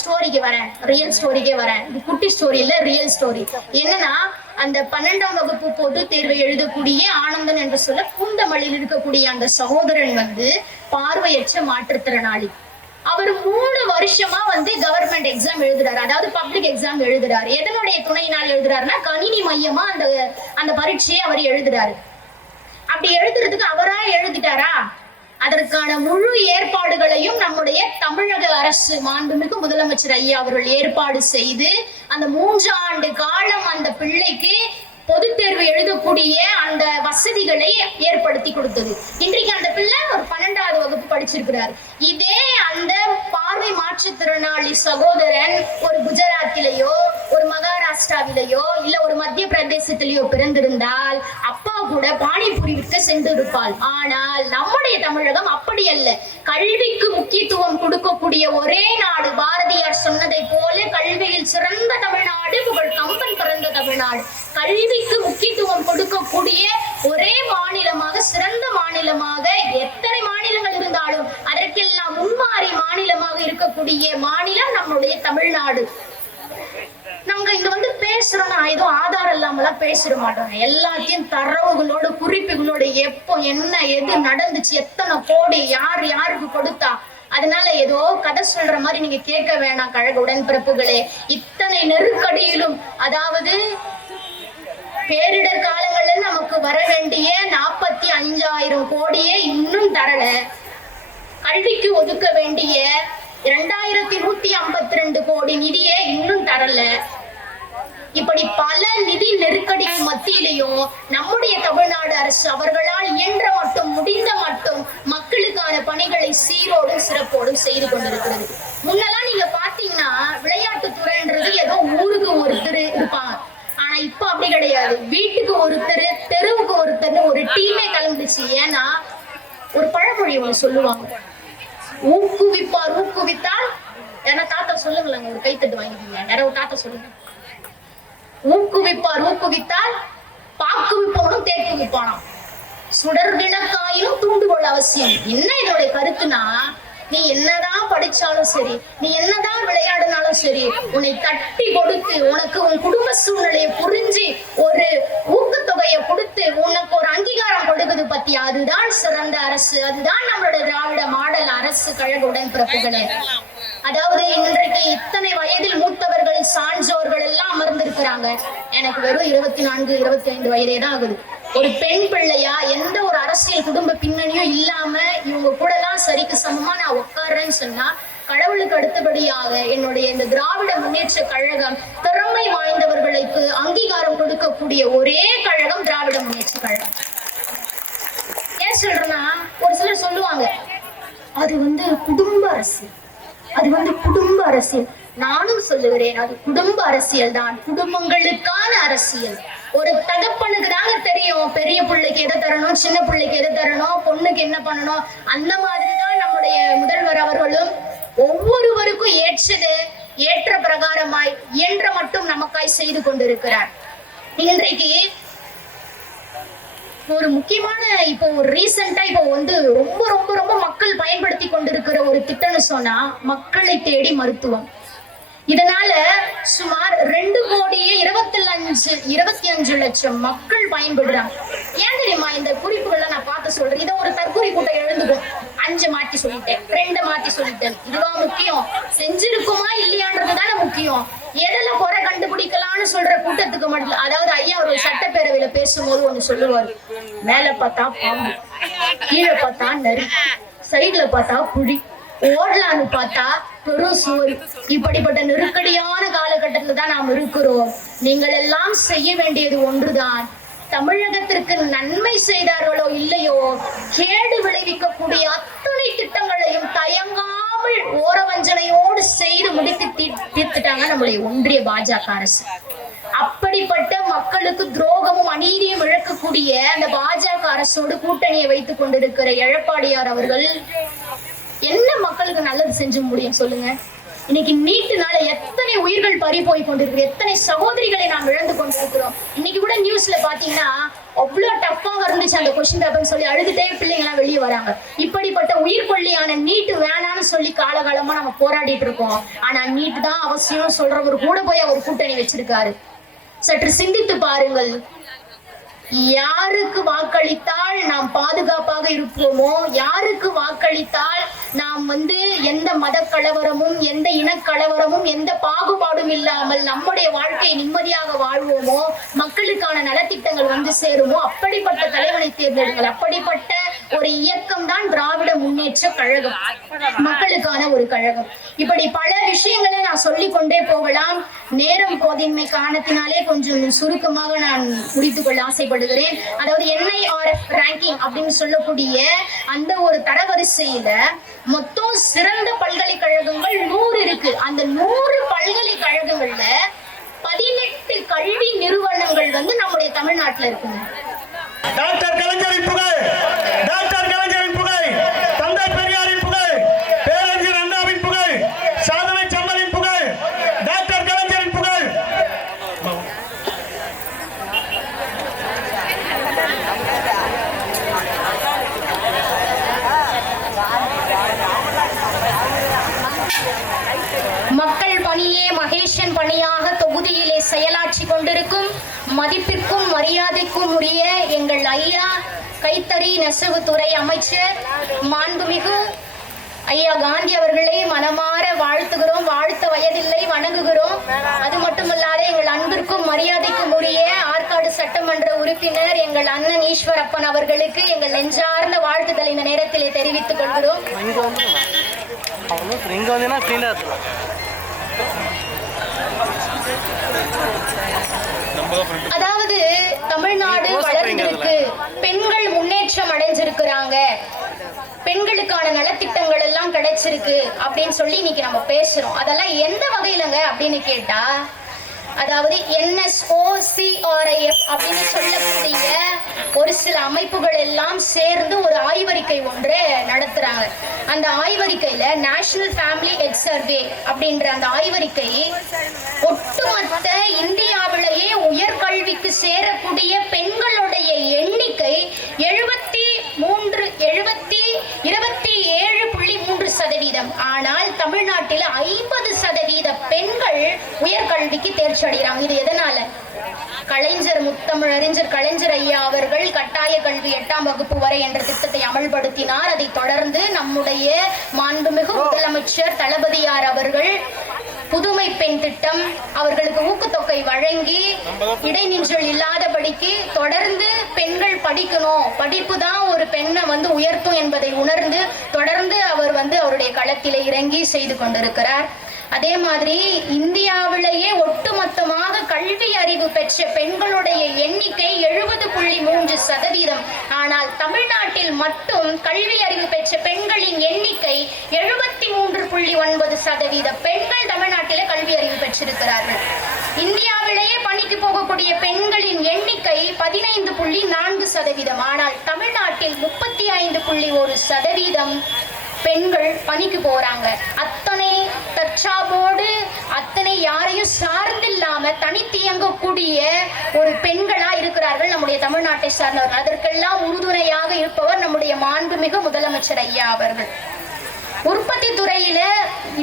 ஸ்டோரிக்கு வரேன், ரியல் ஸ்டோரிக்கே வரேன். இது குட்டி ஸ்டோரி இல்ல, ரியல் ஸ்டோரி. என்னன்னா அந்த 12ஆம் வகுப்பு பொது தேர்வை எழுதக்கூடிய ஆனந்தன் என்று சொல்ல பூந்தமல்லியில் இருக்கக்கூடிய அந்த சகோதரன் வந்து பார்வையற்ற மாற்றுத்திறனாளி. அவர் 3 வருஷமா வந்து கவர்மெண்ட் எக்ஸாம் எழுதுறாரு, அதாவது பப்ளிக் எக்ஸாம் எழுதுறாரு. எதனுடைய துணையினால் எழுதுறாருன்னா கணினி மையமா அந்த பரீட்சையை அவர் எழுதுறாரு. அப்படி எழுதுறதுக்கு அவரா எழுதிட்டாரா? அதற்கான முழு ஏற்பாடுகளையும் நம்முடைய தமிழக அரசு மாண்புமிகு முதலமைச்சர் ஐயா அவர்கள் ஏற்பாடு செய்து அந்த 3 ஆண்டு காலம் அந்த பிள்ளைக்கு பொது தேர்வு எழுதக்கூடிய அந்த வசதிகளை ஏற்படுத்தி கொடுத்தது. இன்றைக்கு அந்த பிள்ளை ஒரு 12வது வகுப்பு படிச்சிருக்கிறார். இதே அந்த பார்வை மாற்றுத்திறனாளி சகோதரன் ஒரு குஜராத்திலேயோ ஒரு மகாராஷ்டிராவிலேயோ இல்ல ஒரு மத்திய பிரதேசத்திலேயோ பிறந்திருந்தால் அப்பா கூட பானிபூரி விற்க சென்று இருப்பாள். ஆனால் நம்முடைய தமிழகம் அப்படி அல்ல. கல்விக்கு முக்கியத்துவம் கொடுக்கக்கூடிய ஒரே நாடு. பாரதியார் சொன்னதை போல கல்வியில் சிறந்த தமிழ்நாடு, புகழ் கம்பன் பிறந்த தமிழ்நாடு. கல்விக்கு முக்கியத்துவம் கொடுக்கக்கூடிய ஒரே மாநிலமாக, சிறந்த மாநிலமாக, எத்தனை மாநிலங்கள் இருந்தாலும் அதற்கெல்லாம் முன்மாறி மாநிலமாக இருக்கக்கூடிய மாநிலம் நம்முடைய தமிழ்நாடு. நாங்க இங்க வந்து பேசுறோம்னா எதுவும் ஆதாரம் இல்லாமலாம் பேசிட மாட்டோம். எல்லாத்தையும் தரவுகளோட குறிப்புகளோட எப்போ என்ன எது நடந்துச்சு, எத்தனை கோடி யார் யாருக்கு கொடுத்தா, அதனால ஏதோ கதை சொல்ற மாதிரி நீங்க கேட்க வேணாம் கழக உடன்பிறப்புகளே. இத்தனை நெருக்கடியிலும், அதாவது பேரிடர் காலங்கள்ல நமக்கு வர வேண்டிய 45,000 கோடியே இன்னும் தரல. கல்விக்கு ஒதுக்க வேண்டிய 2152 கோடி நிதியே இன்னும் தரல. இப்படி பல நிதி நெருக்கடிக்கு மத்தியிலையும் நம்முடைய தமிழ்நாடு அரசு அவர்களால் இயன்ற மட்டும், முடிந்த மட்டும் மக்களுக்கான பணிகளை சீரோடும் சிறப்போடும் செய்து கொண்டிருக்கிறது. முன்னெல்லாம் நீங்க பாத்தீங்கன்னா விளையாட்டுத்துறைன்றது ஏதோ ஊருக்கு ஒருத்தர் இருப்பாங்க. ஆனா இப்ப அப்படி கிடையாது. வீட்டுக்கு ஒருத்தர், தெருவுக்கு ஒருத்தர், ஒரு டீமே கலந்துச்சு. ஏன்னா ஒரு பழமொழி ஒண்ணு சொல்லுவாங்க, ஊக்குவிப்பார் ஊக்குவித்தால். ஏன்னா தாத்தா சொல்லுங்களேங்க, ஒரு கைத்தட்டு வாங்கிக்கீங்க. யாரோ தாத்தா சொல்லுங்க. ஊக்குவிப்பார் ஊக்குவித்தால் பாக்குவிப்பவனும் தேக்குவிப்பானாம். சுடர் விளக்காயினும் தூண்டுகோல் அவசியம். என்ன இதனுடைய கருத்துனா, நீ என்னதான் படிச்சாலும் சரி, நீ என்னதான் விளையாடினாலும் சரி, உன்னை தட்டி கொடுத்து உனக்கு உன் குடும்ப சூழ்நிலையை புரிஞ்சு ஒரு ஊக்கத்தொகையை கொடுத்து உனக்கு ஒரு அங்கீகாரம் கொடுக்குது பத்தியா, அதுதான் சிறந்த அரசு. அதுதான் நம்மளுடைய திராவிட மாடல் அரசு கழக உடன்பிறப்புகளே. அதாவது இன்றைக்கு இத்தனை வயதில் மூத்தவர்கள் சான்றோர்கள் எல்லாம் அமர்ந்திருக்கிறாங்க. எனக்கு வெறும் 24, 25 வயதே தான் ஆகுது. ஒரு பெண் பிள்ளையா எந்த ஒரு அரசியல் குடும்ப பின்னணியும் இல்லாம இவங்க கூட எல்லாம் சரிக்கு சமமா நான் உட்கார்றேன்னு சொன்னா, கடவுளுக்கு அடுத்தபடியாக என்னுடைய இந்த திராவிட முன்னேற்ற கழகம் திறமை வாய்ந்தவர்களுக்கு அங்கீகாரம் கொடுக்கக்கூடிய ஒரே கழகம் திராவிட முன்னேற்ற கழகம். ஏன் சொல்றேன்னா, ஒரு சிலர் சொல்லுவாங்க அது வந்து குடும்ப அரசியல், அது வந்து குடும்ப அரசியல். நானும் சொல்லுகிறேன், அது குடும்ப அரசியல் தான், குடும்பங்களுக்கான அரசியல். ஒரு தகப்பனுக்கு தாங்க தெரியும் பெரிய பிள்ளைக்கு எதை தரணும், சின்ன பிள்ளைக்கு எதை தரணும், பொண்ணுக்கு என்ன பண்ணணும். அந்த மாதிரிதான் நம்முடைய முதல்வர் அவர்களும் ஒவ்வொருவருக்கும் ஏற்றது ஏற்ற பிரகாரமாய் இயன்ற மட்டும் நமக்காய் செய்து கொண்டிருக்கிறார். இன்றைக்கு ஒரு முக்கியமான இப்போ ஒரு ரீசெண்டா இப்போ வந்து ரொம்ப ரொம்ப ரொம்ப மக்கள் பயன்படுத்தி கொண்டிருக்கிற ஒரு திட்டம்னு சொன்னா மக்களை தேடி மருத்துவம். இதனால சுமார் 2,25 லட்சம் மக்கள் பயன்படுறாங்க. ஏன் தெரியுமா இந்த குறிப்புகளை நான் பார்த்து சொல்றேன்? இதை ஒரு தற்கொலை கூட்டம் எழுந்துக்கும். 5 மாத்தி சொல்லிட்டேன், 2 மாத்தி சொல்லிட்டேன். இதுவா முக்கியம்? செஞ்சிருக்குமா இல்லையான்றது தானே முக்கியம். எதில குறை கண்டுபிடிக்கலாம்னு சொல்ற கூட்டத்துக்கு மட்டும். அதாவது ஐயா ஒரு சட்டப்பேரவையில பேசும்போது ஒண்ணு சொல்லுவாரு, மேல பார்த்தா பாம்பு, கீழே பார்த்தா நரி, சைட்ல பார்த்தா புலி, ஓடலான்னு பார்த்தா பெரும் சுவர். இப்படிப்பட்ட நெருக்கடியான காலகட்டத்தில் தான் நாம் இருக்கிறோம். நீங்கள் எல்லாம் செய்ய வேண்டியது ஒன்றுதான். தமிழகத்திற்கு நன்மை செய்தார்களோ இல்லையோ, கேடு விளைவிக்கக்கூடிய அத்தனை திட்டங்களையும் தயங்காமல் ஓரவஞ்சனையோடு செய்து முடித்து தீர்த்துட்டாங்க நம்முடைய ஒன்றிய பாஜக அரசு. அப்படிப்பட்ட மக்களுக்கு துரோகமும் அநீதியும் இழக்கக்கூடிய அந்த பாஜக அரசோடு கூட்டணியை வைத்துக் கொண்டிருக்கிற எடப்பாடியார் அவர்கள் என்ன மக்களுக்கு நல்லது செஞ்சு முடியும் சொல்லுங்க? இன்னைக்கு நீட்டுனால எத்தனை உயிர்கள் பறி போய் கொண்டிருக்கு, எத்தனை சகோதரிகளை நாம் இழந்து கொண்டிருக்கிறோம். இன்னைக்கு கூட நியூஸ்ல பாத்தீங்கன்னா அவ்வளவு டஃப்பாக இருந்துச்சு அந்த கொஸ்டின் பேப்பர்னு சொல்லி அழுதுட்டே பிள்ளைங்க எல்லாம் வெளியே வராங்க. இப்படிப்பட்ட உயிர் கொல்லியான நீட்டு வேணான்னு சொல்லி காலகாலமா நம்ம போராடிட்டு இருக்கோம். ஆனா நீட்டு தான் அவசியம் சொல்றவர் கூட போய் அவர் கூட்டணி வச்சிருக்காரு. சற்று சிந்தித்து பாருங்கள். யாருக்கு வாக்களித்தால் நாம் பாதுகாப்பாக இருப்போமோ, யாருக்கு வாக்களித்தால் நாம் எந்த மத கலவரமும் எந்த இனக்கலவரமும் எந்த பாகுபாடும் இல்லாமல் நம்முடைய வாழ்க்கையை நிம்மதியாக வாழ்வோமோ, மக்களுக்கான நலத்திட்டங்கள் சேருமோ, அப்படிப்பட்ட தலைவனை தேர்ந்தெடுங்கள். அப்படிப்பட்ட ஒரு இயக்கம் தான் திராவிட முன்னேற்ற கழகம், மக்களுக்கான ஒரு கழகம். இப்படி பல விஷயங்களை நான் சொல்லிக் கொண்டே போகலாம். நேரம் போதின்மை காரணத்தினாலே கொஞ்சம் சுருக்கமாக நான் முடித்துக் கொள்ள ஆசைப்படுகிறேன். அதாவது NIRF ரேங்கிங் அப்படின்னு சொல்லக்கூடிய அந்த ஒரு தரவரிசையில மொத்தம் சிறந்த பல்கலைக்கழகங்கள் 100 இருக்கு. அந்த 100 பல்கலைக்கழகங்கள்ல 18 கல்வி நிறுவனங்கள் நம்முடைய தமிழ்நாட்டுல இருக்குங்க. டாக்டர் கலைஞரின் புகழ், டாக்டர் கலைஞரின் புகழ், தந்தை பெரியாரின் புகழ், பேரறிஞர் அண்ணாவின் புகழ், சாதனை சம்பளின் புகழ், டாக்டர் கலைஞரின் புகழ். மக்கள் பணியே மகேஷன் பணியாக தொகுதியிலே செயலாற்றி கொண்டிருக்கும் மதிப்பிற்கும் மரியாதைக்கும் உரிய எங்கள் ஐயா கைத்தறி நெசவுத்துறை அமைச்சர் மாண்புமிகு ஐயா காந்தி அவர்களை மனமாற வாழ்த்துகிறோம். வாழ்த்த வயதில்லை, வணங்குகிறோம். அது மட்டுமல்லாத எங்கள் அன்பிற்கும் மரியாதைக்கும் உரிய ஆற்காடு சட்டமன்ற உறுப்பினர் எங்கள் அண்ணன் ஈஸ்வரப்பன் அவர்களுக்கு எங்கள் நெஞ்சார்ந்த வாழ்த்துக்களை இந்த நேரத்திலே தெரிவித்துக் கொள்கிறோம். அதாவது தமிழ்நாடு வளர்ந்திருக்கு, பெண்கள் முன்னேற்றம் அடைஞ்சிருக்கிறாங்க, பெண்களுக்கான நலத்திட்டங்கள் எல்லாம் கிடைச்சிருக்கு அப்படின்னு சொல்லி இன்னைக்கு நம்ம பேசுறோம். அதெல்லாம் எந்த வகையிலங்க அப்படின்னு கேட்டா, அதாவது NSOCRIF அப்படின்னு சொல்லக்கூடிய ஒரு சில அமைப்புகள் எல்லாம் சேர்ந்து ஒரு ஆய்வறிக்கை ஒன்று நடத்துறாங்க. அந்த ஆய்வறிக்கையில நேஷனல் ஃபேமிலி ஹெல்த் சர்வே அப்படின்ற அந்த ஆய்வறிக்கை ஒட்டுமொத்த இந்தியாவிலேயே உயர்கல்விக்கு சேரக்கூடிய பெண்களுடைய எண்ணிக்கை 27.3%. ஆனால் தமிழ்நாட்டில் 50% பெண்கள் உயர்கல்விக்கு தேர்ச்சி அடைகிறாங்க. இது எதனால? முத்தமிழறிஞர் கலைஞர் ஐயா அவர்கள் கட்டாய கல்வி 8ஆம் வகுப்பு வரை என்ற திட்டத்தை அமல்படுத்தினார். அதை தொடர்ந்து நம்முடைய மாண்புமிகு முதலமைச்சர் தளபதியார் அவர்கள் புதுமை பெண் திட்டம், அவர்களுக்கு ஊக்கத்தொகை வழங்கி இடைநின்றல் இல்லாதபடிக்கு தொடர்ந்து பெண்கள் படிக்கணும், படிப்பு தான் ஒரு பெண்ணை உயர்த்தும் என்பதை உணர்ந்து தொடர்ந்து அவர் அவருடைய களத்திலே இறங்கி செய்து கொண்டிருக்கிறார். அதே மாதிரி இந்தியாவிலேயே ஒட்டுமொத்தமாக கல்வி அறிவு பெற்ற பெண்களுடைய எண்ணிக்கை 70.3%. ஆனால் தமிழ்நாட்டில் மட்டும் கல்வி அறிவு பெற்ற பெண்களின் எண்ணிக்கை 73.9%. பெண்கள் தமிழ்நாட்டிலே கல்வி அறிவு பெற்றிருக்கிறார்கள். இந்தியாவிலேயே பணிக்கு போகக்கூடிய பெண்களின் எண்ணிக்கை 15.4%. ஆனால் தமிழ்நாட்டில் 35.1% பெண்கள் பணிக்கு போறாங்க. அத்தனை தற்சார்போடு, அத்தனை யாரையும் சார்ந்தில்லாம தனித்து இயங்கக்கூடிய ஒரு பெண்களா இருக்கிறார்கள் நம்முடைய தமிழ்நாட்டை சார்ந்தவர்கள். அதற்கெல்லாம் உறுதுணையாக இருப்பவர் நம்முடைய மாண்புமிகு முதலமைச்சர் ஐயா அவர்கள். உற்பத்தி துறையில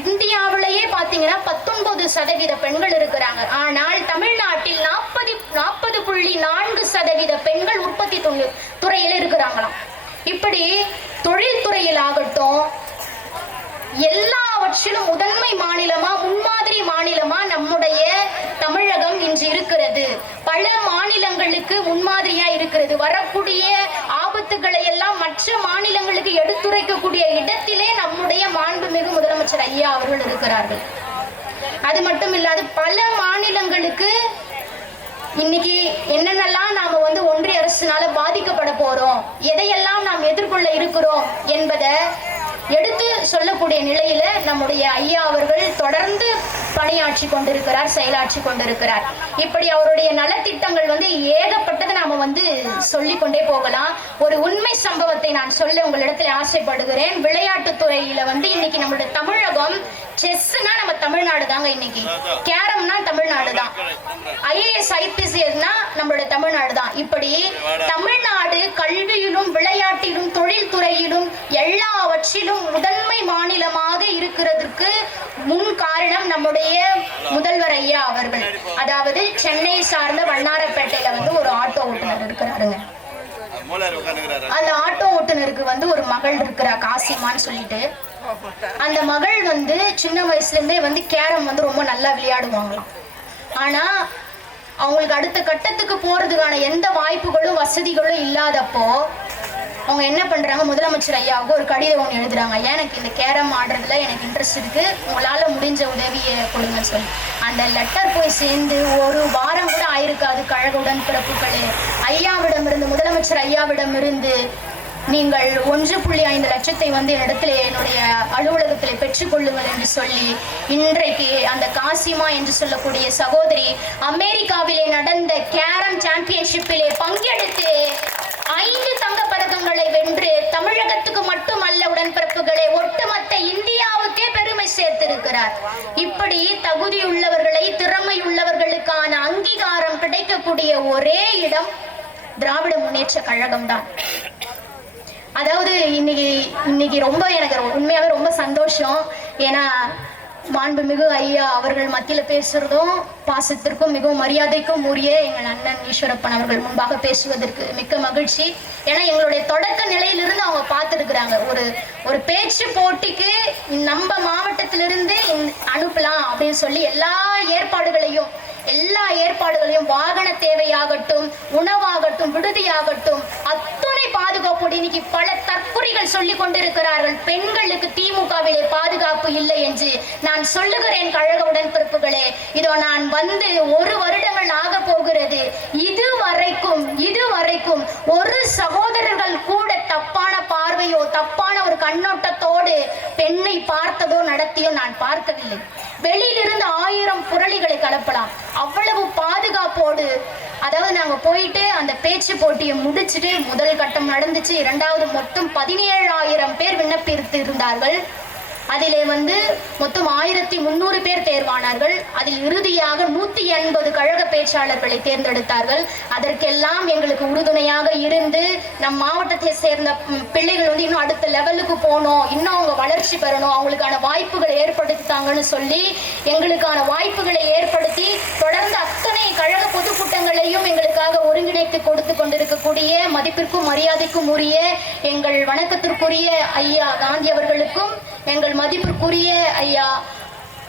இந்தியாவிலேயே பாத்தீங்கன்னா 19% பெண்கள் இருக்கிறாங்க. ஆனால் தமிழ்நாட்டில் 40.4% பெண்கள் உற்பத்தி துறையில இருக்கிறாங்களாம். இப்படி தொழில்துறையில் ஆகட்டும், எல்லாவற்றிலும் முதன்மை மாநிலமா, முன்மாதிரி மாநிலமா நம்முடைய தமிழகம் இன்று இருக்கிறது. பல மாநிலங்களுக்கு முன்மாதிரியா இருக்கிறது. வரக்கூடிய ஆபத்துக்களை எல்லாம் மற்ற மாநிலங்களுக்கு எடுத்துரைக்கக்கூடிய இடத்திலே நம்முடைய மாண்புமிகு முதலமைச்சர் ஐயா அவர்கள் இருக்கிறார்கள். அது மட்டும் இல்லாது பல மாநிலங்களுக்கு இன்னைக்கு என்னென்னலாம் நாம ஒன்றிய அரசினால பாதிக்கப்பட போறோம், எதையெல்லாம் நாம் எதிர்கொள்ள இருக்கிறோம் என்பதை எடுத்து சொல்லக்கூடிய நிலையில நம்முடைய ஐயா அவர்கள் தொடர்ந்து பணியாற்றி கொண்டிருக்கிறார், செயலாற்றி கொண்டிருக்கிறார். இப்படி அவருடைய நலத்திட்டங்கள் ஏகப்பட்டதை நாம சொல்லிக் கொண்டே போகலாம். ஒரு உண்மை சம்பவத்தை நான் சொல்ல உங்களிடத்துல ஆசைப்படுகிறேன். விளையாட்டு துறையில இன்னைக்கு நம்மளுடைய தமிழகம், செஸ்னா நம்ம தமிழ்நாடு தாங்க, இன்னைக்கு கேரம்னா தமிழ்நாடு தான், IAS IPSனா நம்மளுடைய தமிழ்நாடு தான். இப்படி தமிழ்நாடு கல்வியிலும் விளையாட்டிலும் தொழில்துறையிலும் எல்லாவற்றிலும் முதன்மை மாநிலமாக இருக்கிறது. இருக்கிறதுக்கு முன் காரணம் நம்முடைய முதல்வர் ஐயா அவர்கள். அதாவது சென்னை சார்ந்த வண்ணாரப்பேட்டையில வந்து ஒரு ஆட்டோ ஓட்டுநர் இருக்கிறாருங்க. அந்த ஆட்டோ ஓட்டுநருக்கு வந்து ஒரு மகள் இருக்கிறா, காசிமான்னு சொல்லிட்டு. அந்த மகள் வந்து சின்ன வயசுல இருந்தே வந்து கேரம் வந்து ரொம்ப நல்லா விளையாடுவாங்களாம். ஆனா அவங்களுக்கு அடுத்த கட்டத்துக்கு போறதுக்கான எந்த வாய்ப்புகளும் வசதிகளும் இல்லாதப்போ அவங்க என்ன பண்றாங்க, முதலமைச்சர் ஐயாவுக்கு ஒரு கடிதம் ஒன்று எழுதுறாங்க. ஐயா, எனக்கு இந்த கேரம் ஆடுறதுல எனக்கு இன்ட்ரெஸ்ட் இருக்கு, உங்களால முடிஞ்ச உதவியை கொடுங்கன்னு சொல்லி. அந்த லெட்டர் போய் சேர்ந்து ஒரு வாரம் கூட ஆயிருக்காது. கழக உடன்பிறப்புகளே, ஐயாவிடம் இருந்து, முதலமைச்சர் ஐயாவிடம் இருந்து நீங்கள் 1.5 லட்சத்தை வந்து என்னிடத்தில் என்னுடைய அலுவலகத்தில் பெற்றுக்கொள்ளுங்கள் என்று சொல்லி இன்றைக்கு அந்த காசிமா என்று சொல்லக்கூடிய சகோதரி அமெரிக்காவிலே நடந்த கேரம் சாம்பியன்ஷிப்பிலே பங்கெடுத்து 5 தங்கப் பதக்கங்களை வென்று தமிழகத்துக்கு மட்டுமல்ல உடன்பிறப்புகளே, ஒட்டுமொத்த இந்தியாவுக்கே பெருமை சேர்த்திருக்கிறார். இப்படி தகுதியுள்ளவர்களை, திறமையுள்ளவர்களுக்கான அங்கீகாரம் கிடைக்கக்கூடிய ஒரே இடம் திராவிட முன்னேற்ற கழகம் தான். அதாவது இன்னைக்கு ரொம்ப எனக்கு உண்மையாகவே ரொம்ப சந்தோஷம். ஏன்னா மாண்புமிகு ஐயா அவர்கள் மத்தியில் பேசுறதும் பாசத்திற்கும் மிகவும் மரியாதைக்கும் உரிய எங்கள் அண்ணன் ஈஸ்வரப்பன் அவர்கள் முன்பாக பேசுவதற்கு மிக்க மகிழ்ச்சி. ஏன்னா எங்களுடைய தொடக்க நிலையிலிருந்து அவங்க பார்த்துருக்குறாங்க. ஒரு பேச்சு போட்டிக்கு நம்ம மாவட்டத்திலிருந்து அனுப்பலாம் அப்படின்னு சொல்லி எல்லா ஏற்பாடுகளையும் வாகன தேவையாகட்டும், உணவாகட்டும், விடுதியாகட்டும், அத்துணை பாதுகாப்போடு இன்னைக்கு பல தற்குறிகள் சொல்லிக் கொண்டிருக்கிறார்கள், பெண்களுக்கு திமுகவிலே பாதுகாப்பு இல்லை என்று. நான் சொல்லுகிறேன் கழக உடன்பிறப்புகளே, இதோ நான் வந்து 1 வருடங்கள் ஆக போகிறது. இதுவரைக்கும் ஒரு சகோதரர்கள் கூட தப்பான பார்வையோ தப்பான ஒரு கண்ணோட்டத்தோடு பெண்ணை பார்த்ததோ நடத்தியோ நான் பார்க்கவில்லை. வெளியிலிருந்து 1000 புரளிகளை கலப்பலாம், அவ்வளவு பாதுகாப்போடு. அதாவது நாங்க போயிட்டு அந்த பேச்சு போட்டியை முடிச்சுட்டு முதல் கட்டம் நடந்துச்சு. 2வது மொத்தம் 17,000 பேர் விண்ணப்பித்து இருந்தார்கள். அதிலே வந்து மொத்தம் 1300 பேர் தேர்வானார்கள். அதில் இறுதியாக 180 கழக பேச்சாளர்களை தேர்ந்தெடுத்தார்கள். அதற்கெல்லாம் எங்களுக்கு உறுதுணையாக இருந்து நம் மாவட்டத்தை சேர்ந்த பிள்ளைகள் வந்து இன்னும் அடுத்த லெவலுக்கு போகணும், இன்னும் அவங்க வளர்ச்சி பெறணும், அவங்களுக்கான வாய்ப்புகளை ஏற்படுத்தித்தாங்கன்னு சொல்லி எங்களுக்கான வாய்ப்புகளை ஏற்படுத்தி தொடர்ந்து அத்தனை கழக பொதுக்கூட்டங்களையும் எங்களுக்காக ஒருங்கிணைத்து கொடுத்து கொண்டிருக்கக்கூடிய மதிப்பிற்கும் மரியாதைக்கும் உரிய எங்கள் வணக்கத்திற்குரிய ஐயா காந்தி அவர்களுக்கும் எங்கள் மதிப்பிற்குரிய ஐயா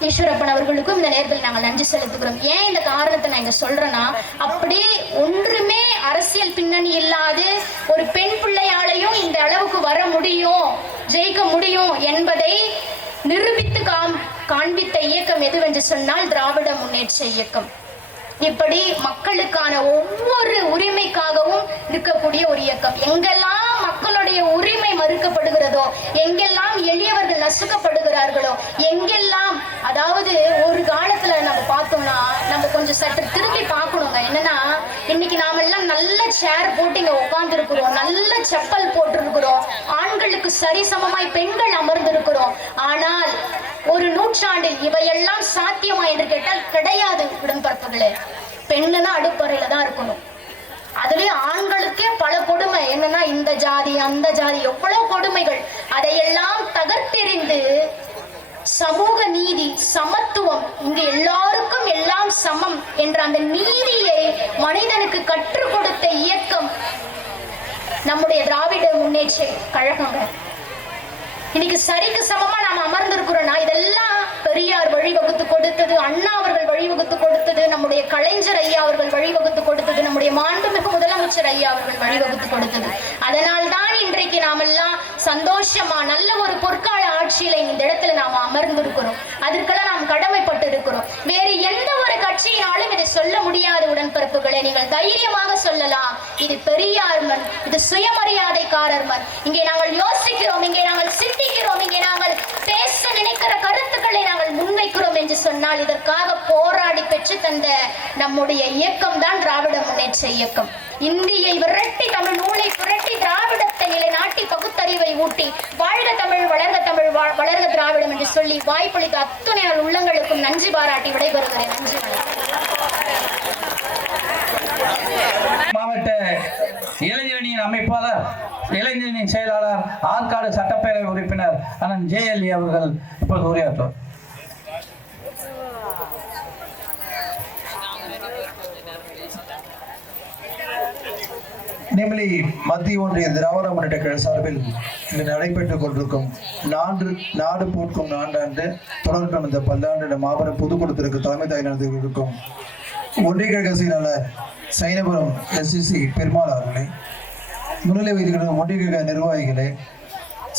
ஈஸ்வரப்பன் அவர்களுக்கும் இந்த நேரத்தில் நாங்கள் நன்றி செலுத்துகிறோம். ஏன் இந்த காரணத்தை நான் இங்க சொல்றேன்னா, அப்படி ஒன்றுமே அரசியல் பின்னணி இல்லாது ஒரு பெண் பிள்ளையாலையும் இந்த அளவுக்கு வர முடியும், ஜெயிக்க முடியும் என்பதை நிரூபித்து காண்பித்த இயக்கம் எதுவென்று சொன்னால் திராவிட முன்னேற்ற இயக்கம். இப்படி மக்களுக்கான ஒவ்வொரு உரிமைக்காகவும் இருக்கக்கூடிய ஒரு இயக்கம். எங்கெல்லாம் மக்களுடைய உரிமை மறுக்கப்படுகிறதோ, எங்கெல்லாம் எளியவர்கள் நசுக்கப்படுகிறார்களோ, எங்கெல்லாம், அதாவது ஒரு காலத்துல நம்ம பார்த்தோம்னா நம்ம கொஞ்சம் சற்று திரும்பி பார்க்கணுங்க. என்னன்னா, இன்னைக்கு நாம எல்லாம் நல்ல சேர் போட்டு இங்க உட்கார்ந்து இருக்கிறோம், நல்ல செப்பல் போட்டிருக்கிறோம், ஆண்களுக்கு சரிசமமாய் பெண்கள் அமர்ந்திருக்கிறோம். ஆனால் ஒரு நூற்றாண்டில் இவையெல்லாம் சாத்தியமா என்று கேட்டால் கிடையாது உடன்பிறப்புகளே. பெண்ணுன்னா அடுப்பறையில தான் இருக்கணும். அதுலயும் ஆண்களுக்கே பல கொடுமை. என்னன்னா, இந்த ஜாதி அந்த ஜாதி எவ்வளவு கொடுமைகள். அதையெல்லாம் தகர்த்தெறிந்து சமூக நீதி, சமத்துவம், இங்கு எல்லாருக்கும் எல்லாம் சமம் என்ற அந்த நீதியை மனிதனுக்கு கற்றுக் கொடுத்த இயக்கம் நம்முடைய திராவிட முன்னேற்ற கழகங்க. இன்னைக்கு சரிக்கு சமமா நாம் அமர்ந்திருக்கிறோம்னா இதெல்லாம் பெரியார் வழிவகுத்து கொடுத்தது, அண்ணா அவர்கள் வழிவகுத்து கொடுத்தது, நம்முடைய கலைஞர் ஐயா அவர்கள் வழிவகுத்து கொடுத்தது, நம்முடைய மாண்புமிகு முதலமைச்சர் ஐயா அவர்கள் வழிவகுத்து கொடுத்தது. அதனால்தான் இன்றைக்கு நாம் எல்லாம் சந்தோஷமா நல்ல ஒரு பொற்கால ஆட்சியில இந்த இடத்துல நாம் அமர்ந்திருக்கிறோம். அதற்கெல்லாம் நாம் கடமைப்பட்டு இருக்கிறோம். வேறு எந்த ஒரு கட்சியினாலும் இதை சொல்ல முடியாது உடன்பிறப்புகளை. நீங்கள் தைரியமாக சொல்லலாம், இது பெரியார் மண், இது சுயமரியாதைக்காரர் மண். இங்கே நாங்கள் யோசிக்கிறோம், இங்கே நாங்கள் சிந்திக்கிறோம், இங்கே நாங்கள் பேச நினைக்கிற கருத்துக்களை நாங்கள் முன்வைக்கிறோம் என்று சொன்னால் இதற்காக போராடி பெற்று தந்த நம்முடைய இயக்கம் தான் திராவிட முன்னேற்ற இயக்கம். இந்தியை விரட்டி, தமிழ் நூலை புரட்டி, திராவிடத்தை நிலைநாட்டி, பகுத்தறிவை ஊட்டி, வாழ்க தமிழ், வளர்க தமிழ், வளர்க திராவிடம் என்று சொல்லி வாய்ப்பளித்த அத்துணை உள்ளங்களுக்கும் நன்றி பாராட்டி விடைபெறுகிறேன். நன்றி. மாவட்ட இளைஞரணியின் அமைப்பாளர், இளைஞரணியின் செயலாளர், ஆற்காடு சட்டப்பேரவை உறுப்பினர் அண்ணன் JLE அவர்கள் இப்போது உரையாற்றுவார். நெமிலி மத்திய ஒன்றிய திராவிட முன்னேற்ற கழக சார்பில் இன்று நடைபெற்றுக் கொண்டிருக்கும் நாடு போற்றும் நான்காண்டு தொடர்ந்து இந்த பல்லாண்டு மாபெரும் பொதுக்கூட்டத்திற்கு தலைமை தாய் நடத்தியிருக்கும் ஒன்றிய கழக செயலாளர் சைனபுரம் SCC பெருமாள் அவர்களை, முன்னிலை வைத்திருக்கும் ஒன்றிய கழக நிர்வாகிகளே,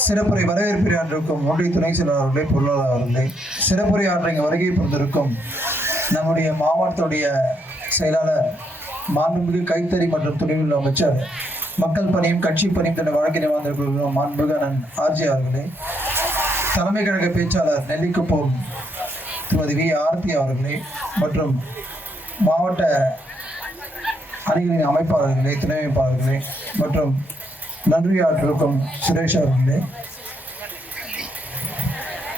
சிறப்புரை வரவேற்பிருக்கும் ஒன்றிய துணை செயலாளர்களே, பொருளாளர் அவர்களே, சிறப்புரை ஆற்ற வருகை புரிந்திருக்கும் நம்முடைய மாவட்டத்துடைய செயலாளர், மாண்புமிகு கைத்தறி மற்றும் துணிவுள்ள அமைச்சர், மக்கள் பணியும் கட்சி பணியும் தன்னை வழக்கினை வாழ்ந்திருக்கும் மாண்புமிகு அண்ணன் RJ அவர்களே, தலைமை கழக பேச்சாளர் நெல்லிக்குப்பம் திருமதி V ஆர்த்தி அவர்களே, மற்றும் மாவட்ட அணிகளின் அமைப்பாளர்களே, துணை அமைப்பாளர்களே, மற்றும் நன்றியாற்றிருக்கும் சுரேஷ் அவர்களே,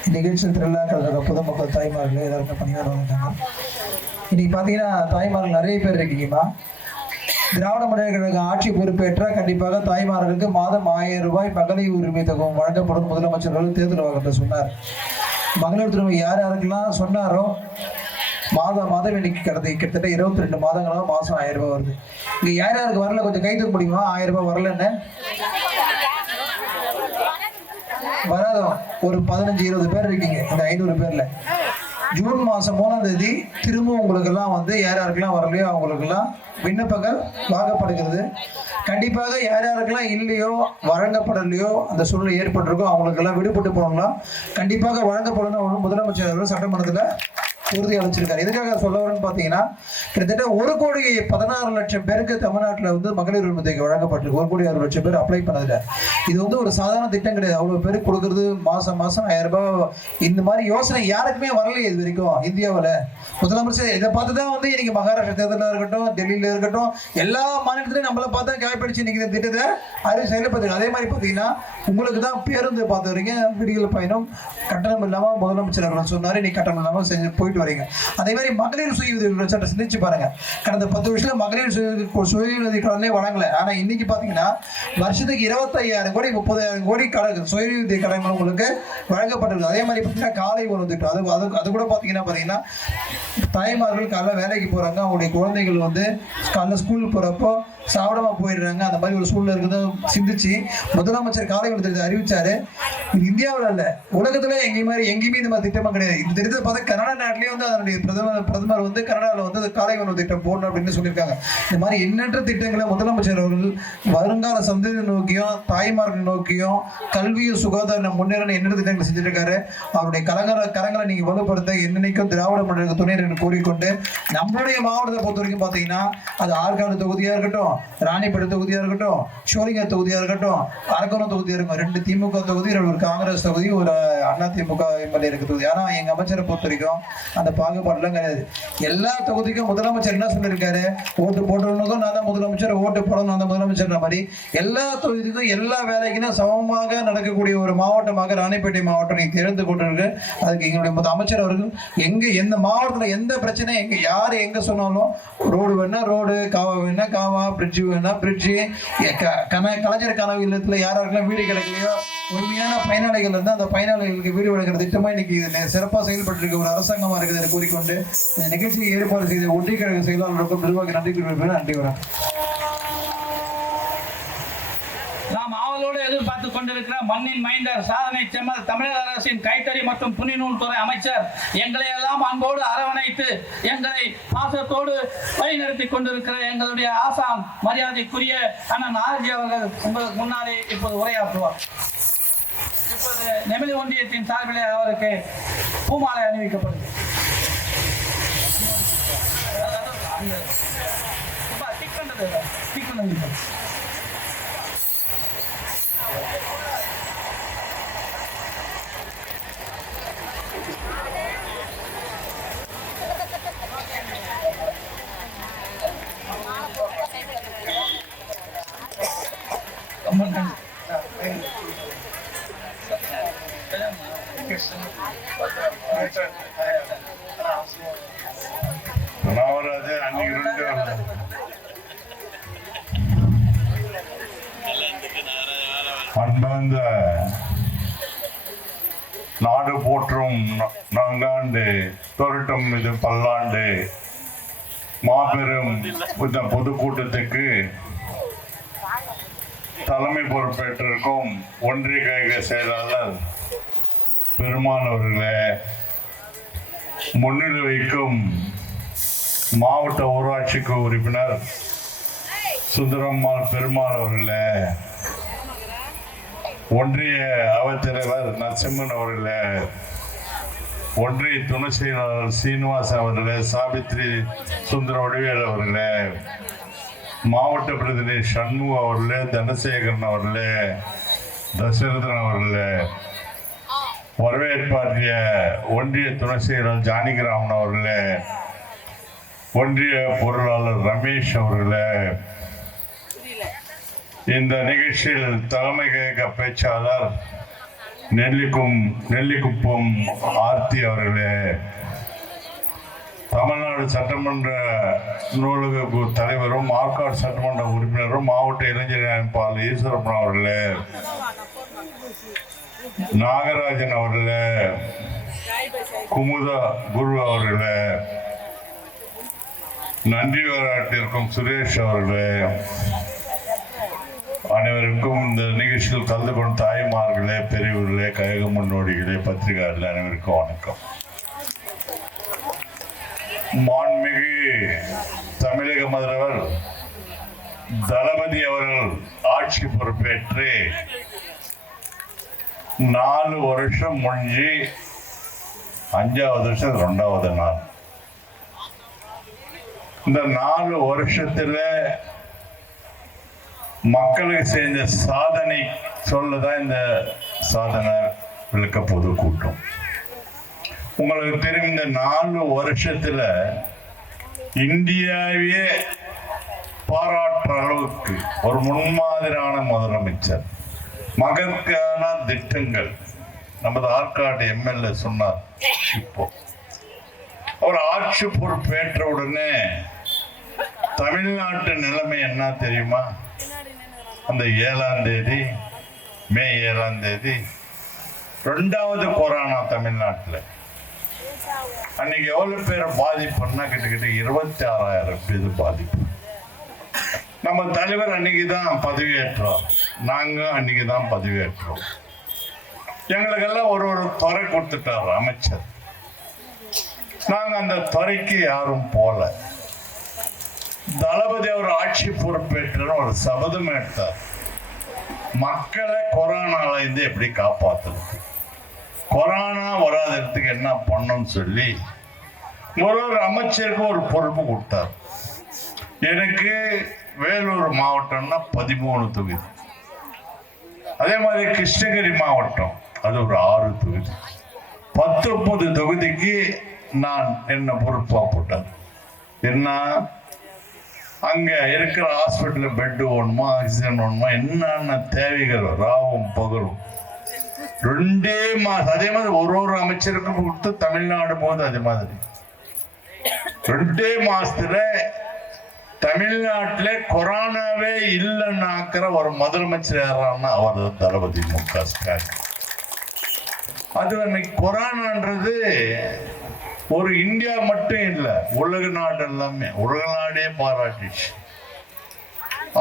இந்நிகழ்ச்சியில் திரளாக கலந்த பொதுமக்கள் தாய்மார்களே, எல்லாருக்கும் பணியாளர் வந்தாங்க. இன்னைக்கு பார்த்தீங்கன்னா தாய்மார்கள் நிறைய பேர் இருக்கீங்கம்மா. திராவிட முன்னேற்ற கழக ஆட்சி பொறுப்பேற்ற கண்டிப்பாக தாய்மார்களுக்கு மாதம் 1000 ரூபாய் மகளிர் உரிமை தொகை வழங்கப்படும் முதலமைச்சர்கள் தேர்தல் வாக்கத்தில் சொன்னார். மகளிர் உரிமை யார் யாருக்கெல்லாம் சொன்னாரோ மாதம் இன்னைக்கு கிட்டத்தட்ட 22 மாதங்களாக மாதம் 1000 ரூபாய் வருது. இங்கே யார் யாருக்கு வரல கொஞ்சம் கை தூக்க முடியுமா? 1000 ரூபாய் வரலன்னு வராதோ ஒரு 15-20 பேர் இருக்கீங்க. இந்த 500 பேர்ல ஜூன் மாதம் 3ஆம் தேதி திரும்ப உங்களுக்கெல்லாம் யார் யாருக்கெல்லாம் வரலையோ அவங்களுக்கெல்லாம் விண்ணப்பங்கள் வாங்கப்படுகிறது. கண்டிப்பாக யார் யாருக்கெல்லாம் இல்லையோ வழங்கப்படலையோ அந்த சூழ்நிலை ஏற்பட்டிருக்கோ அவங்களுக்கெல்லாம் விடுபட்டு போனோம்னா கண்டிப்பாக வழங்கப்படணும் முதலமைச்சர் அவர்கள் சட்டமன்றத்தில் உறுதி அளிச்சிருக்காரு. எதுக்காக சொல்ல வரேன்னு பார்த்தீங்கன்னா கிட்டத்தட்ட 1,16,00,000 பேருக்கு தமிழ்நாட்டில் மகளிர் உரிமை தொகை வழங்கப்பட்டிருக்கு. 1,6,00,000 பேர் அப்ளை பண்ணதில்லை. இது ஒரு சாதாரண திட்டம் கிடையாது. அவ்வளோ பேருக்கு கொடுக்கறது மாதம் 1000 ரூபாய். இந்த மாதிரி யோசனை யாருக்குமே வரலையே இது வரைக்கும் இந்தியாவில். முதலமைச்சர் இதை பார்த்து தான் இன்னைக்கு மகாராஷ்டிரா தேர்தலாக இருக்கட்டும், டெல்லியில் இருக்கட்டும், எல்லா மாநிலத்திலையும் நம்மளை பார்த்தா கேட்பிடிச்சு இன்னைக்கு இந்த திட்டத்தை அறிவு செயல்படுத்துங்க. அதே மாதிரி பார்த்தீங்கன்னா உங்களுக்கு தான் பேருந்து பார்த்து வரீங்க, விடியல் பயணம் கட்டணம் இல்லாமல் முதலமைச்சர் அவர்கள் சொன்னார். இன்னைக்கு கட்டணம் இல்லாமல் செஞ்சு போயிட்டு வரீங்க. அதே மாதிரி மகளிர் சுய உதவி சட்டம் சிந்திச்சு பாருங்க. கடந்த 10 வருஷத்துல மகளிர் சுய உதவி கடனே வழங்கல. ஆனா இன்னைக்கு பாத்தீங்கன்னா வருஷத்துக்கு 25,000 கோடி 30,000 கோடி கடன் சுய உதவி கடன் உங்களுக்கு வழங்கப்பட்டிருக்கு. அதே மாதிரி பாத்தீங்கன்னா காலை உணவு திட்டம் அது கூட பாத்தீங்கன்னா தாய்மார்கள் காலைல வேலைக்கு போறாங்க, அவங்களுடைய குழந்தைகள் காலைல ஸ்கூல் போறப்போ சாப்பிடாம போயிடுறாங்க. அந்த மாதிரி ஒரு சூழ்நிலை இருக்குது. சிந்திச்சு முதலமைச்சர் காலை உணவு திட்டத்தை அறிவிச்சாரு. இந்தியாவில் இல்ல உலகத்துல எங்கேயுமே இந்த மாதிரி திட்டமா கிடையாது. இந்த திட்டத்தை பார்த்தா கனடா நாட்டிலேயே அதனுடைய பிரதமர் கனடாவில் காலை உணவு திட்டம் போடணும் அப்படின்னு சொல்லியிருக்காங்க. இந்த மாதிரி எண்ணற்ற திட்டங்களை முதலமைச்சர் அவர்கள் வருங்கால சந்ததியை நோக்கியும் தாய்மார்கள் நோக்கியும் கல்வியும் சுகாதாரம் முன்னேற எண்ணற்ற திட்டங்களை செஞ்சிருக்காரு. அவருடைய கரங்களை நீங்க வலுப்படுத்த என்னைக்கும் திராவிட முன்னேற்ற துணை என்று கூறிக்கொண்டு நம்மளுடைய மாவட்டத்தை பொறுத்த வரைக்கும் பாத்தீங்கன்னா அது ஆற்காடு தொகுதியா இருக்கட்டும், ராணிப்பேட்டை தொகுதியா இருக்கட்டும், ஷோலிங்கர் தொகுதியா இருக்கட்டும், அரக்கோணம் தொகுதியா இருக்கும். 2 திமுக தொகுதி, ஒரு காங்கிரஸ் தொகுதி, ஒரு அதிமுக எம்எல்ஏ இருக்கு தொகுதி. ஆனா எங்க அமைச்சரை பொறுத்த வரைக்கும் அந்த பாகுபாடுலாம் கிடையாது. எல்லா தொகுதிக்கும் முதலமைச்சர் என்ன சொல்லியிருக்காரு, ஓட்டு போட்டவனுக்கும் நான் தான் முதலமைச்சர், ஓட்டு போடணும் நான் தான் முதலமைச்சர் மாதிரி எல்லா தொகுதிக்கும் எல்லா வேலைக்கும் சமமாக நடக்கக்கூடிய ஒரு மாவட்டமாக ராணிப்பேட்டை மாவட்டம் நீங்க தேர்ந்து கொண்டிருக்கு. அதுக்கு எங்களுடைய அமைச்சர் அவர்கள் எந்த மாவட்டத்தில் எந்த பிரச்சனை யார் எங்க சொன்னாலும் ரோடு வேணா ரோடு, காவா வேணா காவா, பிரிட்ஜ் வேணா பிரிட்ஜு, கலைஞர் கனவு இல்லத்துல யாருக்கெல்லாம் வீடு கிடைக்கலையோ உண்மையான பயனாளிகள் இருந்தால் அந்த பயனாளிகளுக்கு வீடு வழங்குற திட்டமா இன்னைக்கு சிறப்பாக செயல்பட்டு இருக்க ஒரு அரசாங்கமா இருக்குது என்று கூறிக்கொண்டு இந்த நிகழ்ச்சியை ஏற்பாடு செய்த ஒன்றிய கழக செயலாளர்களுக்கும் நிர்வாகி நன்றி கூறுவேன். நன்றி வணக்கம். நாம் ஆவலோடு எதிர்பார்த்து கொண்டிருக்கிற மண்ணின் மைந்தர் சாதனை செம்மல் தமிழக அரசின் கைத்தறி மற்றும் துணிநூல் துறை அமைச்சர் எங்களை எல்லாம் அன்போடு அரவணைத்து எங்களை பாசத்தோடு வழிநடத்தி கொண்டிருக்கிற எங்களுடைய ஆசான் மரியாதைக்குரிய அண்ணன் RJ அவர்கள் உங்களுக்கு முன்னாலே இப்போது உரையாற்றுவார். இப்போது நெமிலி ஒன்றியத்தின் சார்பிலே அவருக்கு பூமாலை அணிவிக்கப்படுது. அன்பார்ந்த நாடு போற்றும் நான்காண்டு தொடரட்டும் இது பல்லாண்டு மாபெரும் இந்த பொதுக்கூட்டத்துக்கு தலைமை பொறுப்பேற்றிருக்கும் ஒன்றிய கழக செயலாளர் பெருமாள் அவர்களே, முன்னிலை வைக்கும் மாவட்ட ஊராட்சிக்கு உறுப்பினர் சுந்தரம்மாள் பெருமாள் அவர்களே, ஒன்றிய அவைத்தலைவர் நரசிம்மன் அவர்களே, ஒன்றிய துணை செயலாளர் சீனிவாசன் அவர்களே, சாவித்ரி சுந்தர வடிவேல் அவர்களே, மாவட்ட பிரதிநிதி சண்முக அவர்களே, தனசேகரன் அவர்களே, தசரதன் அவர்களே, வரவேற்பாற்றிய ஒன்றிய துணை செயலாளர் ஜானகிராமன் அவர்களே, ஒன்றிய பொருளாளர் ரமேஷ் அவர்களே, இந்த நிகழ்ச்சியில் தலைமை கழக பேச்சாளர் நெல்லிக்குப்பம் ஆர்த்தி அவர்களே, தமிழ்நாடு சட்டமன்ற நூலக தலைவரும் ஆற்காடு சட்டமன்ற உறுப்பினரும் மாவட்ட இளைஞர் அமைப்பாளர் ஈஸ்வரப்பன் அவர்களே, நாகராஜன் அவர்களே, குமுதா குரு அவர்களே, நன்றி பாராட்டியிருக்கும் சுரேஷ் அவர்களே, அனைவருக்கும் இந்த நிகழ்ச்சியில் கலந்து கொண்ட தாய்மார்களே, பெரியவர்களே, கழக முன்னோடிகளே, பத்திரிகையாளர்களே, அனைவருக்கும் வணக்கம். மாண்புமிகு தமிழக முதல்வர் தளபதி அவர்கள் ஆட்சி பொறுப்பேற்று 4 வருஷம் முடிஞ்சு 5வது வருஷம் 2வது நாள். இந்த 4 வருஷத்துல மக்களுக்கு செஞ்ச சாதனை சொல்லதான் இந்த சாதனை விளக்க பொதுக்கூட்டம். உங்களுக்கு தெரியும், இந்த 4 வருஷத்துல இந்தியாவே பாராட்டுற அளவுக்கு ஒரு முன்மாதிரியான முதலமைச்சர், மகத்தான திட்டங்கள் நமது ஆற்காடு எம்எல்ஏ சொன்னார். இப்போ அவர் ஆட்சி பொறுப்பேற்ற உடனே தமிழ்நாட்டு நிலைமை என்ன தெரியுமா? அந்த 7ஆம் தேதி, மே 7ஆம் தேதி 2வது கொரோனா தமிழ்நாட்டில். அன்னைக்கு எவ்வளவு பேர் பாதிப்புன்னா கிட்டத்தட்ட 26,000 பேர் பாதிப்பு. நம்ம தலைவர் அன்னைக்கு தான் பதவியேற்றோம், நாங்க அன்னைக்கு தான் பதவியேற்றோம். எங்களுக்கெல்லாம் ஒரு துறை கொடுத்துட்டார் அமைச்சர். நாங்க அந்த துறைக்கு யாரும் போல. தளபதி அவர் ஆட்சி பொறுப்பேற்ற ஒரு சபதம் எடுத்தார். மக்களை கொரோனால இருந்து எப்படி காப்பாத்துறது, கொரோனா வராததுக்கு என்ன பண்ணணும்னு சொல்லி ஒரு அமைச்சருக்கு ஒரு பொறுப்பு கொடுத்தார். எனக்கு வேலூர் மாவட்டம்னா 13 தொகுதி, அதே மாதிரி கிருஷ்ணகிரி மாவட்டம் அது ஒரு 6 தொகுதி, 19 தொகுதிக்கு நான் என்ன பொறுப்பா போட்டேன். என்ன அங்க இருக்கிற ஹாஸ்பிட்டல்ல பெட் வேணுமா, ஆக்சிஜன் வேணுமா, என்னென்ன தேவைகள் ராவும் பகலும் 2 மாசம். அதே மாதிரி ஒரு அமைச்சருக்கும் கொடுத்து தமிழ்நாடு போது அதே மாதிரி 2 மாசத்துல தமிழ்நாட்டில கொரோனாவே இல்லைன்னாக்கிற ஒரு முதலமைச்சர் யாரான்னா அவர் தளபதி மு.க. ஸ்டாலின். அது அன்னைக்கு கொரோனான்றது ஒரு இந்தியா மட்டும் இல்லை, உலக நாடு எல்லாமே, உலக நாடே பாராட்டிச்சு.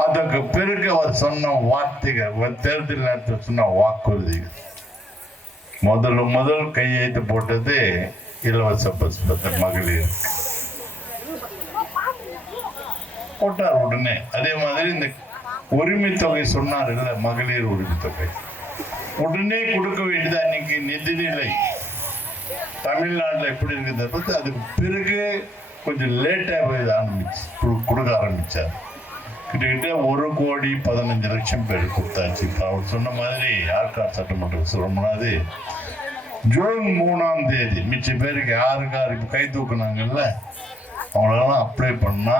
அதுக்கு பிறகு அவர் சொன்ன வார்த்தைகள், தேர்தல் நேரத்தில் சொன்ன வாக்குறுதிகள், முதல் கையெழுத்து போட்டது இலவச பஸ் மகளிர் போட்டார் உடனே. அதே மாதிரி இந்த உரிமை தொகை சொன்னார் இல்ல, மகளிர் உரிமை தொகை உடனே கொடுக்க வேண்டியது. அன்னைக்கு நிதிநிலை தமிழ்நாட்டில் எப்படி இருக்குது, அதுக்கு பிறகு கொஞ்சம் லேட்டா போய் கொடுக்க ஆரம்பிச்சார். கிட்டத்தட்ட 1,15,00,000 பேர் கொடுத்தாச்சு. அவர் சொன்ன மாதிரி ஆற்காடு சட்டமன்ற சொல்லணும்னாது ஜூன் 3ஆம் தேதி மிச்ச பேருக்கு யாருக்காரு இப்போ கை தூக்குனாங்கல்ல, அவங்களெல்லாம் அப்ளை பண்ணா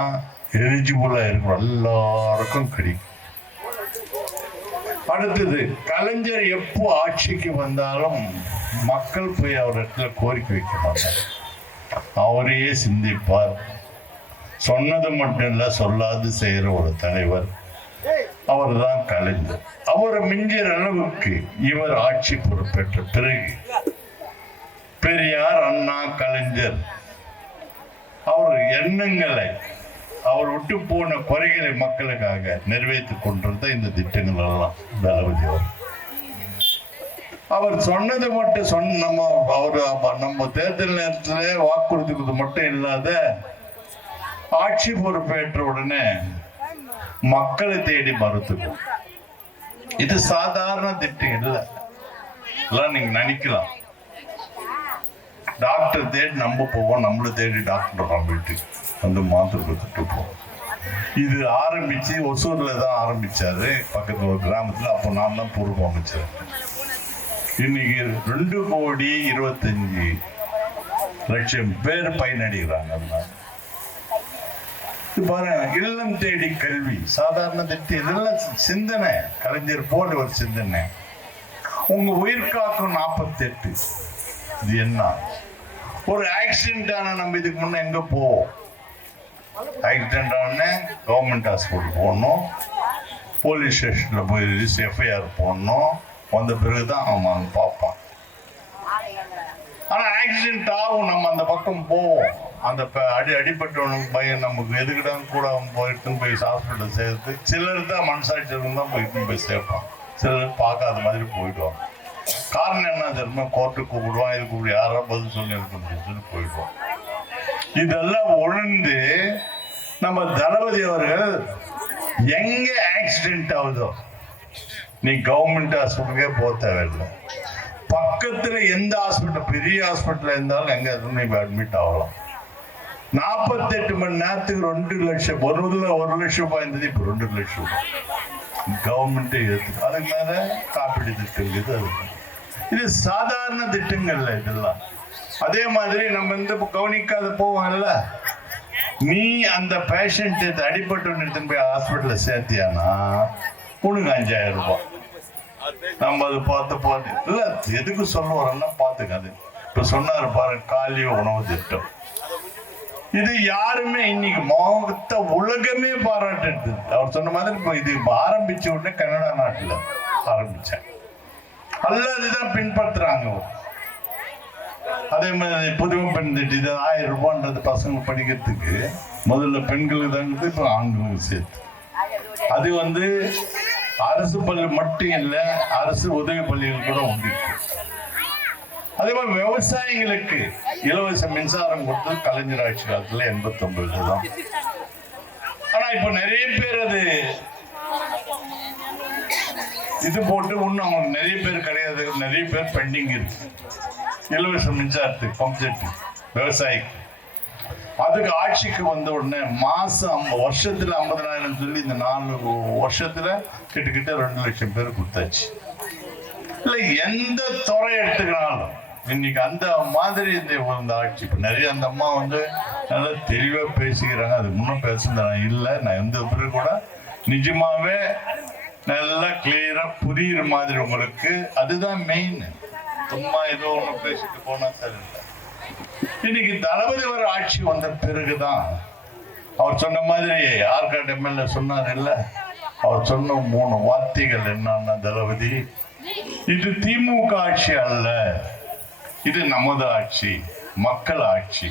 எலிஜிபிளா இருக்கும், எல்லாருக்கும் கிடைக்கும். அடுத்தது, கலைஞர் எப்போ ஆட்சிக்கு வந்தாலும் மக்கள் போய் அவர் இடத்துல கோரிக்கை வைக்க மாட்டார், அவரே சிந்திப்பார். சொன்னது மட்டும் இல்ல, சொல்லாது செய்யற ஒரு தலைவர் அவர் தான் கலைஞர். அவரை மிஞ்சிற அளவுக்கு இவர் ஆட்சி பொறுப்பேற்ற பிறகு பெரியார், அண்ணா, கலைஞர் அவர் எண்ணங்களை, அவர் விட்டு போன குறைகளை மக்களுக்காக நிறைவேற்றிக் கொண்டிருந்த இந்த திட்டங்கள் எல்லாம் தளபதி அவர் சொன்னது மட்டும் நம்ம தேர்தல் நேரத்தில் வாக்குறுதிக்கு மட்டும் இல்லாத ஆட்சி பொறுப்பேற்ற உடனே மக்களை தேடி மருத்துவம். இது சாதாரண திட்டம் இல்லை. நீங்க நினைக்கலாம் டாக்டர் தேடி நம்ம போவோம், நம்மளை தேடி டாக்டர் வீட்டுக்கு வந்து மாத்திரை கொடுத்துட்டு போவோம். இது ஆரம்பிச்சு ஒசூர்ல தான் ஆரம்பிச்சாரு, பக்கத்துல ஒரு கிராமத்துல. அப்போ நான் தான் பொறுப்பு அமைச்சர். இன்னைக்கு 2,25,00,000 பேர் பயனடைகிறாங்க. பாருங்க, இல்லம் தேடி கல்வி சாதாரண திட்டம். இதெல்லாம் சிந்தனை, கலைஞர் போன்ற ஒரு சிந்தனை. உங்க உயிர் காக்கும் 48. இது என்ன? ஒரு ஆக்சிடென்ட் ஆன நம்ம இதுக்கு முன்ன எங்க போவோம்? ஆக்சிடென்ட் ஆன கவர்மெண்ட் ஹாஸ்பிட்டல் போடணும், போலீஸ் ஸ்டேஷன்ல போய் எஃப்ஐஆர் போடணும். வந்த பிறகுதான் அவன் பார்ப்பான். ஆனா ஆக்சிடென்ட் ஆகும், நம்ம அந்த பக்கம் போவோம். அந்த அடிபட்டவனுக்கு பயம், நமக்கு எதுக்கிட்டாங்க கூட அவன் போயிட்டு போய் ஹாஸ்பிட்டல் சேர்த்து. சிலர் தான் மனசாட்சி தான் போய் சேர்ப்பான், சிலர் பார்க்காத மாதிரி போயிடுவாங்க. காரணம் என்ன தெரியுமா? கோர்ட்டுக்கு கூப்பிடுவான், இது கூப்பிடு, யாரோ பதில் சொல்லி இருக்க முடியும்னு போயிடுவான். இதெல்லாம் உணர்ந்து நம்ம தளபதி அவர்கள் எங்க ஆக்சிடென்ட் ஆகுதோ நீ கவர்மெண்ட் ஹாஸ்பிட்டலுக்கே போக தேவையில்லை. பக்கத்துல எந்த ஹாஸ்பிட்டல், பெரிய ஹாஸ்பிட்டல் இருந்தாலும் எங்க அட்மிட் ஆகலாம். 48 மணி நேரத்துக்கு 2 லட்சம், ஒரு லட்சம் ரூபாய் இருந்தது, இப்ப 2 லட்சம் ரூபாய் கவர்மெண்ட் எடுத்து. அதுக்கு மேல காப்பீடு திட்டம் இது. இது சாதாரண திட்டங்கள்ல இதெல்லாம். அதே மாதிரி நம்ம கவனிக்காத போவோம்ல, நீ அந்த பேஷண்ட் அடிபட்டு எடுத்துன்னு போய் ஹாஸ்பிட்டல்ல சேர்த்தியானா உனக்கு 5,000 ரூபாய். நம்ம அது பார்த்து இல்ல, எதுக்கு சொல்ல வரோம்னா பார்த்துக்காது. இப்ப சொன்னாரு பாருங்க, காலிய உணவு திட்டம். இது யாருமே இன்னைக்கு மொத்த உலகமே பாராட்டு. அவர் சொன்ன மாதிரி இப்போ இது ஆரம்பிச்ச உடனே கனடா நாட்டுல ஆரம்பிச்சேன். அதுதான் பின்பற்றுறாங்க. அதே மாதிரி புதுமை பெண் திட்டம், இது 1000 ரூபான்றது பசங்க படிக்கிறதுக்கு. முதல்ல பெண்களுக்கு தான், இப்போ ஆண்களுக்கு சேர்த்து. அது அரசு பள்ளி மட்டும் இல்லை, அரசு உதவி பள்ளிகள் கூட உண்டு. அதே மாதிரி விவசாயிகளுக்கு இலவச மின்சாரம் கொடுத்தது கலைஞர் ஆட்சி காலத்துல 89 தான். ஆனா இப்ப நிறைய பேர் அது இது போட்டு இன்னும் அவங்க நிறைய பேர் கிடையாது, நிறைய பேர் பெண்டிங் இருக்கு. இலவச மின்சாரத்துக்கு பம்ப் செட் விவசாயிக்கு. அதுக்கு ஆட்சிக்கு வந்த உடனே மாசம் வருஷத்துல 50,000 சொல்லி இந்த 4 வருஷத்துல கிட்டத்தட்ட 2 லட்சம் பேர் கொடுத்தாச்சு. இல்ல எந்த துறை எடுத்துக்கினாலும் இன்னைக்கு அந்த மாதிரி இந்த ஆட்சி. இப்ப நிறைய அந்த அம்மா நல்லா தெளிவா பேசிக்கிறாங்க. அது முன்னும் பேசுறேன் இல்லை, நான் எந்த பேரு கூட நிஜமாவே நல்லா கிளியரா புரியுற மாதிரி உங்களுக்கு. அதுதான் மெயின். சும்மா ஏதோ ஒண்ணு பேசிட்டு போனா சரி இல்லை. இன்னைக்கு தளபதி வர ஆட்சி வந்த பிறகுதான் அவர் சொன்ன மாதிரி ஆற்காடு எம்எல்ஏ சொன்னார் இல்ல, அவர் சொன்ன 3 வார்த்தைகள் என்னன்னா, தளபதி இது திமுக ஆட்சி அல்ல, இது நமது ஆட்சி, மக்கள் ஆட்சி.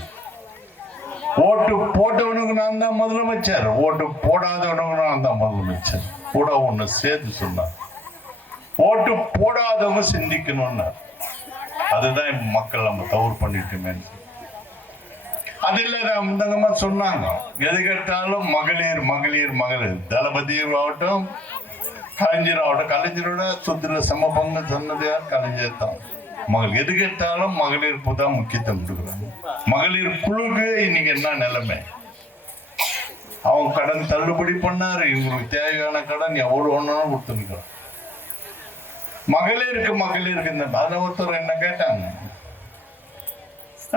ஓட்டு போட்டவனுக்கு நான் தான் முதலமைச்சர், ஓட்டு போடாதவனுக்கு நான் தான் முதலமைச்சர். கூட ஒண்ணு சேர்த்து சொன்னார், ஓட்டு போடாதவங்க சிந்திக்கணும்னா. அதுதான் மக்கள் நம்ம தவறு பண்ணிட்டுமே. அது இல்ல சொன்னாங்க, எது கேட்டாலும் மகளிர் மகளிர் மகளிர். தளபதி ஆகட்டும், கலைஞர் ஆகட்டும், கலைஞரோட சொத்துல சம பங்கு சொன்னது யார்? கலைஞர் தான். மகள் எது கேட்டாலும் மகளிருக்கு தான் முக்கியத்துவம் கொடுக்குறாங்க. மகளிர் குழுக்கு இன்னைக்கு என்ன நிலைமை? அவங்க கடன் தள்ளுபடி பண்ணாரு, இவங்களுக்கு தேவையான கடன் எவ்வளவு ஒன்றும் கொடுத்துருக்காங்க. மகளிருக்கு இந்த அதில் ஒருத்தர் என்ன கேட்டாங்க,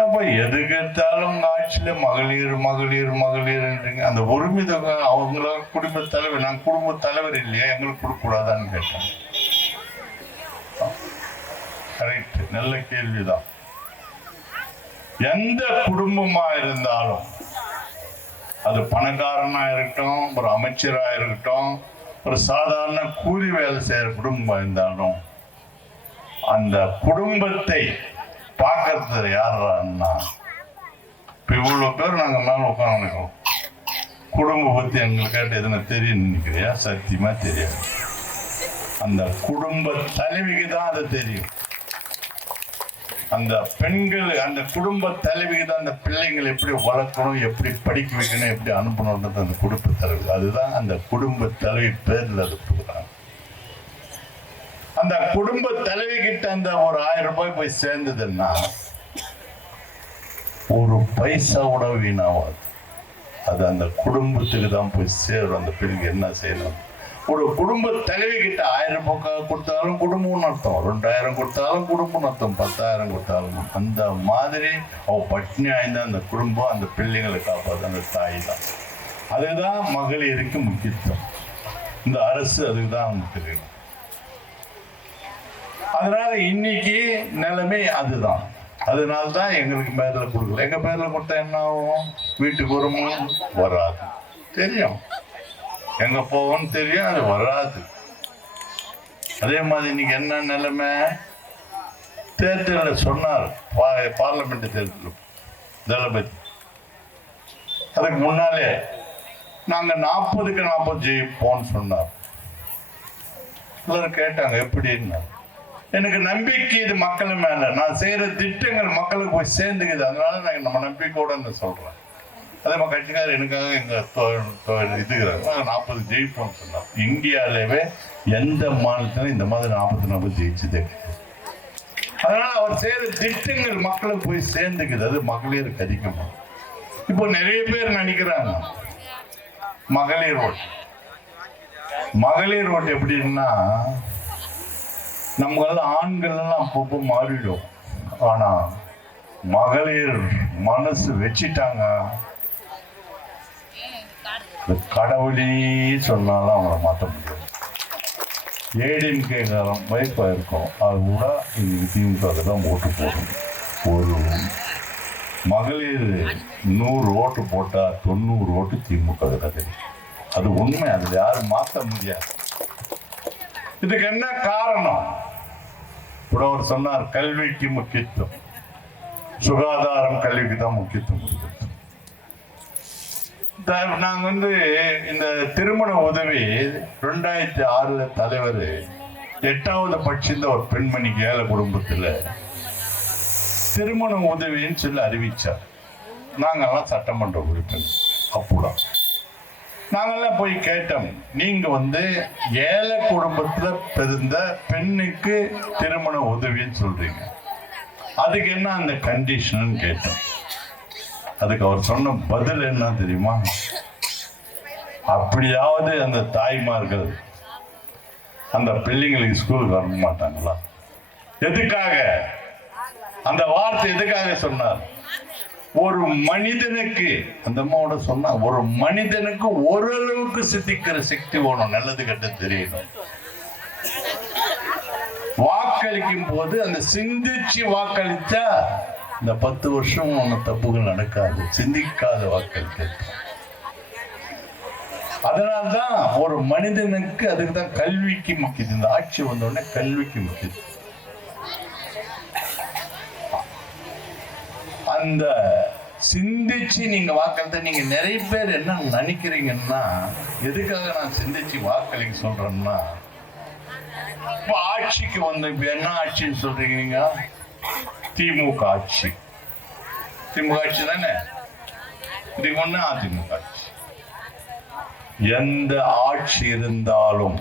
அப்ப எது கேட்டாலும் ஆட்சியில மகளிர் மகளிர் மகளிர்ன்றீங்க. அந்த உரிமை தொகை அவங்கள குடும்ப தலைவர், நாங்க குடும்ப தலைவர் இல்லையா, எங்களுக்கு கொடுக்க கூடாதான்னு கேட்டாங்க. கரெக்ட், நல்ல கேள்விதான். எந்த குடும்பமா இருந்தாலும், அது பணக்காரனா இருக்கட்டும், ஒரு அமைச்சரா இருக்கட்டும், ஒரு சாதாரண கூலி வேலை செய்யற குடும்பமா இருந்தாலும், அந்த குடும்பத்தை பார்க்கறது யாருன்னா இப்போ இவ்வளோ பேர் நாங்கள் மேலே உட்காந்துருக்கோம். குடும்ப பற்றி எங்களுக்கு எதுனா தெரியும் நினைக்கிறியா? சத்தியமா தெரியாது. அந்த குடும்ப தலைவிக்கு தான் அது தெரியும். அந்த பெண்கள், அந்த குடும்ப தலைவிக்கு தான் அந்த பிள்ளைங்களை எப்படி வளர்க்கணும், எப்படி படிக்க வைக்கணும், எப்படி அனுப்பணுன்றது அந்த குடும்ப தலைவி. அதுதான் அந்த குடும்ப தலைவி பேர்ல அது கொடுக்குறாங்க. அந்த குடும்ப தலைவி கிட்ட அந்த ஒரு 1000 ரூபாய் போய் சேர்ந்ததுன்னா ஒரு பைசாவோட வீணாவாது. அது அந்த குடும்பத்துக்கு தான் போய் சேரும். அந்த பெண்ணுக்கு என்ன செய்யணும்? ஒரு குடும்ப தலைவி கிட்ட 1000 ரூபாய் கொடுத்தாலும் குடும்பம்னு அர்த்தம், 2000 கொடுத்தாலும் குடும்பம்னு அர்த்தம், 10,000 கொடுத்தாலும். அந்த மாதிரி அவ பட்னி ஆய்ந்த அந்த குடும்பம், அந்த பிள்ளைங்களை காப்பாற்ற அந்த தாய் தான். அதுதான் மகளிருக்கு முக்கியத்துவம். இந்த அரசு அதுக்கு தான் அவங்க தெரியும். அதனால இன்னைக்கு நிலைமை அதுதான். அதனால்தான் எங்களுக்கு பேர்ல கொடுக்கல. எங்க பேர்ல கொடுத்தா என்ன ஆகும்? வீட்டுக்கு வருமும் வராது, தெரியும். எங்க போவோம்னு தெரியும், அது வராது. அதே மாதிரி இன்னைக்கு என்ன நிலைமை? தேர்தலில் சொன்னார், பார்லிமெண்ட் தேர்தல் தளபதி. அதுக்கு முன்னாலே நாங்க 40க்கு 40 ஜெயிப்போம்னு சொன்னார். எல்லாரும் கேட்டாங்க எப்படின்னு. எனக்கு நம்பிக்கை இது மக்கள் மேல, நான் செய்யற திட்டங்கள் மக்களுக்கு போய் சேர்ந்துக்குது. அதனால நான் நம்ம நம்பிக்கையோட சொல்றேன். அதே மாதிரி கட்சிக்காரர் எனக்காக எங்க இதுக்குறாங்க 40 ஜெயிப்போம்னு சொன்னார். இந்தியாவிலேயே எந்த மாநிலத்திலும் இந்த மாதிரி 40 ஜெயிச்சதே. அதனால அவர் செய்யற திட்டங்கள் மக்களுக்கு போய் சேர்ந்துக்குது. அது மகளிருக்கு அதிகமா. இப்போ நிறைய பேர் நினைக்கிறாங்க மகளிர் ஓட்டு. மகளிர் ஓட்டு எப்படின்னா, நம்மளால ஆண்கள் எல்லாம் அப்பப்போ மாறிடும். ஆனா மகளிர் மனசு வச்சிட்டாங்க, கடவுளே சொன்னாலும் அவங்கள மாற்ற முடியாது. ஏடிஎம்கே காலம் வைப்பா இருக்கும், அது கூட இன்னைக்கு திமுக தான் ஓட்டு போடும். ஒரு மகளிர் 100 ஓட்டு போட்டா 90 ஓட்டு திமுக கதை. அது உண்மை, அது யாரும் மாற்ற முடியாது. இதுக்கு என்ன காரணம்? புலவர் சொன்னார், கல்விக்கு முக்கியத்துவம், சுகாதாரம் கல்விக்கு தான் முக்கியத்துவம் கொடுக்குது. நாங்க இந்த திருமண உதவி 2006 தலைவர் 8வது பட்சிந்த ஒரு பெண்மணிக்கு ஏழை குடும்பத்துல திருமண உதவின்னு சொல்லி அறிவிச்சார். நாங்கெல்லாம் சட்டமன்ற உறுப்பினர். அப்போதான் நாங்கெல்லாம் போய் கேட்டோம், நீங்க ஏழை குடும்பத்துல பிறந்த பெண்ணுக்கு திருமண உதவின்னு சொல்றீங்க, அதுக்கு என்ன அந்த கண்டிஷன் கேட்டோம். அதுக்கு அவர் சொன்ன பதில் என்ன தெரியுமா? அப்படியாவது அந்த தாய்மார்கள் அந்த பிள்ளைங்களுக்கு ஸ்கூலுக்கு வர மாட்டாங்களா? எதுக்காக அந்த வார்த்தை எதுக்காக சொன்னார்? ஒரு மனிதனுக்கு, அந்த அம்மாவோட சொன்னா, ஒரு மனிதனுக்கு ஓரளவுக்கு சிந்திக்கிற சக்தி வேணும், நல்லது கெட்ட தெரியணும். வாக்களிக்கும் போது அந்த சிந்திச்சு வாக்களித்தா இந்த 10 வருஷம் ஒன்னும் தப்புகள் நடக்காது. சிந்திக்காத வாக்களிக்க. அதனால்தான் ஒரு மனிதனுக்கு, அதுக்கு தான் கல்விக்கு முக்கியத்துவம். இந்த ஆட்சி வந்த உடனே கல்விக்கு முக்கியத்துவம். அந்த சிந்திச்சு நீங்க வாக்களித்த, நீங்க நிறைய பேர் என்ன நினைக்கிறீங்கன்னா, எதுக்காக நான் சிந்திச்சு வாக்களிக்க சொல்றேன்னா, இப்ப ஆட்சிக்கு இப்ப என்ன ஆட்சின்னு சொல்றீங்க நீங்க? திமுக ஆட்சி. திமுக ஆட்சி தானே, இதுக்கு முன்ன அதிமுக ஆட்சி. எந்த ஆட்சி இருந்தாலும்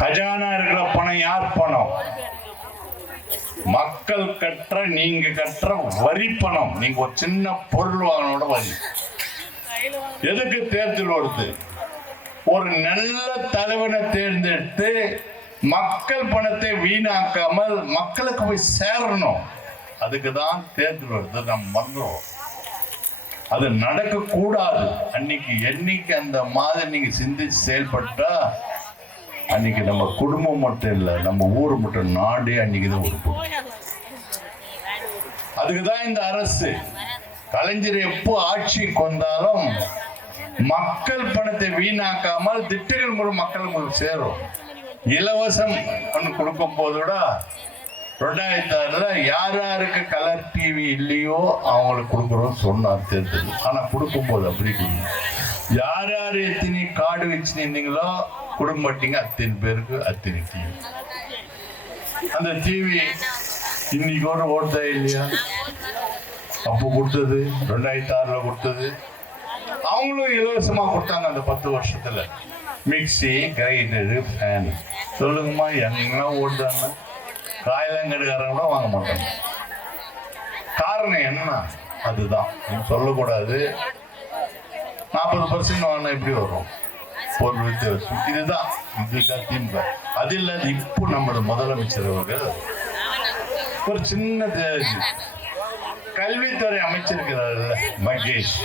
கஜானா இருக்கிற பணம் யார் பணம்? மக்கள் கட்டுற, நீங்க கட்டுற வரி பணம். நீங்க ஒரு சின்ன பொருள் வாங்கினோட வரி. எதுக்கு தேர்தல் வருது? ஒரு நல்ல தலைவனை தேர்ந்தெடுத்து மக்கள் பணத்தை வீணாக்காமல் மக்களுக்கு போய் சேரணும். அதுக்குதான் தேர்தல் வருது. நம்ம மறந்துடும். அது நடக்க கூடாது. என்னைக்கு அந்த மாதிரி நீங்க சிந்திச்சு செயல்பட்டா, அன்னைக்கு நம்ம குடும்பம் மட்டும் இல்லை, நம்ம ஊர் மட்டும், நாடே அன்னைக்குதான் உருப்படும். அதுக்குதான் இந்த அரசு. கலைஞர் எப்போ ஆட்சிக்கு வந்தாலும் மக்கள் பணத்தை வீணாக்காமல் திட்டங்கள் மூலம் மக்களுக்கு சேரும். இலவசம் கொடுக்கும் போதோட 2006 யார் யாருக்கு கலர் டிவி இல்லையோ அவங்களுக்கு கொடுக்குறோம் சொன்னார் தேர்தல். ஆனா கொடுக்கும்போது அப்படி கொடுங்க, யார் யார் எத்தனை கார்டு வச்சு நின்றீங்களோ கொடுக்க மாட்டீங்க, அத்தனை பேருக்கு அத்தனை டிவி. அந்த டிவி இன்னைக்கு ஒரு ஓட்டுதா இல்லையா? அப்போ கொடுத்தது 2006 கொடுத்தது, அவங்களும் இலவசமா கொடுத்தாங்க. அந்த 10 வருஷத்துல மிக்சி, கிரைண்டரு, ஃபேன். சொல்லுங்கம்மா, எங்கெல்லாம் ஓடுதாங்க? காயலங்கடுக்காரங்க கூட வாங்க மாட்டாங்க. காரணம் என்ன? அதுதான் சொல்லக்கூடாது. 40% வாங்கினா எப்படி வரும்? பொருள் வித்தியாசம். இதுதான் இதுக்காக திமுக. அது இல்லாத இப்போ நம்மளோட முதலமைச்சர் அவர்கள் ஒரு சின்ன கல்வித்துறை அமைச்சிருக்கிறார்ல மகேஷ்,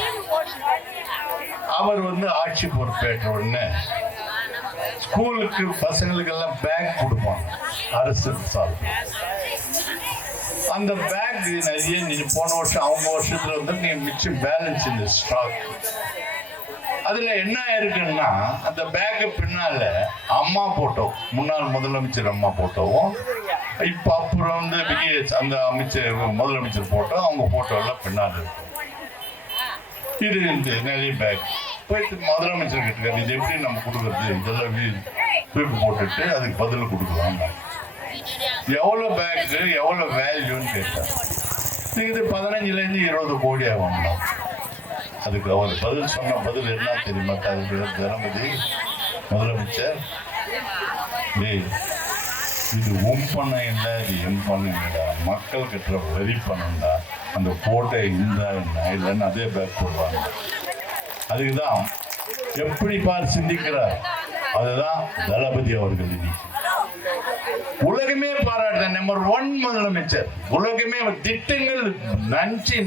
அவர் ஆட்சி பொறுப்பேற்ற உடனே ஸ்கூலுக்கு பசங்களுக்கு எல்லாம் பேக் கொடுப்பாங்க அரசு சார்பு. அந்த பேக் நிறைய நீ போன வருஷம் அவங்க வருஷத்துல நீ மிச்சம் பேலன்ஸ் இந்த ஸ்டாக். அதுல என்ன இருக்குன்னா அந்த பேக்கு பின்னால அம்மா போட்டோ, முன்னாள் முதலமைச்சர் அம்மா போட்டோவும், இப்ப அப்புறம் அந்த அமைச்சர் முதலமைச்சர் போட்டோ, அவங்க போட்டோ எல்லாம் பின்னால இருக்கும். இது நிறைய பேக் போயிட்டு முதலமைச்சர் கிட்ட இது எப்படி நம்ம கொடுக்கறது, இதெல்லாம் தூக்கி போட்டுட்டு அதுக்கு பதில் கொடுக்கலாம். எவ்வளவு பேக்கு எவ்வளவு வேல்யூன்னு கேட்டார். இது 15 to 20 கோடி ஆகும். அதுக்கு அவர் பதில் சொன்ன பதில் என்ன தெரியுமா? தளபதி முதலமைச்சர், இது பண்ண இல்லை, இது பண்ண இல்லைடா, மக்கள் கிட்ட வரி பண்ணண்டா, அந்த போட்டோ இருந்தா என்ன இல்லைன்னு அதே பேக் போடுவாங்க. அதுக்குதான் எப்படி பார் சிந்திக்கிறார், அதுதான் தளபதி அவர்கள். இன்னைக்கு உலகமே பாராட்ட நம்பர் 1 முதலமைச்சர். உலகமே திட்டங்கள் நஞ்சு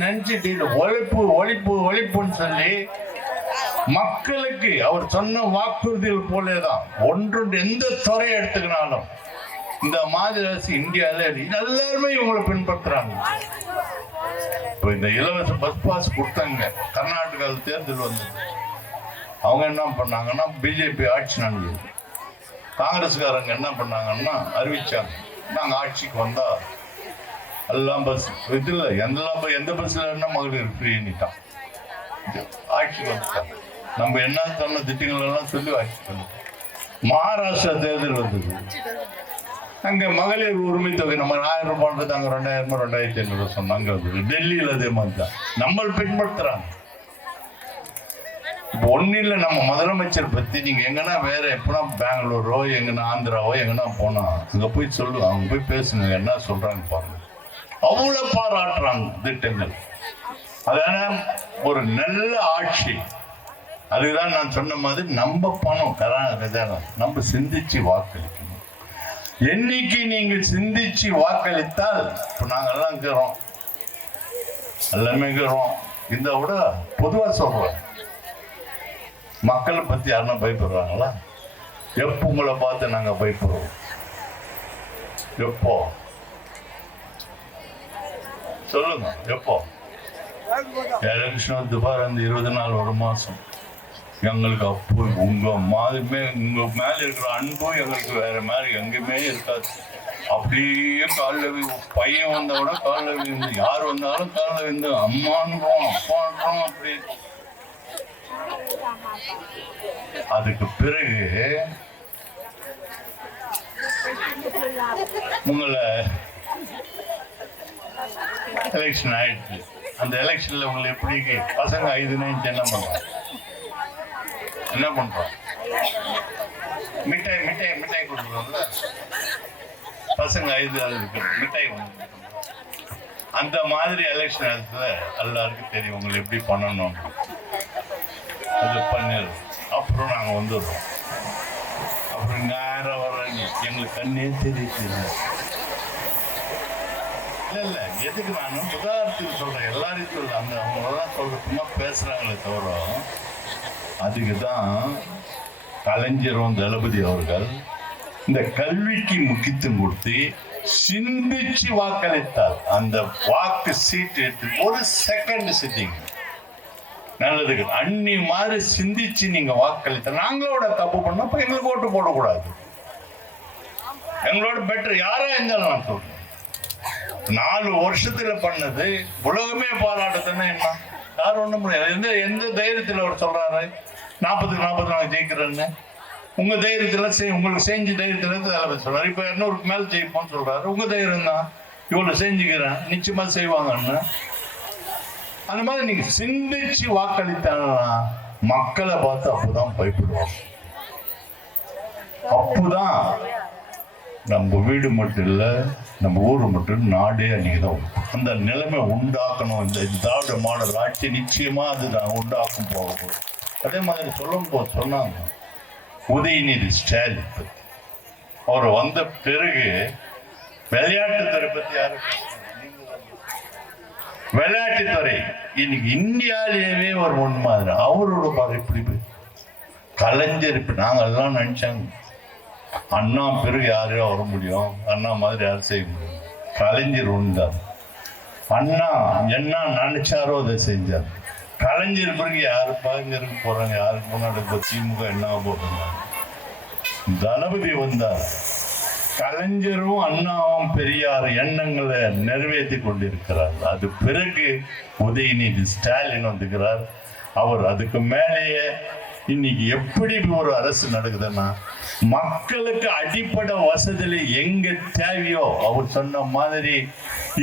ஒழிப்பு ஒழிப்பு ஒழிப்புன்னு சொல்லி மக்களுக்கு அவர் சொன்ன வாக்குறுதிகள் போலேதான் ஒன்று. எந்த துறை எடுத்துக்கினாலும் இந்த மாதிரி அரசு இந்தியாவில எல்லாருமே இவங்களை பின்பற்றுறாங்க. இப்போ இந்த இலவச பஸ் பாஸ் கொடுத்தாங்க, கர்நாடகாவில் தேர்தல் வந்தது. அவங்க என்ன பண்ணாங்கன்னா பிஜேபி ஆட்சி நடந்தது. காங்கிரஸ்காரங்க என்ன பண்ணாங்கன்னா அறிவிச்சாங்க, நாங்கள் ஆட்சிக்கு வந்தா எல்லாம் பஸ் இதில் எந்த பஸ்ல என்ன மகளிர் ஃப்ரீன்னுட்டான். ஆட்சிக்கு வந்துட்டாங்க. நம்ம என்ன சொன்ன திட்டங்கள் எல்லாம் சொல்லி ஆட்சிக்கு வந்துட்டோம். மகாராஷ்டிரா தேர்தல் வந்தது. அங்கே மகளிர் உரிமை தொகை நம்ம 1000 ரூபாய், அங்கே 2000 2500 சொன்னாங்க. டெல்லியில் அதே மாதிரி தான் நம்ம பின்பற்றுறாங்க. இப்போ ஒன்றும் இல்லை, நம்ம முதலமைச்சர் பற்றி நீங்கள் எங்கன்னா வேற எப்போனா பெங்களூரோ எங்கன்னா ஆந்திராவோ எங்கன்னா போனா அங்கே போய் சொல்லுங்க, அவங்க போய் பேசுங்க, என்ன சொல்றாங்க பாருங்க. அவ்வளோ பாராட்டுறாங்க திட்டங்கள். அதான ஒரு நல்ல ஆட்சி. அதுதான் நான் சொன்ன மாதிரி நம்ம பணம் நம்ம சிந்திச்சு வாக்களிக்கணும். என்னைக்கு நீங்க சிந்திச்சு வாக்களித்தால், இப்போ நாங்கள் எல்லாம் இருக்கிறோம், எல்லாமே இருக்கிறோம். இந்த விட பொதுவாக சொல்றோம், மக்களை பத்தி யாருன்னா பயப்படுறாங்களா? எப்போ உங்களை பார்த்து நாங்க பயப்படுறோம்? எப்போ சொல்லுங்க, எப்போ எலெக்ஷன் துபார் அந்த 20 நாள் 1 மாசம் எங்களுக்கு அப்போ உங்க மாதிரிமே உங்க மேல இருக்கிற அன்பு எங்களுக்கு வேற மாதிரி எங்கேயுமே இருக்காது. அப்படியே காலில் பையன் வந்தா கூட காலில் விழுந்து, யார் வந்தாலும் காலில் விழுந்து அம்மான்றோம் அப்பான்றோம். அப்படி அதுக்கு பிறகு உங்களை எலெக்ஷன் ஆயிடுச்சு. அந்த எலெக்ஷன்ல உங்களை எப்படி பசங்க 5 night என்ன பண்றோம்? மிட்டாய் கொடுக்குறோம்ல, பசங்க 5 மிட்டாய் வந்து அந்த மாதிரி எலெக்ஷன் நேரத்துல எல்லாருக்கும் தெரியும் உங்களை எப்படி பண்ணணும். அது பண்ணிடுறோம். அப்புறம் நாங்கள் வந்துடுறோம். அப்புறம் நேரம் வர எங்களுக்கு கண்ணே தெரியல. இல்லை எதுக்கு நான் உதாரணத்துக்கு சொல்றேன், எல்லாரையும் சொல்ல அந்த அவங்களெல்லாம் சொல்றதுமா பேசுறாங்களே தவிர, அதுக்கு தான் கலைஞரும் தளபதி அவர்கள் இந்த கல்விக்கு முக்கியத்துவம் கொடுத்து சிந்திச்சு வாக்களித்தார். அந்த வாக்கு சீட்டு எடுத்து 1 செகண்ட் சிட்டிங் நல்லதுக்கு அன்னி மாதிரி சிந்திச்சு நீங்க வாக்களித்த. நாங்களோட தப்பு பண்ணப்ப எங்களுக்கு ஓட்டு போடக்கூடாது. எங்களோட பெட்டர் யாரா இருந்தாலும் நான் சொல்றேன், 4 வருஷத்துல பண்ணது உலகமே பாராட்டுதுன்னா என்ன? யாரும் ஒண்ணும் முடியாது. எந்த தைரியத்துல அவர் சொல்றாரு 40க்கு 40 நாங்க ஜெயிக்கிறேன்னு? உங்க தைரியத்துல உங்களுக்கு செஞ்சு தைரியத்துல தளபதி சொல்றாரு. இப்ப 200க்கு மேல ஜெயிப்போம்னு சொல்றாரு. உங்க தைரியம் தான் இவ்வளவு செஞ்சுக்கிறேன் நிச்சயமா செய்வாங்கன்னு. அந்த மாதிரி நீங்க சிந்திச்சு வாக்களித்தாங்கன்னா மக்களை பார்த்து அப்பதான் பயப்படுவாங்க. அப்பதான் நம்ம வீடு மட்டும் இல்ல, நம்ம ஊரு மட்டும் நாடே அன்னைக்குதான் அந்த நிலைமை உண்டாக்கணும். இந்த திராவிட மாடல் ஆட்சி நிச்சயமா அதுதான் உண்டாக்கும் போக. அதே மாதிரி சொல்லும் போது சொன்னாங்க உதயநிதி ஸ்டாலின் பத்தி. அவர் வந்த பிறகு விளையாட்டுத்துறை பத்தி யாரு? விளையாட்டுத்துறை இன்னைக்கு இந்தியாவிலேயே ஒரு முன்மாதிரி. அவரோட படைப்பிடிப்பு கலைஞர். இப்ப நாங்க எல்லாம் நினைச்சாங்க அண்ணா பிறகு யாரையோ வர முடியும், அண்ணா மாதிரி யாரும் செய்ய முடியும். கலைஞர் உண்டார். அண்ணா என்ன நினைச்சாரோ அதை செஞ்சார். கலைஞர் பிறகு யாரு பாருங்க போறாங்க, யாருக்கு முன்னாடி திமுக என்ன போடுறாங்க. தளபதி வந்தார். கலைஞரும் அண்ணாவும் பெரியார் எண்ணங்களை நிறைவேற்றி கொண்டிருக்கிறார். அது பிறகு உதயநிதி ஸ்டாலின் வந்துக்கிறார். அவர் அதுக்கு மேலேயே இன்னைக்கு எப்படி ஒரு அரசு நடக்குதுன்னா மக்களுக்கு அடிப்படை வசதியில எங்க தேவையோ அவர் சொன்ன மாதிரி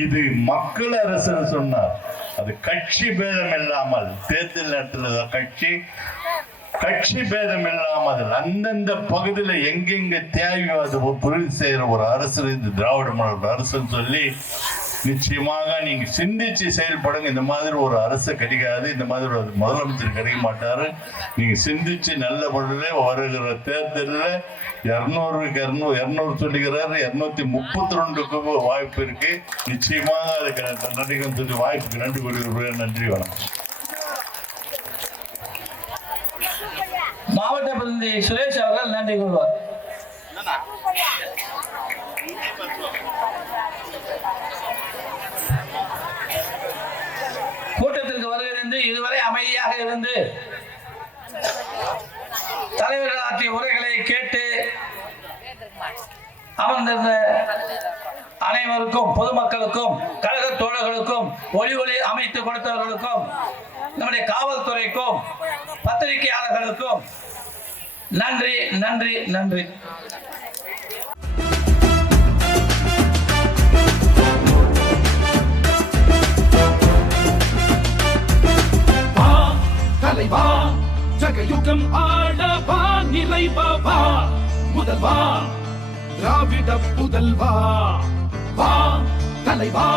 இது மக்கள் அரசுன்னு சொன்னார். அது கட்சி பேதம் இல்லாமல் தேர்தல் நேரத்தில் கட்சி பேதம் இல்லாமல் அந்தந்த பகுதியில எங்கெங்க தேவையோ அது புரிந்து செய்யற ஒரு அரசு இந்த திராவிட மாடல் அரசுன்னு சொல்லி நிச்சயமாக நீங்க சிந்திச்சு செயல்படுங்க. இந்த மாதிரி ஒரு அரசு கிடைக்காது, இந்த மாதிரி ஒரு முதலமைச்சர் கிடைக்க மாட்டாரு. நீங்க சிந்திச்சு நல்ல முறையில வருகிற தேர்தலில் 200 சொல்லுகிறாரு, 232க்கு வாய்ப்பு இருக்கு. நிச்சயமாக அதுக்கு நன்றிகள் சொல்லி வாய்ப்புக்கு நன்றி கூறுகிறேன். நன்றி, வணக்கம். மாவட்ட பிரதிநிதி சுரேஷ் அவர்கள் நன்றி கூறுவார். கூட்டத்திற்கு வருகிறது இதுவரை அமைதியாக இருந்து தலைவர்கள் ஆற்றிய உரைகளை கேட்டு அமர்ந்திருந்த அனைவருக்கும், பொதுமக்களுக்கும், கழக தோழர்களுக்கும், ஒளி அமைத்து கொடுத்தவர்களுக்கும், நம்முடைய காவல்துறைக்கும், பத்திரிகையாளர்களுக்கும் நன்றி நன்றி நன்றி. தலைவா ஜகயுகம் ஆளவா நிலைவா முதல்வா திராவிட புதல்வா வா தலைவா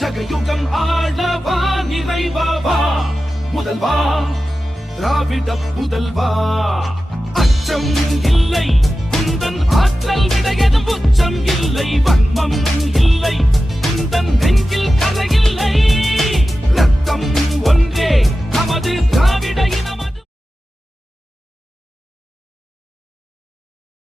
ஜகயுகம் ஆளவா நிலைவா முதல்வா திராவிட புதல்வா. அச்சம் இல்லை குந்தன் ஆற்றல் விட எதும் உச்சம் இல்லை, வன்மம்